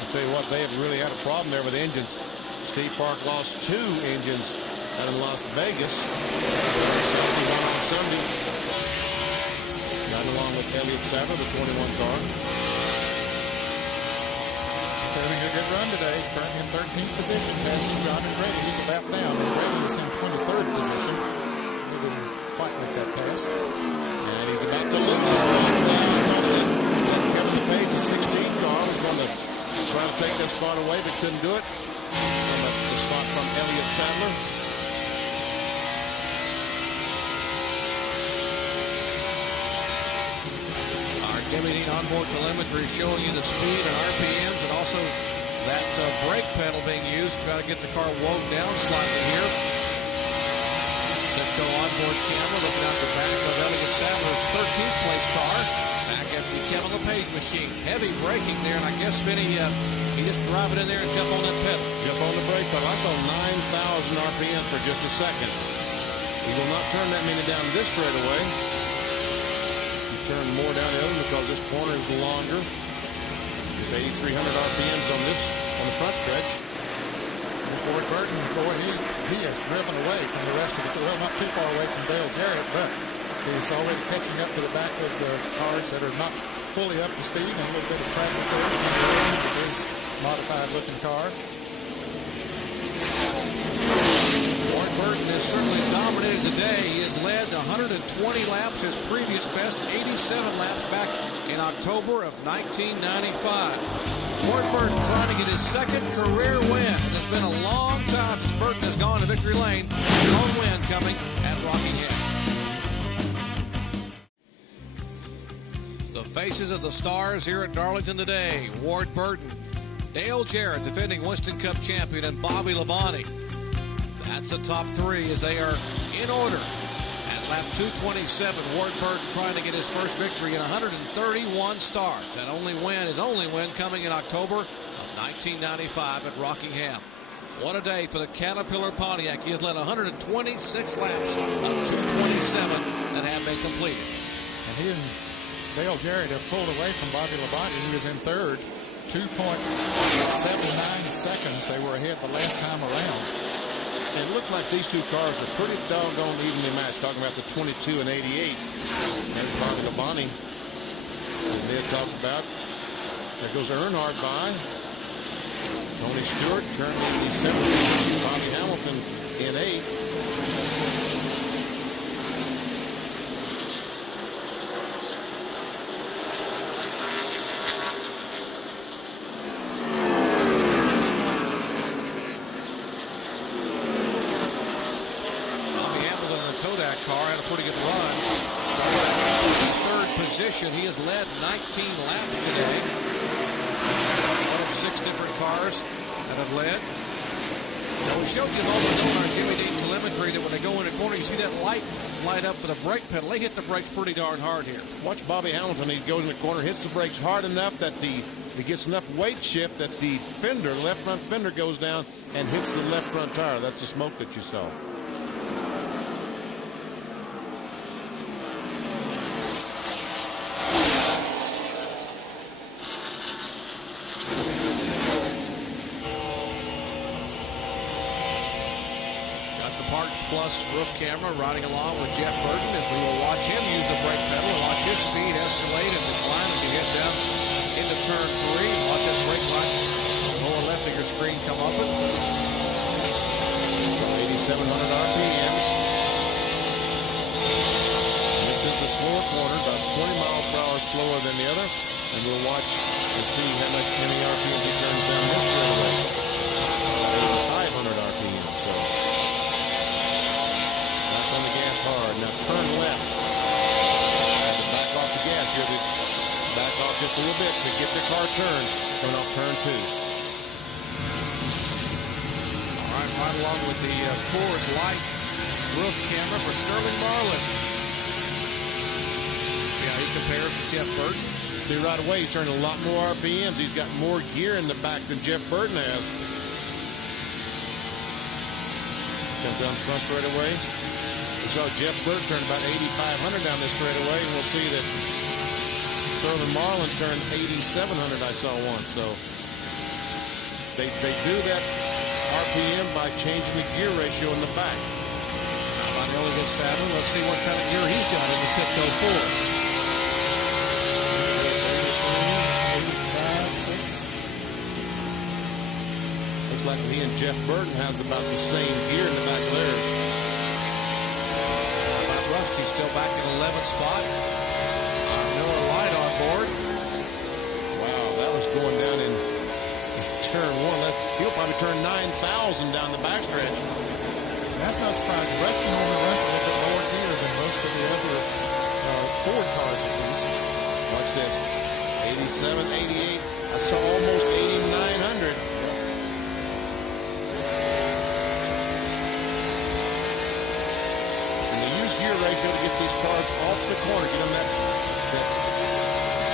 I'll tell you what, they have really had a problem there with engines. Steve Park lost 2 engines out in Las Vegas. On Sunday. Got along with Elliott Sadler, the 21 car. He's having a good run today. He's currently in 13th position, passing John and Grady. He's a lap down. And Grady is in 23rd position. He didn't quite make that pass. And he's about to lose. Kevin LePage, the 16 car, was going to try to take that spot away, but couldn't do it. The spot from Elliott Sadler. Our Jimmy Dean onboard telemetry showing you the speed and RPMs, and also that brake pedal being used to try to get the car woke down slightly here. Citgo onboard camera looking out the back of Elliott Sadler's 13th place car. Back at the Kevin LePage machine. Heavy braking there, and I guess Benny, he just drive it in there and jump on that pedal. Jump on the brake pedal. I saw 9,000 RPM for just a second. He will not turn that many down this straightaway. He turned more down the other because this corner is longer. Just 8,300 RPMs on the front stretch. Ford Burton, boy, he has driven away from the rest of the, well, not too far away from Dale Jarrett, but he's already catching up to the back of the cars that are not fully up to speed, and a little bit of traffic there with his modified looking car. Ward Burton has certainly dominated today. He has led 120 laps, his previous best 87 laps back in October of 1995. Ward Burton trying to get his second career win. It's been a long time since Burton has gone to victory lane. His own win coming at Rockingham. The faces of the stars here at Darlington today. Ward Burton, Dale Jarrett, defending Winston Cup champion, and Bobby Labonte. That's the top 3 as they are in order. At lap 227, Ward Burton trying to get his first victory in 131 starts. That his only win coming in October 1995 at Rockingham. What a day for the Caterpillar Pontiac. He has led 126 laps of 227 that have been completed. And he and Dale Jarrett have pulled away from Bobby Labonte, who is in third. 2.79 seconds they were ahead the last time around. It looks like these two cars are pretty doggone evenly matched. Talking about the 22 and 88. There's Bobby Labonte. As Ned talked about. There goes Earnhardt by. Tony Stewart currently in the 7th. Bobby Hamilton in 8th. Car had a pretty good run. Third position. He has led 19 laps today. One of 6 different cars that have led. Now we showed you a moment ago on our Jimmy Dean telemetry that when they go in a corner, you see that light light up for the brake pedal. They hit the brakes pretty darn hard here. Watch Bobby Hamilton. He goes in the corner, hits the brakes hard enough that it gets enough weight shift that the fender, left front fender, goes down and hits the left front tire. That's the smoke that you saw. Plus roof camera riding along with Jeff Burton as we will watch him use the brake pedal and watch his speed escalate and decline as he heads down into turn 3. Watch that brake light lower left of your screen come up. 8,700 RPMs. This is the slower corner, about 20 miles per hour slower than the other. And we'll watch and see how many RPMs he turns down this straightaway. About 500 RPMs. So. On the gas hard. Now turn left. Had to back off the gas. You have to back off just a little bit to get the car turned. Turn off turn 2. All right, right along with the Coors Light roof camera for Sterling Marlin. See how he compares to Jeff Burton. See right away, he's turning a lot more RPMs. He's got more gear in the back than Jeff Burton has. Comes down front straight away. We saw Jeff Burton turn about 8,500 down this straightaway, and we'll see that Sterling Marlin turned 8,700 I saw once. So they do that RPM by changing the gear ratio in the back. How about Elliott Sadler? Let's see what kind of gear he's got in the Citgo Ford. 85, 6. Looks like he and Jeff Burton has about the same gear in the back of theirs. Rusty still back in 11th spot. Miller Lite on board. Wow, that was going down in turn 1. He'll probably turn 9,000 down the backstretch. That's not surprising. Rusty normally runs a little bit lower gear than most of the other Ford cars, at least. Watch this. 87, 88. I saw almost 8,900. Gear ratio to get these cars off the corner, get them that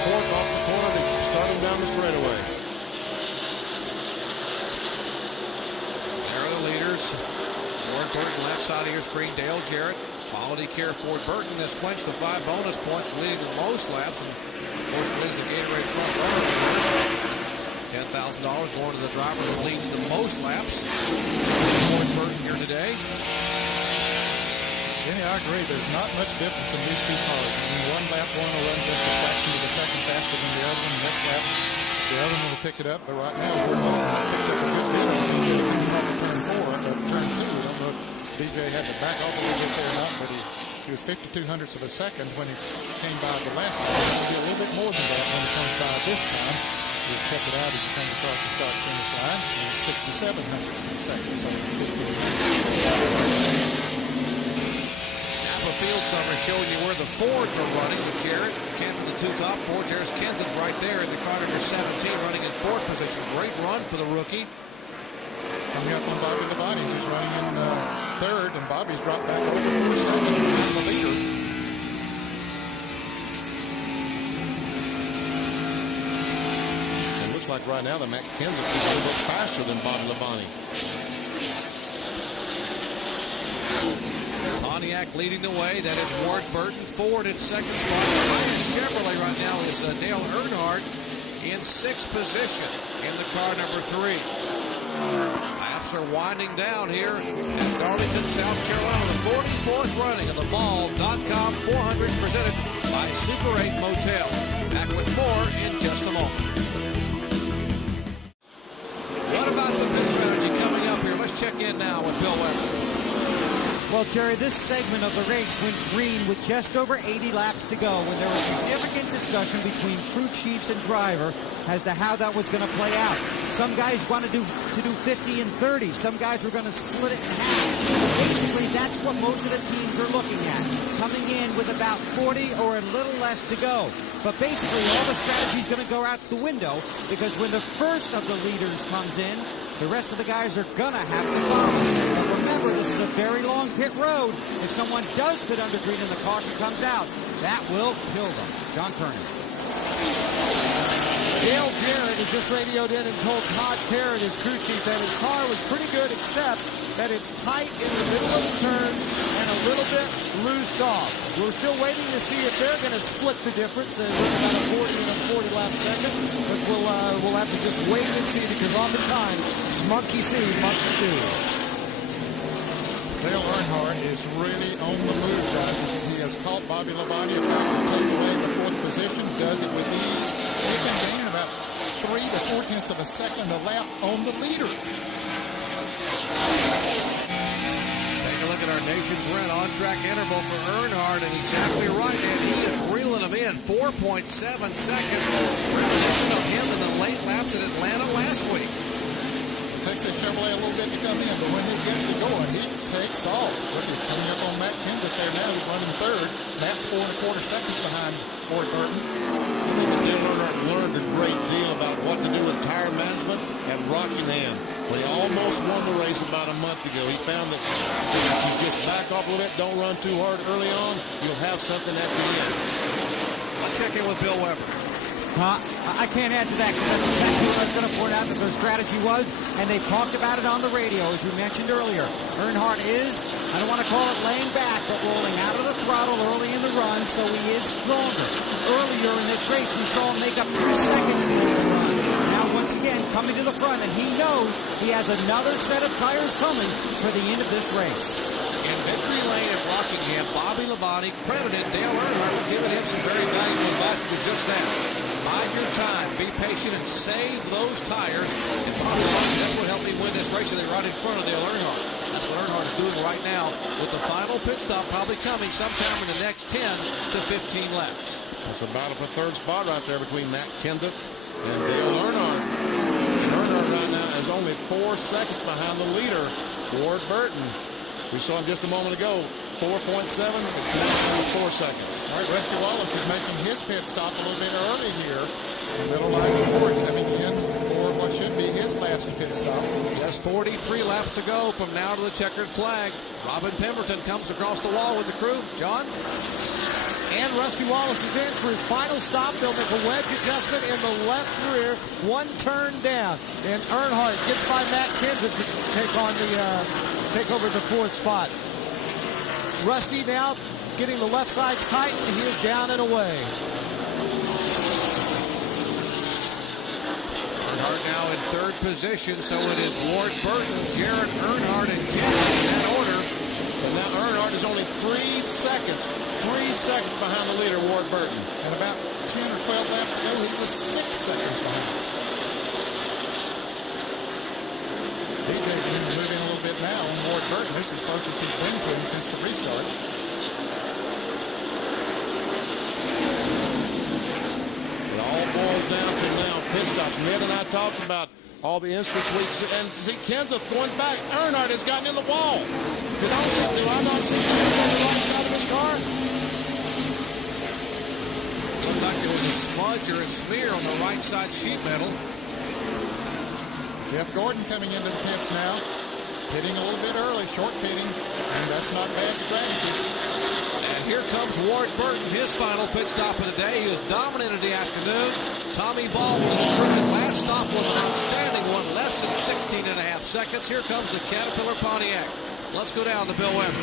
torque off the corner to start them down the straightaway. There are the leaders. Ford Burton left side of your screen. Dale Jarrett, Quality Care Ford Burton has clinched the 5 bonus points, leading the most laps, and of course wins the Gatorade Front Runner. $10,000 going to the driver who leads the most laps. Ford Burton here today. Denny, I agree. There's not much difference in these two cars. I mean, one lap one will run just a fraction of a second faster than the other one. The next lap, the other one will pick it up. But right now, we're picked up a good bit on turn 4, turn 2. I don't know if DJ had to back off a little bit there or not, but he was 52 hundredths of a second when he came by the last lap. It'll be a little bit more than that when he comes by this time. We'll check it out as you come across the start-finish line. And it's 67 hundredths of a second. So Field summary showing you where the Fords are running with Jarrett, Kenton, the 2 top Ford. There's Kenton's right there in the car number 17, running in 4th position. Great run for the rookie. Coming up on Bobby Labonte, who's running in 3rd, and Bobby's dropped back over to the leader. It looks like right now that Matt Kenseth is a little bit faster than Bobby Labonte. Pontiac leading the way. That is Ward Burton. Ford in second spot. Ryan Chevrolet right now is Dale Earnhardt in sixth position in the car number 3. Laps are winding down here at Darlington, South Carolina. The 44th running of the Ball.com 400 presented by Super 8 Motel. Back with more in just a moment. What about the pit strategy coming up here? Let's check in now with Bill Weber. Well, Jerry, this segment of the race went green with just over 80 laps to go when there was significant discussion between crew chiefs and driver as to how that was going to play out. Some guys wanted to do 50 and 30. Some guys were going to split it in half. Basically, that's what most of the teams are looking at, coming in with about 40 or a little less to go. But basically, all the strategy is going to go out the window because when the first of the leaders comes in, the rest of the guys are going to have to follow. But remember, this is a very long pit road. If someone does pit under green and the caution comes out, that will kill them. John Kernan. Dale Jarrett has just radioed in and told Todd Parrott, his crew chief, that his car was pretty good, except that it's tight in the middle of the turn and a little bit loose off. We're still waiting to see if they're going to split the difference with about a 40 and a 40 lap second. But we'll have to just wait and see because oftentimes it's monkey see, monkey do. Dale Earnhardt is really on the move, guys. He has caught Bobby Labonte about to take away the 4th position, does it with ease. They've been gaining about 3 to 4 tenths of a second a lap on the leader. Take a look at our Nation's Rent on-track interval for Earnhardt, and exactly right, and he is reeling them in. 4.7 seconds. Reminiscent of him in the late laps at Atlanta last week. Takes a Chevrolet a little bit to come in, but when he gets to going, he takes off. Look, he's coming up on Matt Kenseth there now. He's running 3rd. Matt's 4 1/4 seconds behind Ward Burton. I think Dale Earnhardt learned a great deal about what to do with tire management at Rockingham. He almost won the race about a month ago. He found that if you just back off a little bit, don't run too hard early on, you'll have something at the end. Let's check in with Bill Weber. I can't add to that because that's exactly what I was going to point out that their strategy was, and they've talked about it on the radio, as we mentioned earlier. Earnhardt is, I don't want to call it laying back, but rolling out of the throttle early in the run, so he is stronger. Earlier in this race, we saw him make up 2 seconds in the run. Now, once again, coming to the front, and he knows he has another set of tires coming for the end of this race. In victory lane at Rockingham, Bobby Labonte credited Dale Earnhardt with giving him some very valuable advice for just that. Bide your time, be patient, and save those tires. And Bobby Labonte, that's what helped him win this race, and they're right in front of Dale Earnhardt. That's what Earnhardt is doing right now with the final pit stop probably coming sometime in the next 10 to 15 laps. It's a battle for 3rd spot right there between Matt Kenseth and Dale Earnhardt. And Earnhardt right now is only 4 seconds behind the leader, Ward Burton. We saw him just a moment ago, 4.7, it's now 4 seconds. All right, Rusty Wallace is making his pit stop a little bit early here. Middle line Ford coming in for what should be his last pit stop. Just 43 laps to go from now to the checkered flag. Robin Pemberton comes across the wall with the crew. John? And Rusty Wallace is in for his final stop. They'll make a wedge adjustment in the left rear, 1 turn down. And Earnhardt gets by Matt Kenseth to take over the 4th spot. Rusty now getting the left sides tight, and he is down and away. Earnhardt now in 3rd position, so it is Ward Burton, Jarrett Earnhardt, and Kenseth in that order. And now Earnhardt is only 3 seconds behind the leader, Ward Burton. And about 10 or 12 laps ago, he was 6 seconds behind. DJ is moving a little bit now on Ward Burton. This is closest he's been to him since the restart. It all boils down to now pit stop. Ned and I talked about all the incidents and see Kenseth going back. Earnhardt has gotten in the wall. Do I not see him on the right side of his car? Looked like there was a smudge or a smear on the right side sheet metal. Jeff Gordon coming into the pits now. Pitting a little bit early, short pitting, and that's not bad strategy. And here comes Ward Burton, his final pit stop of the day. He was dominant in the afternoon. Tommy Ball was driven last stop was an outstanding one, less than 16 and a half seconds. Here comes the Caterpillar Pontiac. Let's go down to Bill Weber.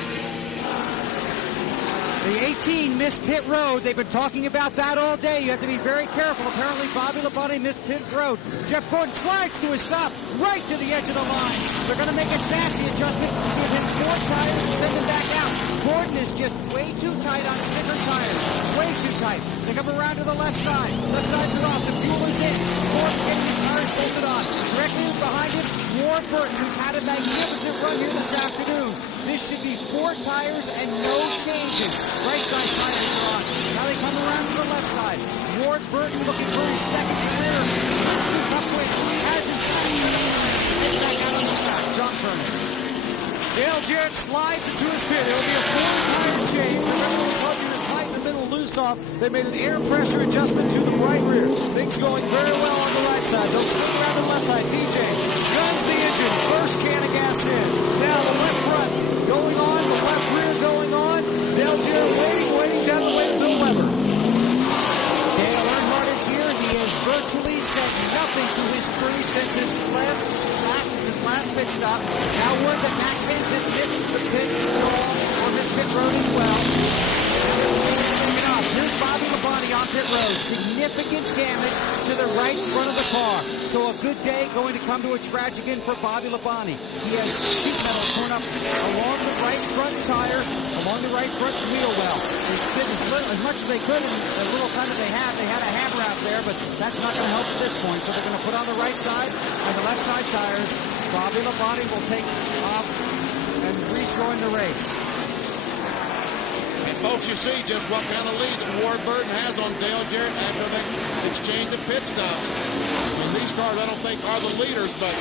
The 18 missed pit road. They've been talking about that all day. You have to be very careful. Apparently, Bobby Labonte missed pit road. Jeff Gordon slides to his stop, right to the edge of the line. They're going to make a chassis adjustment, give him 4 tires, and send him back out. Gordon is just way too tight on sticker tires. Way too tight. They come around to the left side. Left sides are off. The fuel is in. Gordon getting his tires bolted on. Directly behind him, Warren Burton, who's had a magnificent run here this afternoon. This should be 4 tires and no changes. Right side tires are on. Now they come around to the left side. Ward Burton looking for his second career. Up win. Has his second. Back out on the track. John Turner. Dale Jarrett slides into his pit. It'll be a 4-tire change. Remember, the plunger is tight in the middle, loose off. They made an air pressure adjustment to the right rear. Things going very well on the right side. They'll swing around to the left side. DJ guns the engine. First can of gas in. Now the left front going on. The left rear going on. Dale Jarrett waiting down the way to Bill Weber. Dale Earnhardt is here. He has virtually said nothing to his crew since his last pit stop. Now word that Matt Kenseth missed the pit stall on this pit road as well. Here's Bobby Labonte on pit road. Significant damage to the right front of the car. So a good day going to come to a tragic end for Bobby Labonte. He has sheet metal torn up along the right front tire, along the right front wheel well. They did as much as they could in the little time that they had. They had a hammer out there, but that's not going to help at this point. So they're going to put on the right side and the left side tires. Bobby Labonte will take off and rejoin the race. And folks, you see just what kind of lead that Ward Burton has on Dale Jarrett after they exchange the pit stop. And these cars, I don't think, are the leaders, but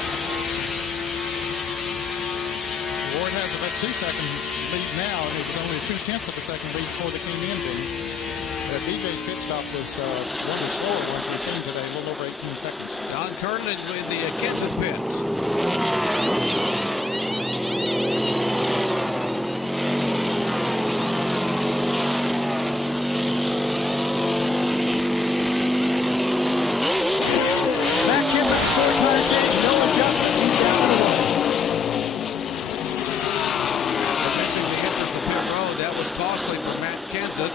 Ward has about 2-second lead now, and it was only 0.2 of a second lead before they came in. BJ's pit stop was one of the slower ones we've seen today, a little over 18 seconds. John Kernan is in the Kenseth pits. Matt Kenseth, 4-tire change, no adjustments, he's down to 1. Missing the enters the pit road. That was costly for Matt Kenseth.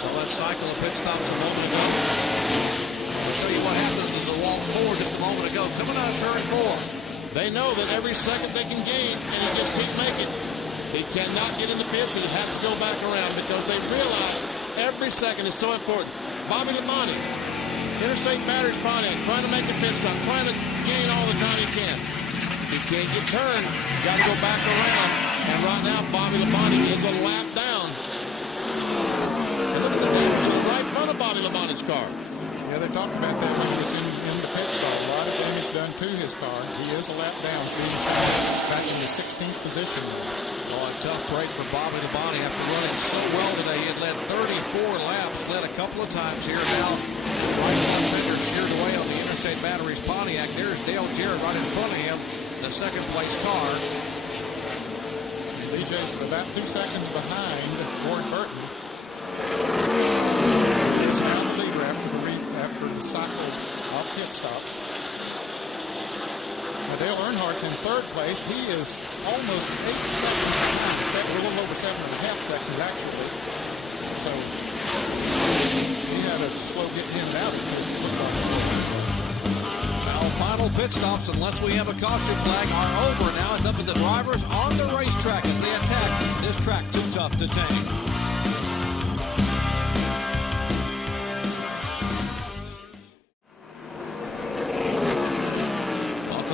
So let's cycle the pit stops a moment ago. I'll show you what happened to the wall 4 just a moment ago. Coming out of turn 4. they know that every second they can gain, and he just keep making. He cannot get in the pits, and he has to go back around because they realize every second is so important. Bobby Labonte, Interstate Batteries Pontiac, trying to make the pit stop, trying to gain all the time he can. He can't get turned. Got to go back around. And right now, Bobby Labonte is a lap down. And look at the damage right in front of Bobby Labonte's car. Yeah, they talked about that when he was in the pit stop. A lot of damage done to his car. He is a lap down, being back in the 16th position. Oh, a tough break for Bobby Labonte after running so well today. He had led 34 laps, led a couple of times here. Now, right front fender steered away on the Interstate Batteries Pontiac. There's Dale Jarrett right in front of him, the second place car. BJ's about 2 seconds behind Warren Burton. After the cycle of pit stops. Now Dale Earnhardt's in third place. He is almost 8 seconds behind, a little over 7.5 seconds actually. So he had a slow getting in and out. Now, final pit stops, unless we have a caution flag, are over. Now it's up to the drivers on the racetrack as they attack this track too tough to tame.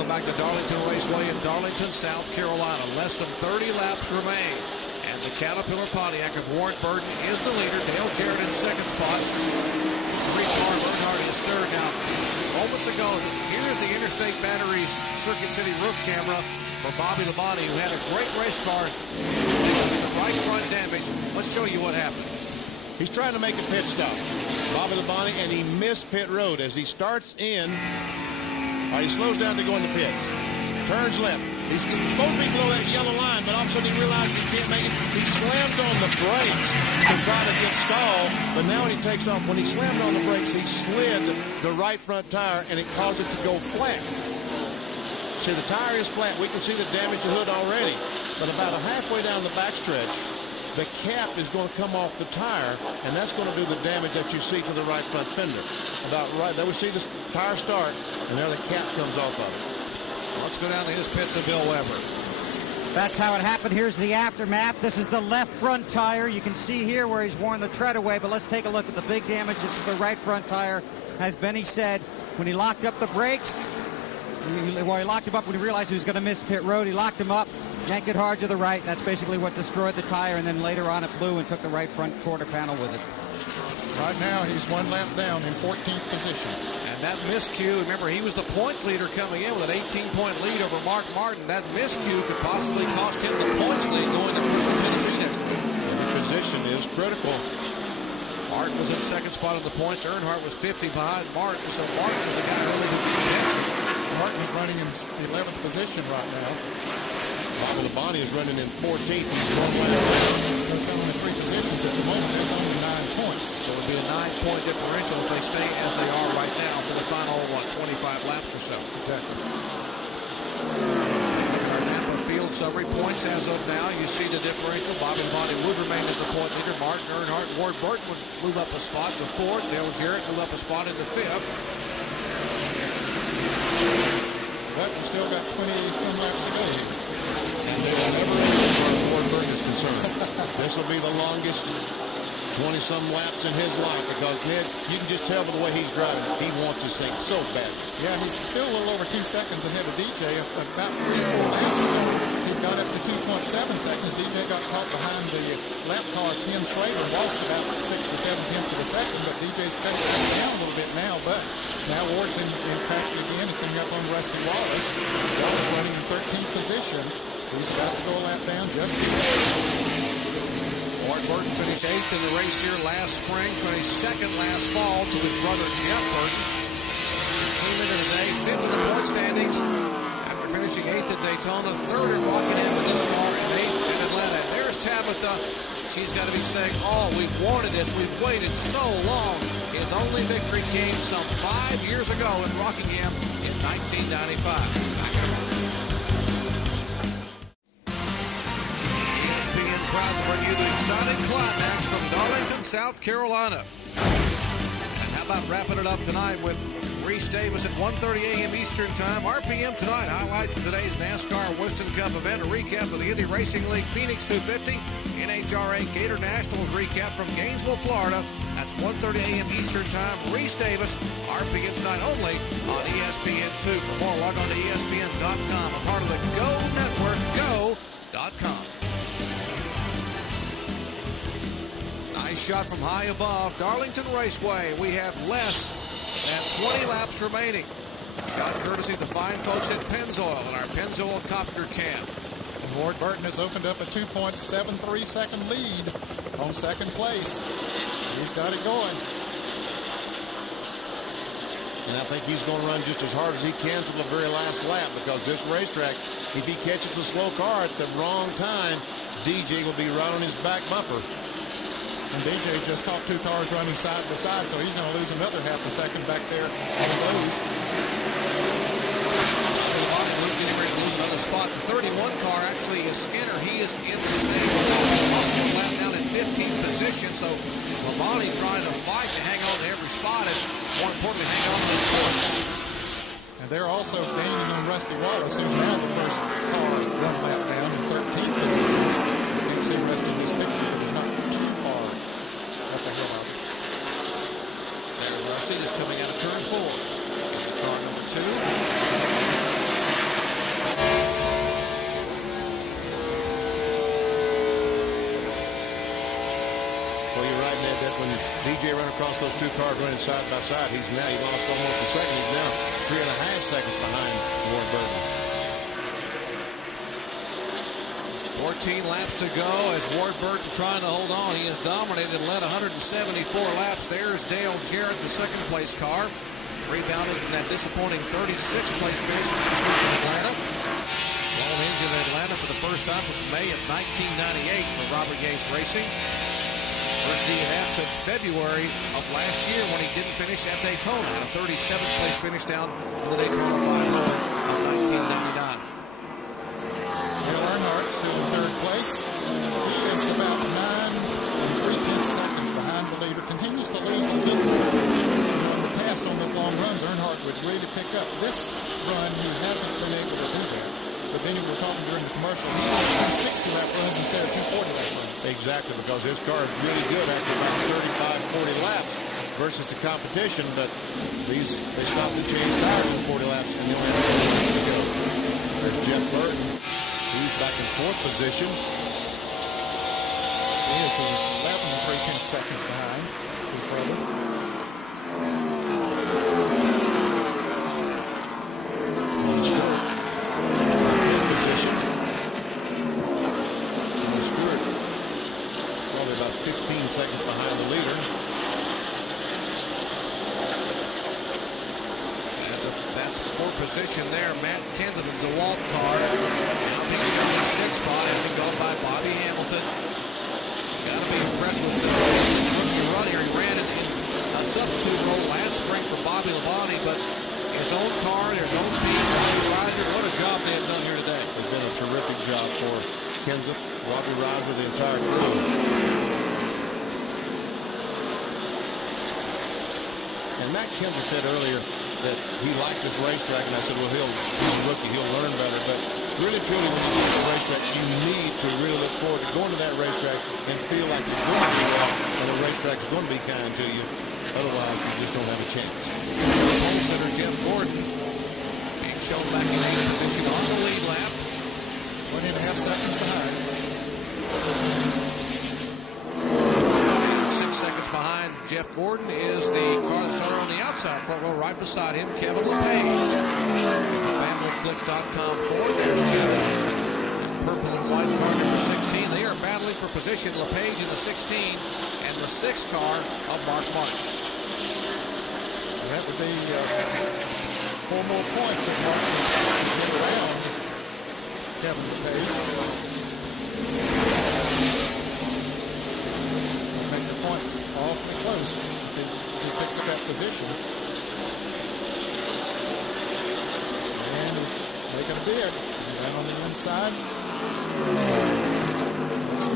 Back to Darlington Raceway in Darlington, South Carolina. Less than 30 laps remain. And the Caterpillar Pontiac of Warren Burton is the leader. Dale Jarrett in second spot. Three-car Earnhardt is third. Now, moments ago, here's the Interstate Batteries Circuit City roof camera for Bobby Labonte, who had a great race car. The right front damage. Let's show you what happened. He's trying to make a pit stop, Bobby Labonte, and he missed pit road as he starts in. He slows down to go into pits. Turns left. He's supposed to be below that yellow line, but all of a sudden he realizes he can't make it. He slams on the brakes to try to get stalled, but now when he takes off, when he slammed on the brakes, he slid the right front tire, and it caused it to go flat. See, the tire is flat. We can see the damaged hood already, but about halfway down the backstretch, the cap is going to come off the tire, and that's going to do the damage that you see to the right front fender. About right there, we see the tire start, and there the cap comes off of it. Let's go down to his pits of Bill Weber. That's how it happened. Here's the aftermath. This is the left front tire. You can see here where he's worn the tread away, but let's take a look at the big damage. This is the right front tire. As Benny said, when he locked up the brakes, he locked him up when he realized he was going to miss pit road. He locked him up, yanked it hard to the right. That's basically what destroyed the tire, and then later on it blew and took the right front quarter panel with it. Right now, he's 1 lap down in 14th position. And that miscue, remember, he was the points leader coming in with an 18-point lead over Mark Martin. That miscue could possibly cost him the points lead going to Tennessee. The position is critical. Martin was in second spot on the points. Earnhardt was 50 behind Martin, so Martin was the guy early with the attention. Martin is running in the 11th position right now. Bobby Labonte is running in 14th. He's 1 lap down. There's only 3 positions at the moment. There's only 9 points. So it'll be a 9-point differential if they stay as they are right now for the final, 25 laps or so. Exactly. Our Napa field summary points as of now. You see the differential. Bobby Labonte would remain as the point leader. Martin Earnhardt, Ward Burton would move up a spot to 4th. Dale Jarrett move up a spot into 5th. But we still got 20-some laps to go here. And they will never end as far as Ward Burton is concerned. This will be the longest 20-some laps in his life because, Ned, you can just tell by the way he's driving. He wants this thing so bad. Yeah, he's still a little over 2 seconds ahead of DJ. About 3 or 4 laps ago, he got up to 2.7 seconds. DJ got caught behind the lap car, Ken Slater, and lost about 6 or 7 tenths of a second, but DJ's cut it down a little bit now, but now Ward's in traffic again. He's coming up on Rusty Wallace. Wallace running in 13th position. He's about to go a lap down just Ward Burton finished 8th in the race here last spring, finished 2nd last fall to his brother Jeff Burton. Came into today 5th in the point standings after finishing 8th at Daytona, 3rd at Rockingham this far, and 8th in Atlanta. There's Tabitha. She's got to be saying, oh, we've wanted this. We've waited so long. His only victory came some 5 years ago in Rockingham in 1995. Back in a moment. ESPN proud to bring you the exciting climax from Darlington, South Carolina. And how about wrapping it up tonight with Reese Davis at 1:30 a.m. Eastern Time. RPM tonight, highlights of today's NASCAR Winston Cup event, a recap of the Indy Racing League Phoenix 250, NHRA Gator Nationals recap from Gainesville, Florida. That's 1:30 a.m. Eastern Time. Reese Davis, RPM tonight only on ESPN2. For more, log on to ESPN.com, a part of the Go Network, go.com. Nice shot from high above Darlington Raceway. We have less than 20 laps remaining. Shot courtesy of the fine folks at Pennzoil in our Pennzoil Copter Cam. Ward Burton has opened up a 2.73 second lead on second place. He's got it going. And I think he's going to run just as hard as he can to the very last lap because this racetrack, if he catches a slow car at the wrong time, DJ will be right on his back bumper. And DJ just caught 2 cars running side by side, so he's going to lose another half a second back there on those. Getting ready to lose another spot. The 31 car actually is Skinner. He is in the same lap down in 15th position, so Labonte trying to fight to hang on to every spot and, more importantly, hang on to the fourth. And they're also gaining on Rusty Wallace, who's now the first car 1 lap down in 13th position. You can see Rusty in this picture, but he's not too far up ahead of him. There's Rusty just coming out of turn 4. Car number 2. Well, you're right, Ned, that when DJ ran across those 2 cars running side by side, he lost almost a second. He's now 3.5 seconds behind Ward Burton. 14 laps to go as Ward Burton trying to hold on. He has dominated and led 174 laps. There's Dale Jarrett, the second place car. Rebounded from that disappointing 36th place finish in Atlanta. Blown change in Atlanta for the first time since May of 1998 for Robert Yates Racing. His first DNF since February of last year when he didn't finish at Daytona. A 37th place finish down in the Daytona 500 of 1999. Dale Earnhardt still in third place. He is about 9 3/10 seconds behind the leader. Continues to lose the lead. In the past on those long runs, Earnhardt would really pick up. This run, he hasn't been able to do that. But then we were talking during the commercial, he had 260 lap runs instead of 240 lap runs. Exactly, because his car is really good after about 35, 40 laps versus the competition. But they stopped to change tires in 40 laps and they only have 1 lap to go. There's Jeff Burton. He's back in 4th position. He is 11 3/10 seconds behind his brother. Probably about 15 seconds behind the leader. That's the 4th position there. Matt Kenseth of the DeWalt car. Now picking up the 6th spot, having gone by Bobby Hamilton. Got to be impressed with the rookie run here. He ran in a substitute role last spring for Bobby Labonte, but his own car, his own team, Roger, what a job they have done here today. It's been a terrific job for Kenseth, Robbie Riser, the entire crew. And Matt Kenseth said earlier that he liked this racetrack, and I said, well, he's a rookie, he'll learn better. But really, truly, when you go to the racetrack, you need to really look forward to going to that racetrack and feel like you're going to do well, and the racetrack is going to be kind to you. Otherwise, you just don't have a chance. Pole sitter Jeff Gordon being shown back in 8th position on the lead lap. 20.5 seconds behind. 6 seconds behind Jeff Gordon is the car that's on the outside front row, right beside him, Kevin LePage. FamilyClick.com Ford. There's Kevin. Purple and white car number 16. They are battling for position. LePage in the 16 and the 6th car of Mark Martin. That would be 4 more points if Martin can get around Kevin LePage. Make the points awfully close if he picks up that position. And he's making a bid. Right on the inside.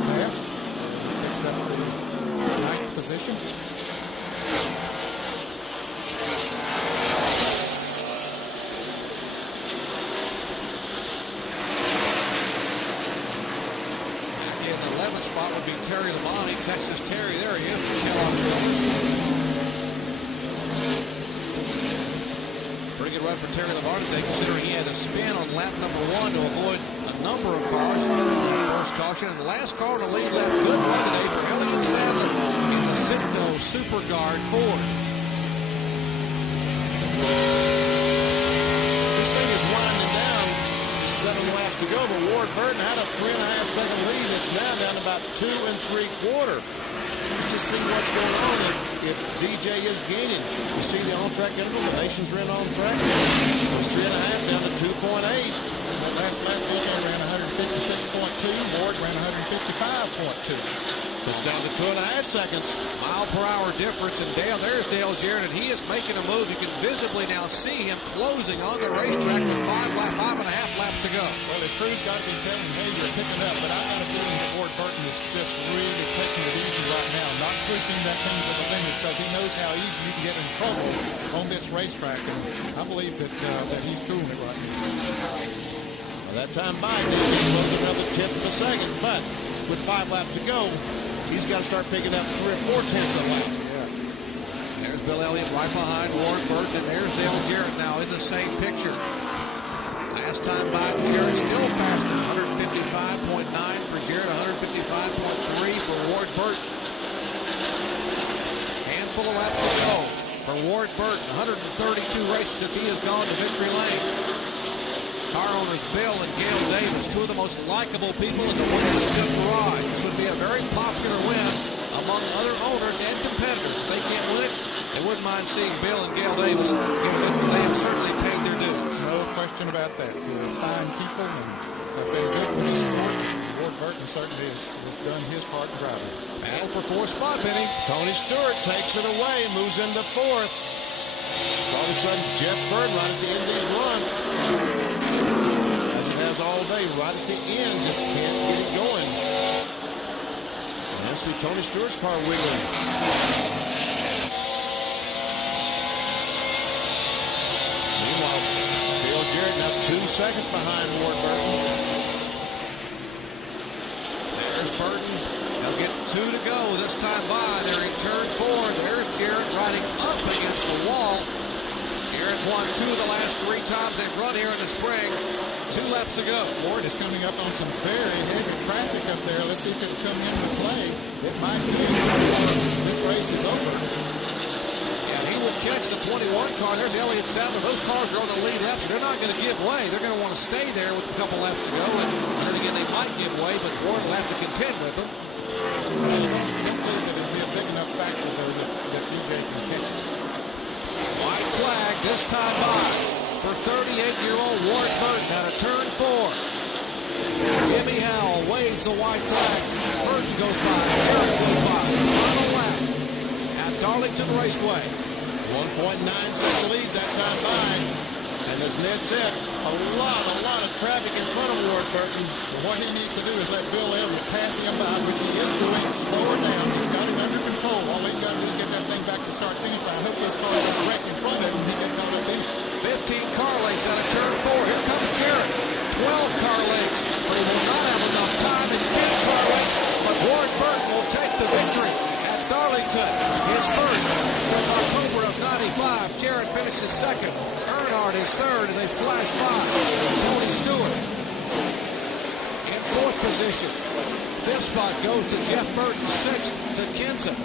Pass. Picks up the 9th position. Spot would be Terry Labonte, Texas Terry. There he is. Pretty good run for Terry Labonte today, considering he had to spin on lap number 1 to avoid a number of cars. First caution, and the last car on the lead lap. Good run today for Elliott Sadler in the Citgo Super Guard Ford. This thing is winding down. 7 laps to go, but Ward Burton had a 3.5-second lead. It's now down to about 2 3/4. Let's just see what's going on if DJ is gaining. You see the on-track interval, the Nations ran on track. From 3.5 down to 2.8. That last lap, DJ ran 156.2. Ward ran 155.2. So it's down to 2.5 seconds. Mile-per-hour difference, and there's Dale Jarrett, and he is making a move. You can visibly now see him closing on the racetrack with 5.5 laps to go. Well, his crew's got to be telling him, hey, you're picking up. But I've got a feeling that Ward Burton is just really taking it easy right now, not pushing that thing to the limit because he knows how easy you can get in trouble on this racetrack. And I believe that he's doing it right now. Well, that time by, he's another 10th of a second. But with 5 laps to go, he's got to start picking up 3 or 4 tenths of a lap. Yeah. There's Bill Elliott right behind Warren Burton, and there's Dale Jarrett now in the same picture. Last time by, Jarrett still faster. 155.9 for Jarrett, 155.3 for Ward Burton. Handful of laps to go for Ward Burton. 132 races since he has gone to victory lane. Car owners Bill and Gail Davis, 2 of the most likable people in the Winston Cup garage. This would be a very popular win among other owners and competitors. If they can't win it, they wouldn't mind seeing Bill and Gail Davis give it. They have certainly paid their dues. No question about that. They're fine people, and have been good for this sport. Ward Burton certainly has done his part in driving. Battle for fourth spot, Vinny. Tony Stewart takes it away, moves into fourth. All of a sudden, Jeff Burton right at the end of these runs, as he has all day, right at the end, just can't get it going. And I see Tony Stewart's car wiggling. Meanwhile, Dale Jarrett now 2 seconds behind Ward Burton. There's Burton. They'll get 2 to go this time by. They're in turn 4. There's Jarrett riding up against the wall. Jarrett won 2 of the last 3 times they've run here in the spring. 2 laps to go. Ward is coming up on some very heavy traffic up there. Let's see if it'll come into play. It might be before this race is over. Yeah, he will catch the 21 car. There's Elliott Sadler. Those cars are on the lead lap, so they're not going to give way. They're going to want to stay there with a couple laps to go. And then again, they might give way, but Ward will have to contend with them. I don't believe that it'll be a big enough factor, though, that DJ can catch it. White flag this time by for 38-year-old Ward Burton out of turn 4. Jimmy Howell waves the white flag. Burton goes by. Jarrett goes by. Final lap at Darlington Raceway. 1.9-second lead that time by. And as Ned said, a lot of traffic in front of Ward Burton. But what he needs to do is let Bill Everett pass him by, which he is doing. Slow her down. He's got it under control. All he's got to do is get that thing back to start-finish line. I hope this car is wrecked in front of him. He gets caught up in it. 15 car lengths out of turn 4. Here comes Jarrett. 12 car lengths, but he will not have enough time in 10 car lengths. But Ward Burton will take the victory at Darlington. His first since October of '95. Jarrett finishes second. Earnhardt is third as they flash by. Tony Stewart in 4th position. 5th spot goes to Jeff Burton. 6th to Kenseth.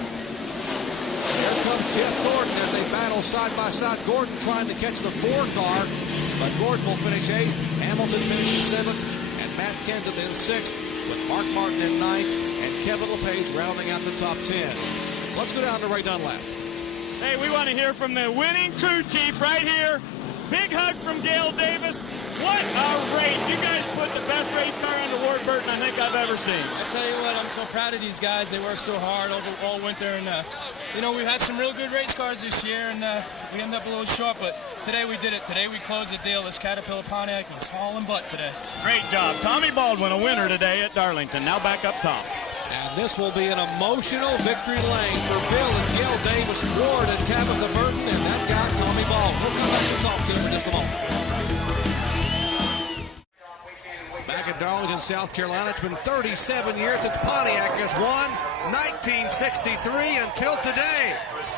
Here comes Jeff Gordon as they battle side by side. Gordon trying to catch the 4 car, but Gordon will finish 8th. Hamilton finishes 7th, and Matt Kenseth in 6th, with Mark Martin in 9th, and Kevin LePage rounding out the top 10. Let's go down to Ray Dunlap. Hey, we want to hear from the winning crew chief right here. Big hug from Gail Davis. What a race. You guys put the best race car under Ward Burton I think I've ever seen. I tell you what, I'm so proud of these guys. They worked so hard all winter. And, you know, we've had some real good race cars this year, and we ended up a little short. But today we did it. Today we closed the deal. This Caterpillar Pontiac was hauling butt today. Great job. Tommy Baldwin, a winner today at Darlington. Now back up top. And this will be an emotional victory lane for Bill and Gail Davis, Ward and Tabitha Burton, and that guy, Tommy Baldwin. We'll come back and talk to him in just a moment. Back at Darlington, South Carolina, it's been 37 years since Pontiac has won. 1963 until today.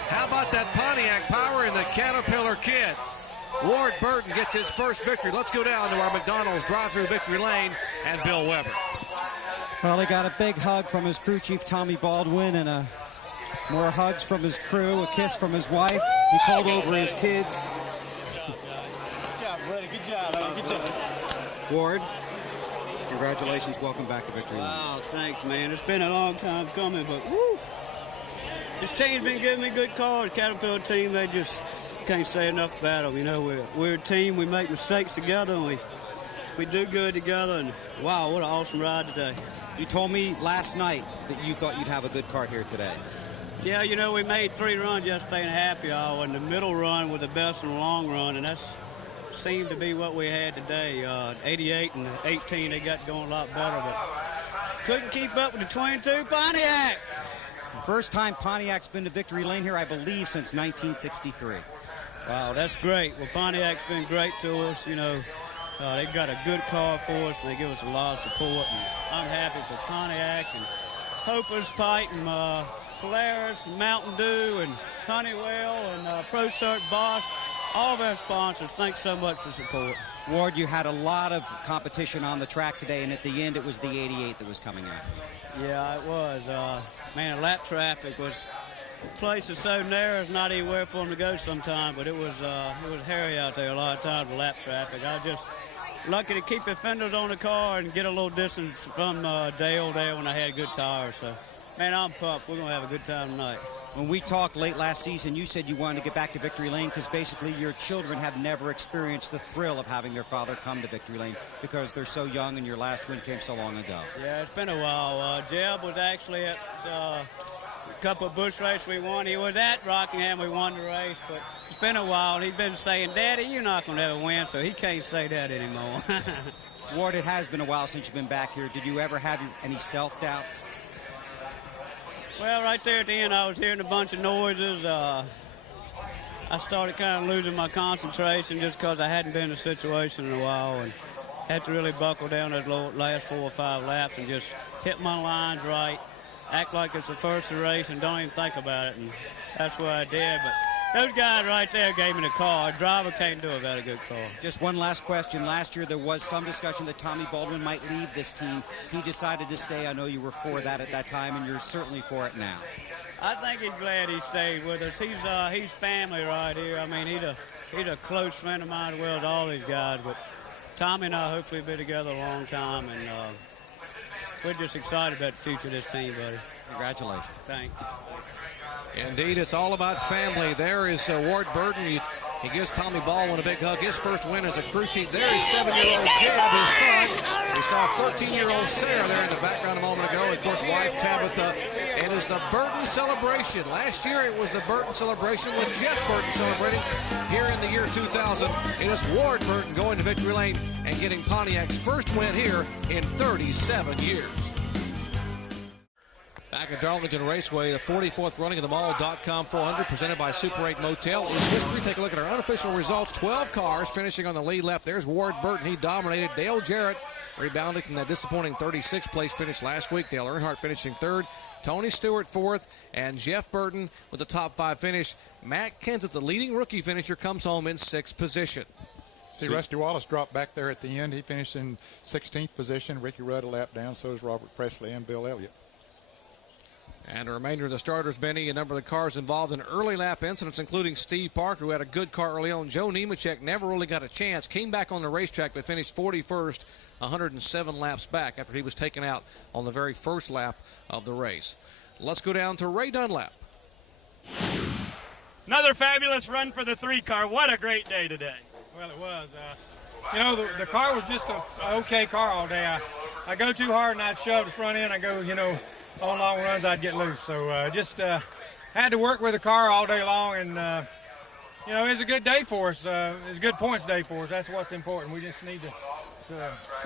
How about that Pontiac power in the Caterpillar Kid? Ward Burton gets his first victory. Let's go down to our McDonald's drive-through victory lane and Bill Weber. Well, he got a big hug from his crew chief, Tommy Baldwin, and more hugs from his crew, a kiss from his wife. He called over his kids. Good job, buddy. Good job. Good job. Ward, congratulations. Welcome back to Victory Lane. Wow, thanks, man. It's been a long time coming, but woo! This team's been giving me good calls. The Caterpillar team, they just can't say enough about them. You know, we're a team. We make mistakes together, and we do good together. And wow, what an awesome ride today. You told me last night that you thought you'd have a good car here today. Yeah, you know, we made 3 runs yesterday in a happy hour, and the middle run was the best in the long run, and that seemed to be what we had today. 88 and 18, they got going a lot better, but couldn't keep up with the 22 Pontiac. First time Pontiac's been to Victory Lane here, I believe, since 1963. Wow, that's great. Well, Pontiac's been great to us, you know. They've got a good car for us. They give us a lot of support. And I'm happy for Pontiac and Hopper's Pite and Polaris and Mountain Dew and Honeywell and ProCert Bosch. All of our sponsors, thanks so much for support. Ward, you had a lot of competition on the track today, and at the end it was the 88 that was coming out. Yeah, it was. Man, lap traffic was... The place is so narrow, it's not anywhere for them to go sometime, but it was hairy out there a lot of times with lap traffic. I was just lucky to keep the fenders on the car and get a little distance from Dale there when I had good tires. So Man, I'm pumped. We're going to have a good time tonight. When we talked late last season, you said you wanted to get back to Victory Lane because basically your children have never experienced the thrill of having their father come to Victory Lane because they're so young and your last win came so long ago. Yeah, it's been a while. Jeb was actually at a couple of bush races we won. He was at Rockingham. We won the race, but it's been a while. He's been saying, Daddy, you're not going to ever win, so he can't say that anymore. Ward, it has been a while since you've been back here. Did you ever have any self-doubts? Well, right there at the end, I was hearing a bunch of noises. I started kind of losing my concentration just because I hadn't been in a situation in a while and had to really buckle down those last 4 or 5 laps and just hit my lines right, act like it's the first of the race and don't even think about it. And that's what I did. But those guys right there gave me the car. A driver can't do it without a good car. Just one last question. Last year there was some discussion that Tommy Baldwin might leave this team. He decided to stay. I know you were for that at that time, and you're certainly for it now. I think he's glad he stayed with us. He's family right here. I mean, he's a close friend of mine as well as all these guys. But Tommy and I hopefully be together a long time, and we're just excited about the future of this team, buddy. Congratulations. Thanks. Indeed, it's all about family. There is Ward Burton. He gives Tommy Baldwin a big hug. His first win as a crew chief. There is 7-year-old Jeb, his son. We saw 13-year-old Sarah there in the background a moment ago. And of course, wife Tabitha. It is the Burton celebration. Last year, it was the Burton celebration with Jeff Burton celebrating. Here in the year 2000, it is Ward Burton going to Victory Lane and getting Pontiac's first win here in 37 years. Back at Darlington Raceway, the 44th running of the Mall.com 400 presented by Super 8 Motel is history. Take a look at our unofficial results. 12 cars finishing on the lead lap. There's Ward Burton. He dominated. Dale Jarrett rebounding from that disappointing 36th place finish last week. Dale Earnhardt finishing 3rd. Tony Stewart 4th. And Jeff Burton with the top 5 finish. Matt Kenseth, the leading rookie finisher, comes home in 6th position. See, Rusty Wallace dropped back there at the end. He finished in 16th position. Ricky Rudd a lap down. So is Robert Presley and Bill Elliott. And a remainder of the starters, Benny, a number of the cars involved in early lap incidents, including Steve Parker, who had a good car early on. Joe Nemechek never really got a chance, came back on the racetrack, but finished 41st, 107 laps back after he was taken out on the very first lap of the race. Let's go down to Ray Dunlap. Another fabulous run for the 3 car. What a great day today. Well, it was. You know, the car was just an okay car all day. I go too hard and I'd shove the front end. I go, on long runs, I'd get loose. So just had to work with the car all day long, and it was a good day for us. It was a good points day for us. That's what's important. We just need to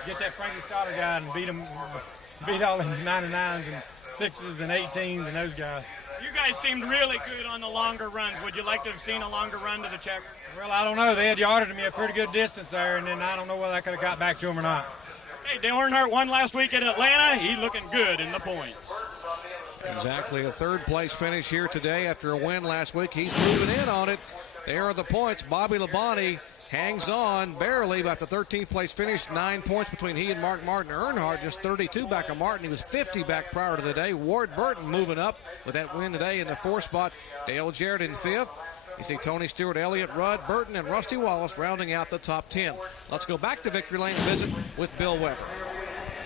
get that Frankie Stoddard guy and beat all the 99s and 6s and 18s and those guys. You guys seemed really good on the longer runs. Would you like to have seen a longer run to the checker? Well, I don't know. They had yarded me a pretty good distance there, and then I don't know whether I could have got back to him or not. Hey, Dale Earnhardt won last week at Atlanta. He's looking good in the points. Exactly, a 3rd place finish here today after a win last week. He's moving in on it. There are the points. Bobby Labonte hangs on barely, but after 13th place finish, 9 points between he and Mark Martin. Earnhardt just 32 back on Martin. He was 50 back prior to the day. Ward Burton moving up with that win today in the 4th spot. Dale Jarrett in 5th. You see Tony Stewart, Elliott, Rudd, Burton, and Rusty Wallace rounding out the top 10. Let's go back to Victory Lane and visit with Bill Weber.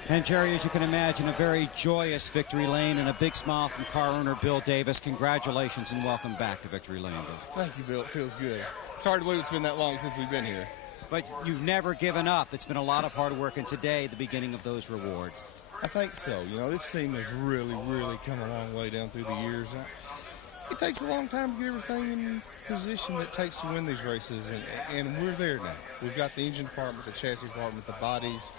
And Jerry, as you can imagine, a very joyous Victory Lane and a big smile from car owner Bill Davis. Congratulations and welcome back to Victory Lane, Bill. Thank you, Bill. It feels good. It's hard to believe it's been that long since we've been here. But you've never given up. It's been a lot of hard work, and today, the beginning of those rewards. I think so. This team has really, really come a long way down through the years. It takes a long time to get everything in position that it takes to win these races, and we're there now. We've got the engine department, the chassis department, the bodies,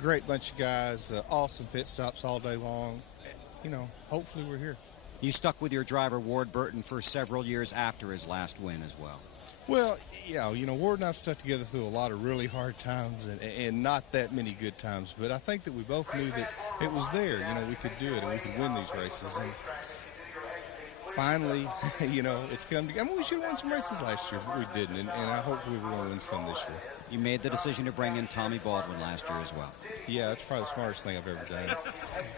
great bunch of guys, awesome pit stops all day long. Hopefully we're here. You stuck with your driver, Ward Burton, for several years after his last win as well. Well, yeah, Ward and I've stuck together through a lot of really hard times and not that many good times, but I think that we both knew that it was there. We could do it and we could win these races. And finally, it's come together. We should have won some races last year, but we didn't, and I hope we were going to win some this year. You made the decision to bring in Tommy Baldwin last year as well. Yeah, that's probably the smartest thing I've ever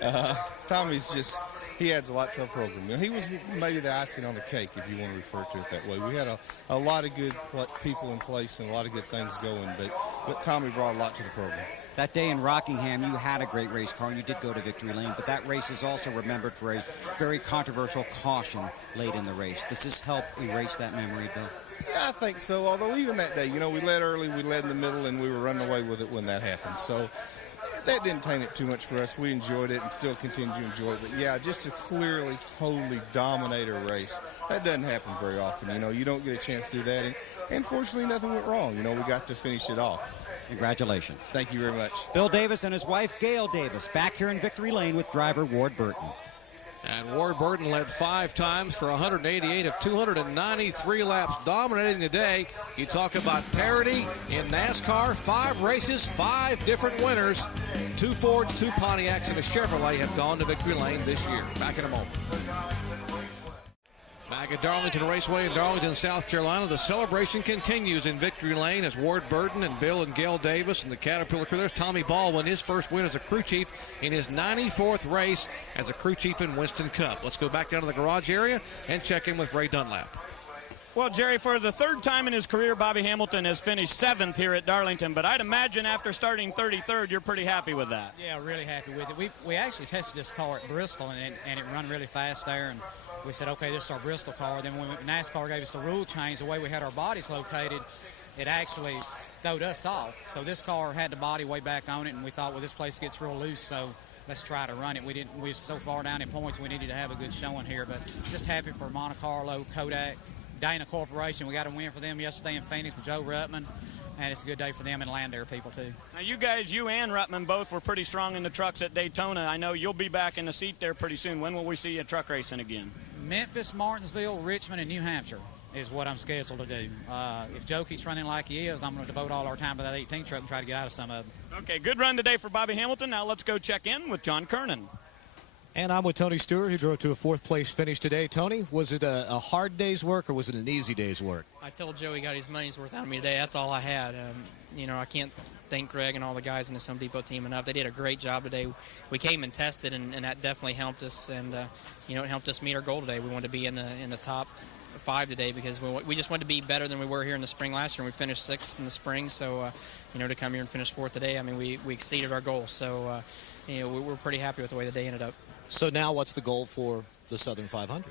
done. Tommy's just, he adds a lot to our program. You know, he was maybe the icing on the cake, if you want to refer to it that way. We had a lot of good people in place and a lot of good things going, but Tommy brought a lot to the program. That day in Rockingham, you had a great race car, and you did go to victory lane, but that race is also remembered for a very controversial caution late in the race. Does this help erase that memory, Bill? Yeah, I think so, although even that day, you know, we led early, we led in the middle, and we were running away with it when that happened. So that didn't taint it too much for us. We enjoyed it and still continue to enjoy it. But, yeah, just to clearly, totally dominate a race, that doesn't happen very often. You know, you don't get a chance to do that. And fortunately, nothing went wrong. You know, we got to finish it off. Congratulations. Thank you very much. Bill Davis and his wife, Gail Davis, back here in victory lane with driver Ward Burton. And Ward Burton led 5 times for 188 of 293 laps, dominating the day. You talk about parity in NASCAR, 5 races, 5 different winners. 2 Fords, 2 Pontiacs, and a Chevrolet have gone to victory lane this year. Back in a moment. Back at Darlington Raceway in Darlington, South Carolina, the celebration continues in victory lane as Ward Burton and Bill and Gail Davis and the Caterpillar crew. There's Tommy Baldwin, his first win as a crew chief in his 94th race as a crew chief in Winston Cup. Let's go back down to the garage area and check in with Ray Dunlap. Well, Jerry, for the 3rd time in his career, Bobby Hamilton has finished 7th here at Darlington, but I'd imagine after starting 33rd, you're pretty happy with that. Yeah, really happy with it. We actually tested this car at Bristol, and it run really fast there, and we said, okay, this is our Bristol car. Then when NASCAR gave us the rule change, the way we had our bodies located, it actually throwed us off. So this car had the body way back on it, and we thought, well, this place gets real loose, so let's try to run it. We were so far down in points, we needed to have a good showing here. But just happy for Monte Carlo, Kodak, Dana Corporation. We got a win for them yesterday in Phoenix with Joe Ruttman. And it's a good day for them and Landair people, too. Now, you guys, you and Ruttman both were pretty strong in the trucks at Daytona. I know you'll be back in the seat there pretty soon. When will we see you truck racing again? Memphis, Martinsville, Richmond, and New Hampshire is what I'm scheduled to do. If Joe keeps running like he is, I'm going to devote all our time to that 18 truck and try to get out of some of them. Okay, good run today for Bobby Hamilton. Now let's go check in with John Kernan. And I'm with Tony Stewart, who drove to a 4th place finish today. Tony, was it a hard day's work or was it an easy day's work? I told Joe he got his money's worth out of me today. That's all I had. I can't thank Greg and all the guys in the Home Depot team enough. They did a great job today. We came and tested, and that definitely helped us. And, it helped us meet our goal today. We wanted to be in the top 5 today because we just wanted to be better than we were here in the spring last year. And we finished 6th in the spring. So, to come here and finish 4th today, I mean, we exceeded our goal. So, we're pretty happy with the way the day ended up. So now what's the goal for the Southern 500?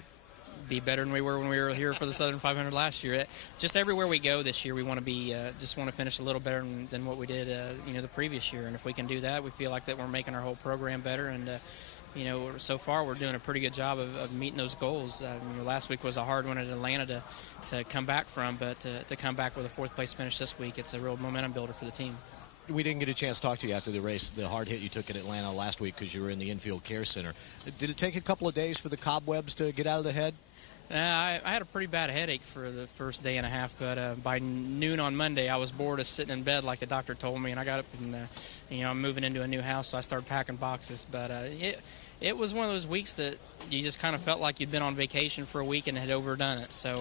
Be better than we were when we were here for the Southern 500 last year. Just everywhere we go this year, we want to be just want to finish a little better than what we did, the previous year. And if we can do that, we feel like that we're making our whole program better. And so far we're doing a pretty good job of meeting those goals. Last week was a hard one at Atlanta to come back from, but to come back with a 4th place finish this week, it's a real momentum builder for the team. We didn't get a chance to talk to you after the race, the hard hit you took at Atlanta last week because you were in the infield care center. Did it take a couple of days for the cobwebs to get out of the head? I had a pretty bad headache for the first day and a half, but by noon on Monday, I was bored of sitting in bed like the doctor told me, and I got up and, I'm moving into a new house, so I started packing boxes. But it was one of those weeks that you just kind of felt like you'd been on vacation for a week and had overdone it. So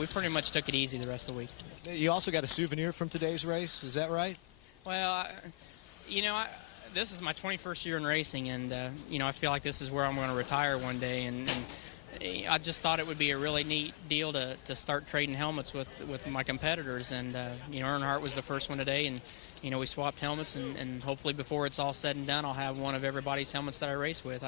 we pretty much took it easy the rest of the week. You also got a souvenir from today's race, is that right? Well, this is my 21st year in racing, and, I feel like this is where I'm going to retire one day, and I just thought it would be a really neat deal to start trading helmets with my competitors, and, Earnhardt was the first one today, and, we swapped helmets, and hopefully before it's all said and done, I'll have one of everybody's helmets that I race with.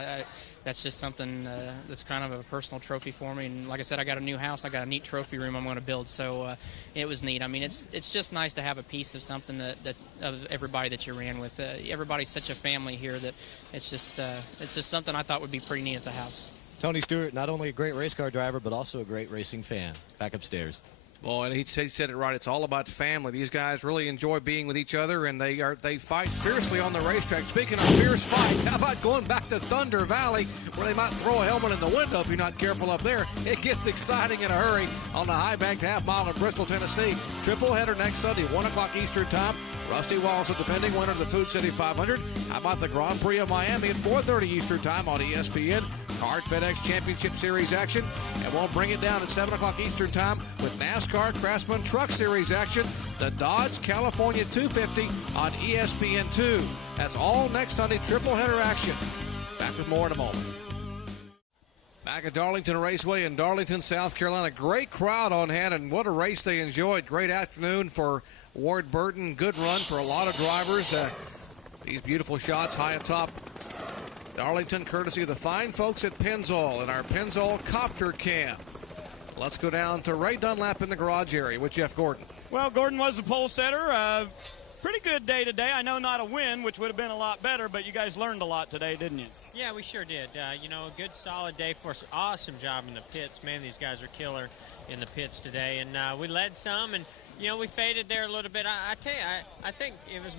That's just something that's kind of a personal trophy for me, and like I said, I got a new house, I got a neat trophy room I'm going to build, so it was neat. I mean, it's just nice to have a piece of something that of everybody that you ran with. Everybody's such a family here that it's just something I thought would be pretty neat at the house. Tony Stewart, not only a great race car driver, but also a great racing fan. Back upstairs. Well, and he said it right. It's all about family. These guys really enjoy being with each other, and they fight fiercely on the racetrack. Speaking of fierce fights, how about going back to Thunder Valley, where they might throw a helmet in the window if you're not careful up there? It gets exciting in a hurry on the high-banked half-mile in Bristol, Tennessee. Triple header next Sunday, 1 o'clock Eastern Time. Rusty Wallace, the defending winner of the Food City 500. How about the Grand Prix of Miami at 4:30 Eastern Time on ESPN? Card FedEx Championship Series action. And we'll bring it down at 7 o'clock Eastern Time with NASCAR Craftsman Truck Series action. The Dodge California 250 on ESPN2. That's all next Sunday, triple header action. Back with more in a moment. Back at Darlington Raceway in Darlington, South Carolina. Great crowd on hand, and what a race they enjoyed. Great afternoon for Ward Burton. Good run for a lot of drivers. These beautiful shots high atop Darlington, courtesy of the fine folks at Pennzoil in our Pennzoil Copter Cam. Let's go down to Ray Dunlap in the garage area with Jeff Gordon. Well, Gordon was the pole setter. Pretty good day today. I know not a win, which would have been a lot better, but you guys learned a lot today, didn't you? Yeah, we sure did. You know, a good solid day for us. Awesome job in the pits. Man, these guys are killer in the pits today. And we led some, and, you know, we faded there a little bit. I tell you, I think it was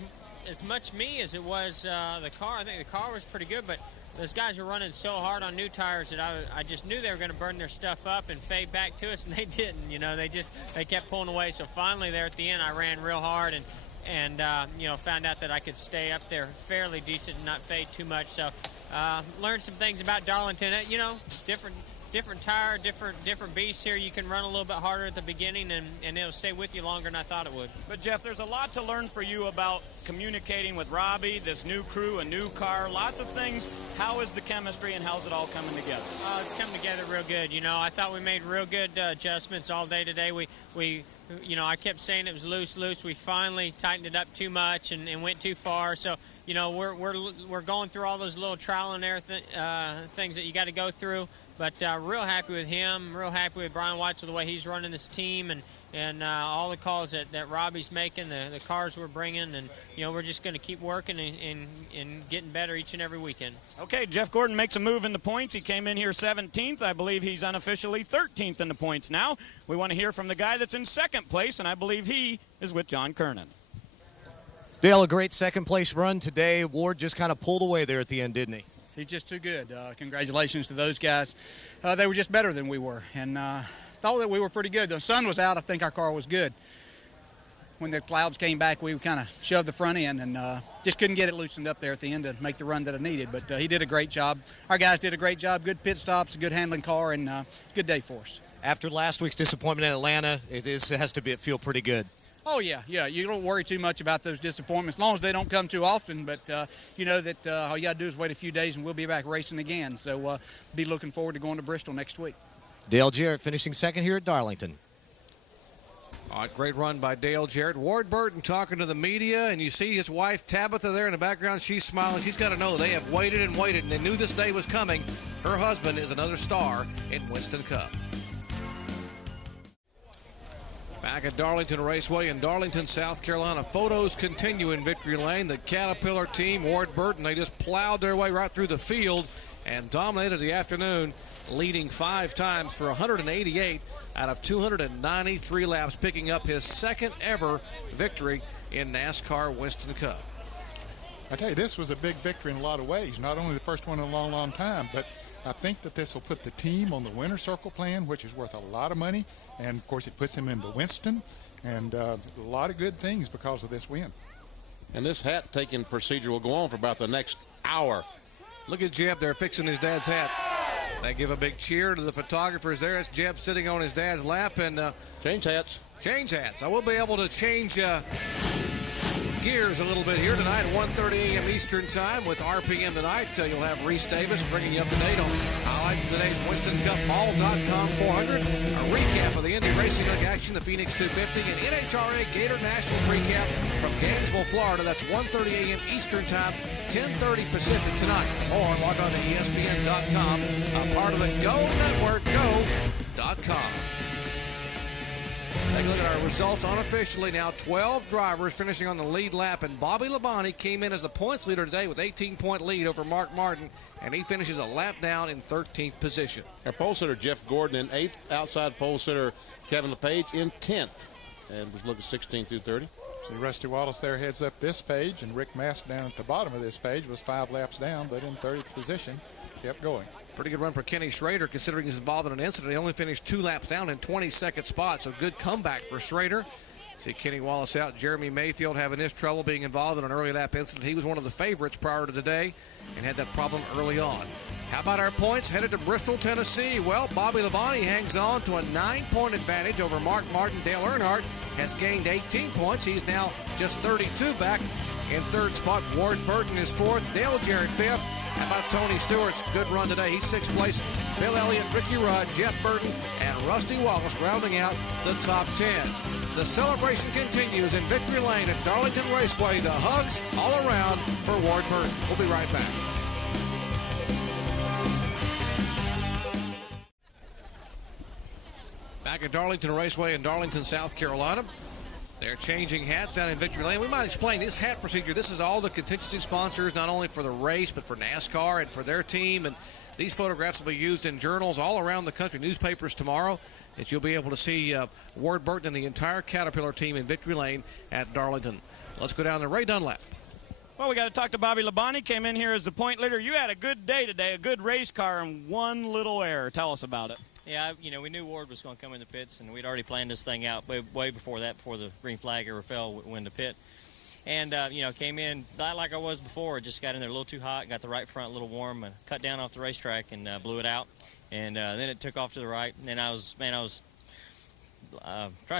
as much me as it was the car. I think the car was pretty good, but those guys were running so hard on new tires that I just knew they were going to burn their stuff up and fade back to us, and they didn't. You know, they kept pulling away. So finally there at the end, I ran real hard and you know, found out that I could stay up there fairly decent and not fade too much. So learned some things about Darlington. You know, different tire, different beast here. You can run a little bit harder at the beginning, and it'll stay with you longer than I thought it would. But, Jeff, there's a lot to learn for you about communicating with Robbie, this new crew, a new car, lots of things. How is the chemistry, and how's it all coming together? It's coming together real good. You know, I thought we made real good adjustments all day today. We you know, I kept saying it was loose. We finally tightened it up too much and went too far. So, you know, we're going through all those little trial and error things that you got to go through. But real happy with him, real happy with Brian Watts with the way he's running this team and all the calls that Robbie's making, the cars we're bringing. And, you know, we're just going to keep working and getting better each and every weekend. Okay, Jeff Gordon makes a move in the points. He came in here 17th. I believe he's unofficially 13th in the points now. We want to hear from the guy that's in second place, and I believe he is with John Kernan. Dale, a great second-place run today. Ward just kind of pulled away there at the end, didn't he? He's just too good. Congratulations to those guys. They were just better than we were, and thought that we were pretty good. The sun was out. I think our car was good. When the clouds came back, we kind of shoved the front end and just couldn't get it loosened up there at the end to make the run that I needed. But he did a great job. Our guys did a great job. Good pit stops, a good handling car, and good day for us. After last week's disappointment in Atlanta, it has to feel pretty good. Oh, yeah. You don't worry too much about those disappointments, as long as they don't come too often. But you know that all you got to do is wait a few days, and we'll be back racing again. So be looking forward to going to Bristol next week. Dale Jarrett finishing second here at Darlington. All right, great run by Dale Jarrett. Ward Burton talking to the media, and you see his wife Tabitha there in the background. She's smiling. She's got to know they have waited and waited, and they knew this day was coming. Her husband is another star in Winston Cup. Back at Darlington Raceway in Darlington, South Carolina. Photos continue in Victory Lane. The Caterpillar team, Ward Burton, they just plowed their way right through the field and dominated the afternoon, leading 5 times for 188 out of 293 laps, picking up his second ever victory in NASCAR Winston Cup. I tell you, this was a big victory in a lot of ways. Not only the first one in a long, long time, but I think that this will put the team on the winner's circle plan, which is worth a lot of money. And, of course, it puts him into Winston, and a lot of good things because of this win. And this hat-taking procedure will go on for about the next hour. Look at Jeb there fixing his dad's hat. They give a big cheer to the photographers there. It's Jeb sitting on his dad's lap. And change hats. Change hats. I will be able to change gears a little bit here tonight at 1:30 a.m. Eastern Time with RPM tonight. You'll have Reese Davis bringing you up to date on highlights of today's Winston Cup Mall.com 400. A recap of the Indy Racing League action, the Phoenix 250, and NHRA Gator Nationals recap from Gainesville, Florida. That's 1:30 a.m. Eastern Time, 10:30 Pacific tonight. Or log on to ESPN.com, a part of the Go Network, go.com. Take a look at our results unofficially now. 12 drivers finishing on the lead lap, and Bobby Labonte came in as the points leader today with 18-point lead over Mark Martin, and he finishes a lap down in 13th position. Our pole sitter Jeff Gordon in 8th, outside pole sitter Kevin LePage in 10th, and we've looked at 16 through 30. So Rusty Wallace there heads up this page, and Rick Mask down at the bottom of this page was 5 laps down, but in 30th position, kept going. Pretty good run for Kenny Schrader, considering he's involved in an incident. He only finished 2 laps down in 22nd spot, so good comeback for Schrader. See Kenny Wallace out. Jeremy Mayfield having his trouble being involved in an early lap incident. He was one of the favorites prior to today and had that problem early on. How about our points? Headed to Bristol, Tennessee. Well, Bobby Labonte hangs on to a 9-point advantage over Mark Martin. Dale Earnhardt has gained 18 points. He's now just 32 back in 3rd spot. Ward Burton is 4th. Dale Jarrett 5th. How about Tony Stewart's good run today? He's 6th place. Bill Elliott, Ricky Rudd, Jeff Burton, and Rusty Wallace rounding out the top 10. The celebration continues in Victory Lane at Darlington Raceway. The hugs all around for Ward Burton. We'll be right back. Back at Darlington Raceway in Darlington, South Carolina. They're changing hats down in Victory Lane. We might explain this hat procedure. This is all the contingency sponsors, not only for the race, but for NASCAR and for their team. And these photographs will be used in journals all around the country, newspapers tomorrow, that you'll be able to see Ward Burton and the entire Caterpillar team in Victory Lane at Darlington. Let's go down to Ray Dunlap. Well, we got to talk to Bobby Labonte. Came in here as the point leader. You had a good day today, a good race car, and one little error. Tell us about it. Yeah, we knew Ward was going to come in the pits, and we'd already planned this thing out way before that, before the green flag ever fell when the pit. And, came in not like I was before. Just got in there a little too hot, got the right front a little warm, and cut down off the racetrack and blew it out. And then it took off to the right, and I was trying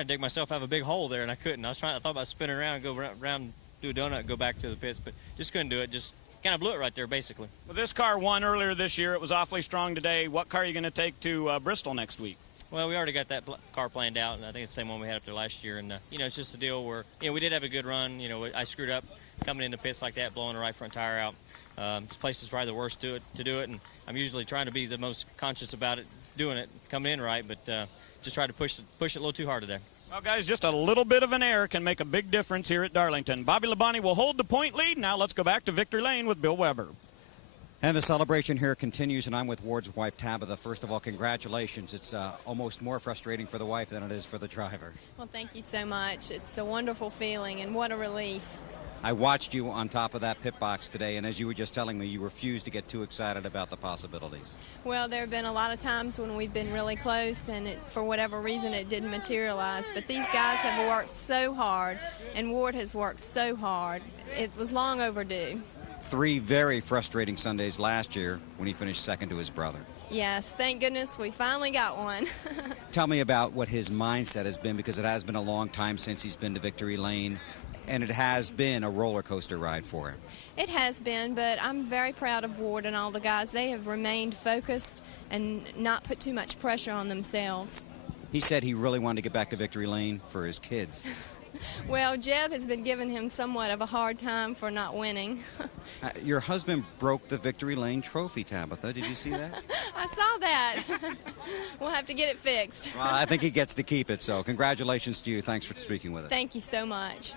to dig myself out of a big hole there, and I couldn't. I thought about spinning around, go around, do a donut, and go back to the pits, but just couldn't do it. Just kind of blew it right there, basically. Well, this car won earlier this year. It was awfully strong today. What car are you going to take to Bristol next week? Well, we already got that car planned out, and I think it's the same one we had up there last year. And, it's just a deal where, we did have a good run. I screwed up coming into pits like that, blowing the right front tire out. This place is probably the worst to do it, and I'm usually trying to be the most conscious about it, doing it, coming in right, but just tried to push it a little too hard today. Well, guys, just a little bit of an error can make a big difference here at Darlington. Bobby Labonte will hold the point lead. Now let's go back to Victory Lane with Bill Weber. And the celebration here continues, and I'm with Ward's wife, Tabitha. First of all, congratulations. It's almost more frustrating for the wife than it is for the driver. Well, thank you so much. It's a wonderful feeling, and what a relief. I watched you on top of that pit box today, and as you were just telling me, you refused to get too excited about the possibilities. Well, there have been a lot of times when we've been really close, and for whatever reason, it didn't materialize. But these guys have worked so hard, and Ward has worked so hard. It was long overdue. 3 very frustrating Sundays last year when he finished second to his brother. Yes, thank goodness we finally got one. Tell me about what his mindset has been, because it has been a long time since he's been to Victory Lane, and it has been a roller coaster ride for him. It has been, but I'm very proud of Ward and all the guys. They have remained focused and not put too much pressure on themselves. He said he really wanted to get back to Victory Lane for his kids. Well, Jeb has been giving him somewhat of a hard time for not winning. Your husband broke the Victory Lane trophy, Tabitha. Did you see that? I saw that. We'll have to get it fixed. Well, I think he gets to keep it, so congratulations to you. Thanks for speaking with us. Thank you so much.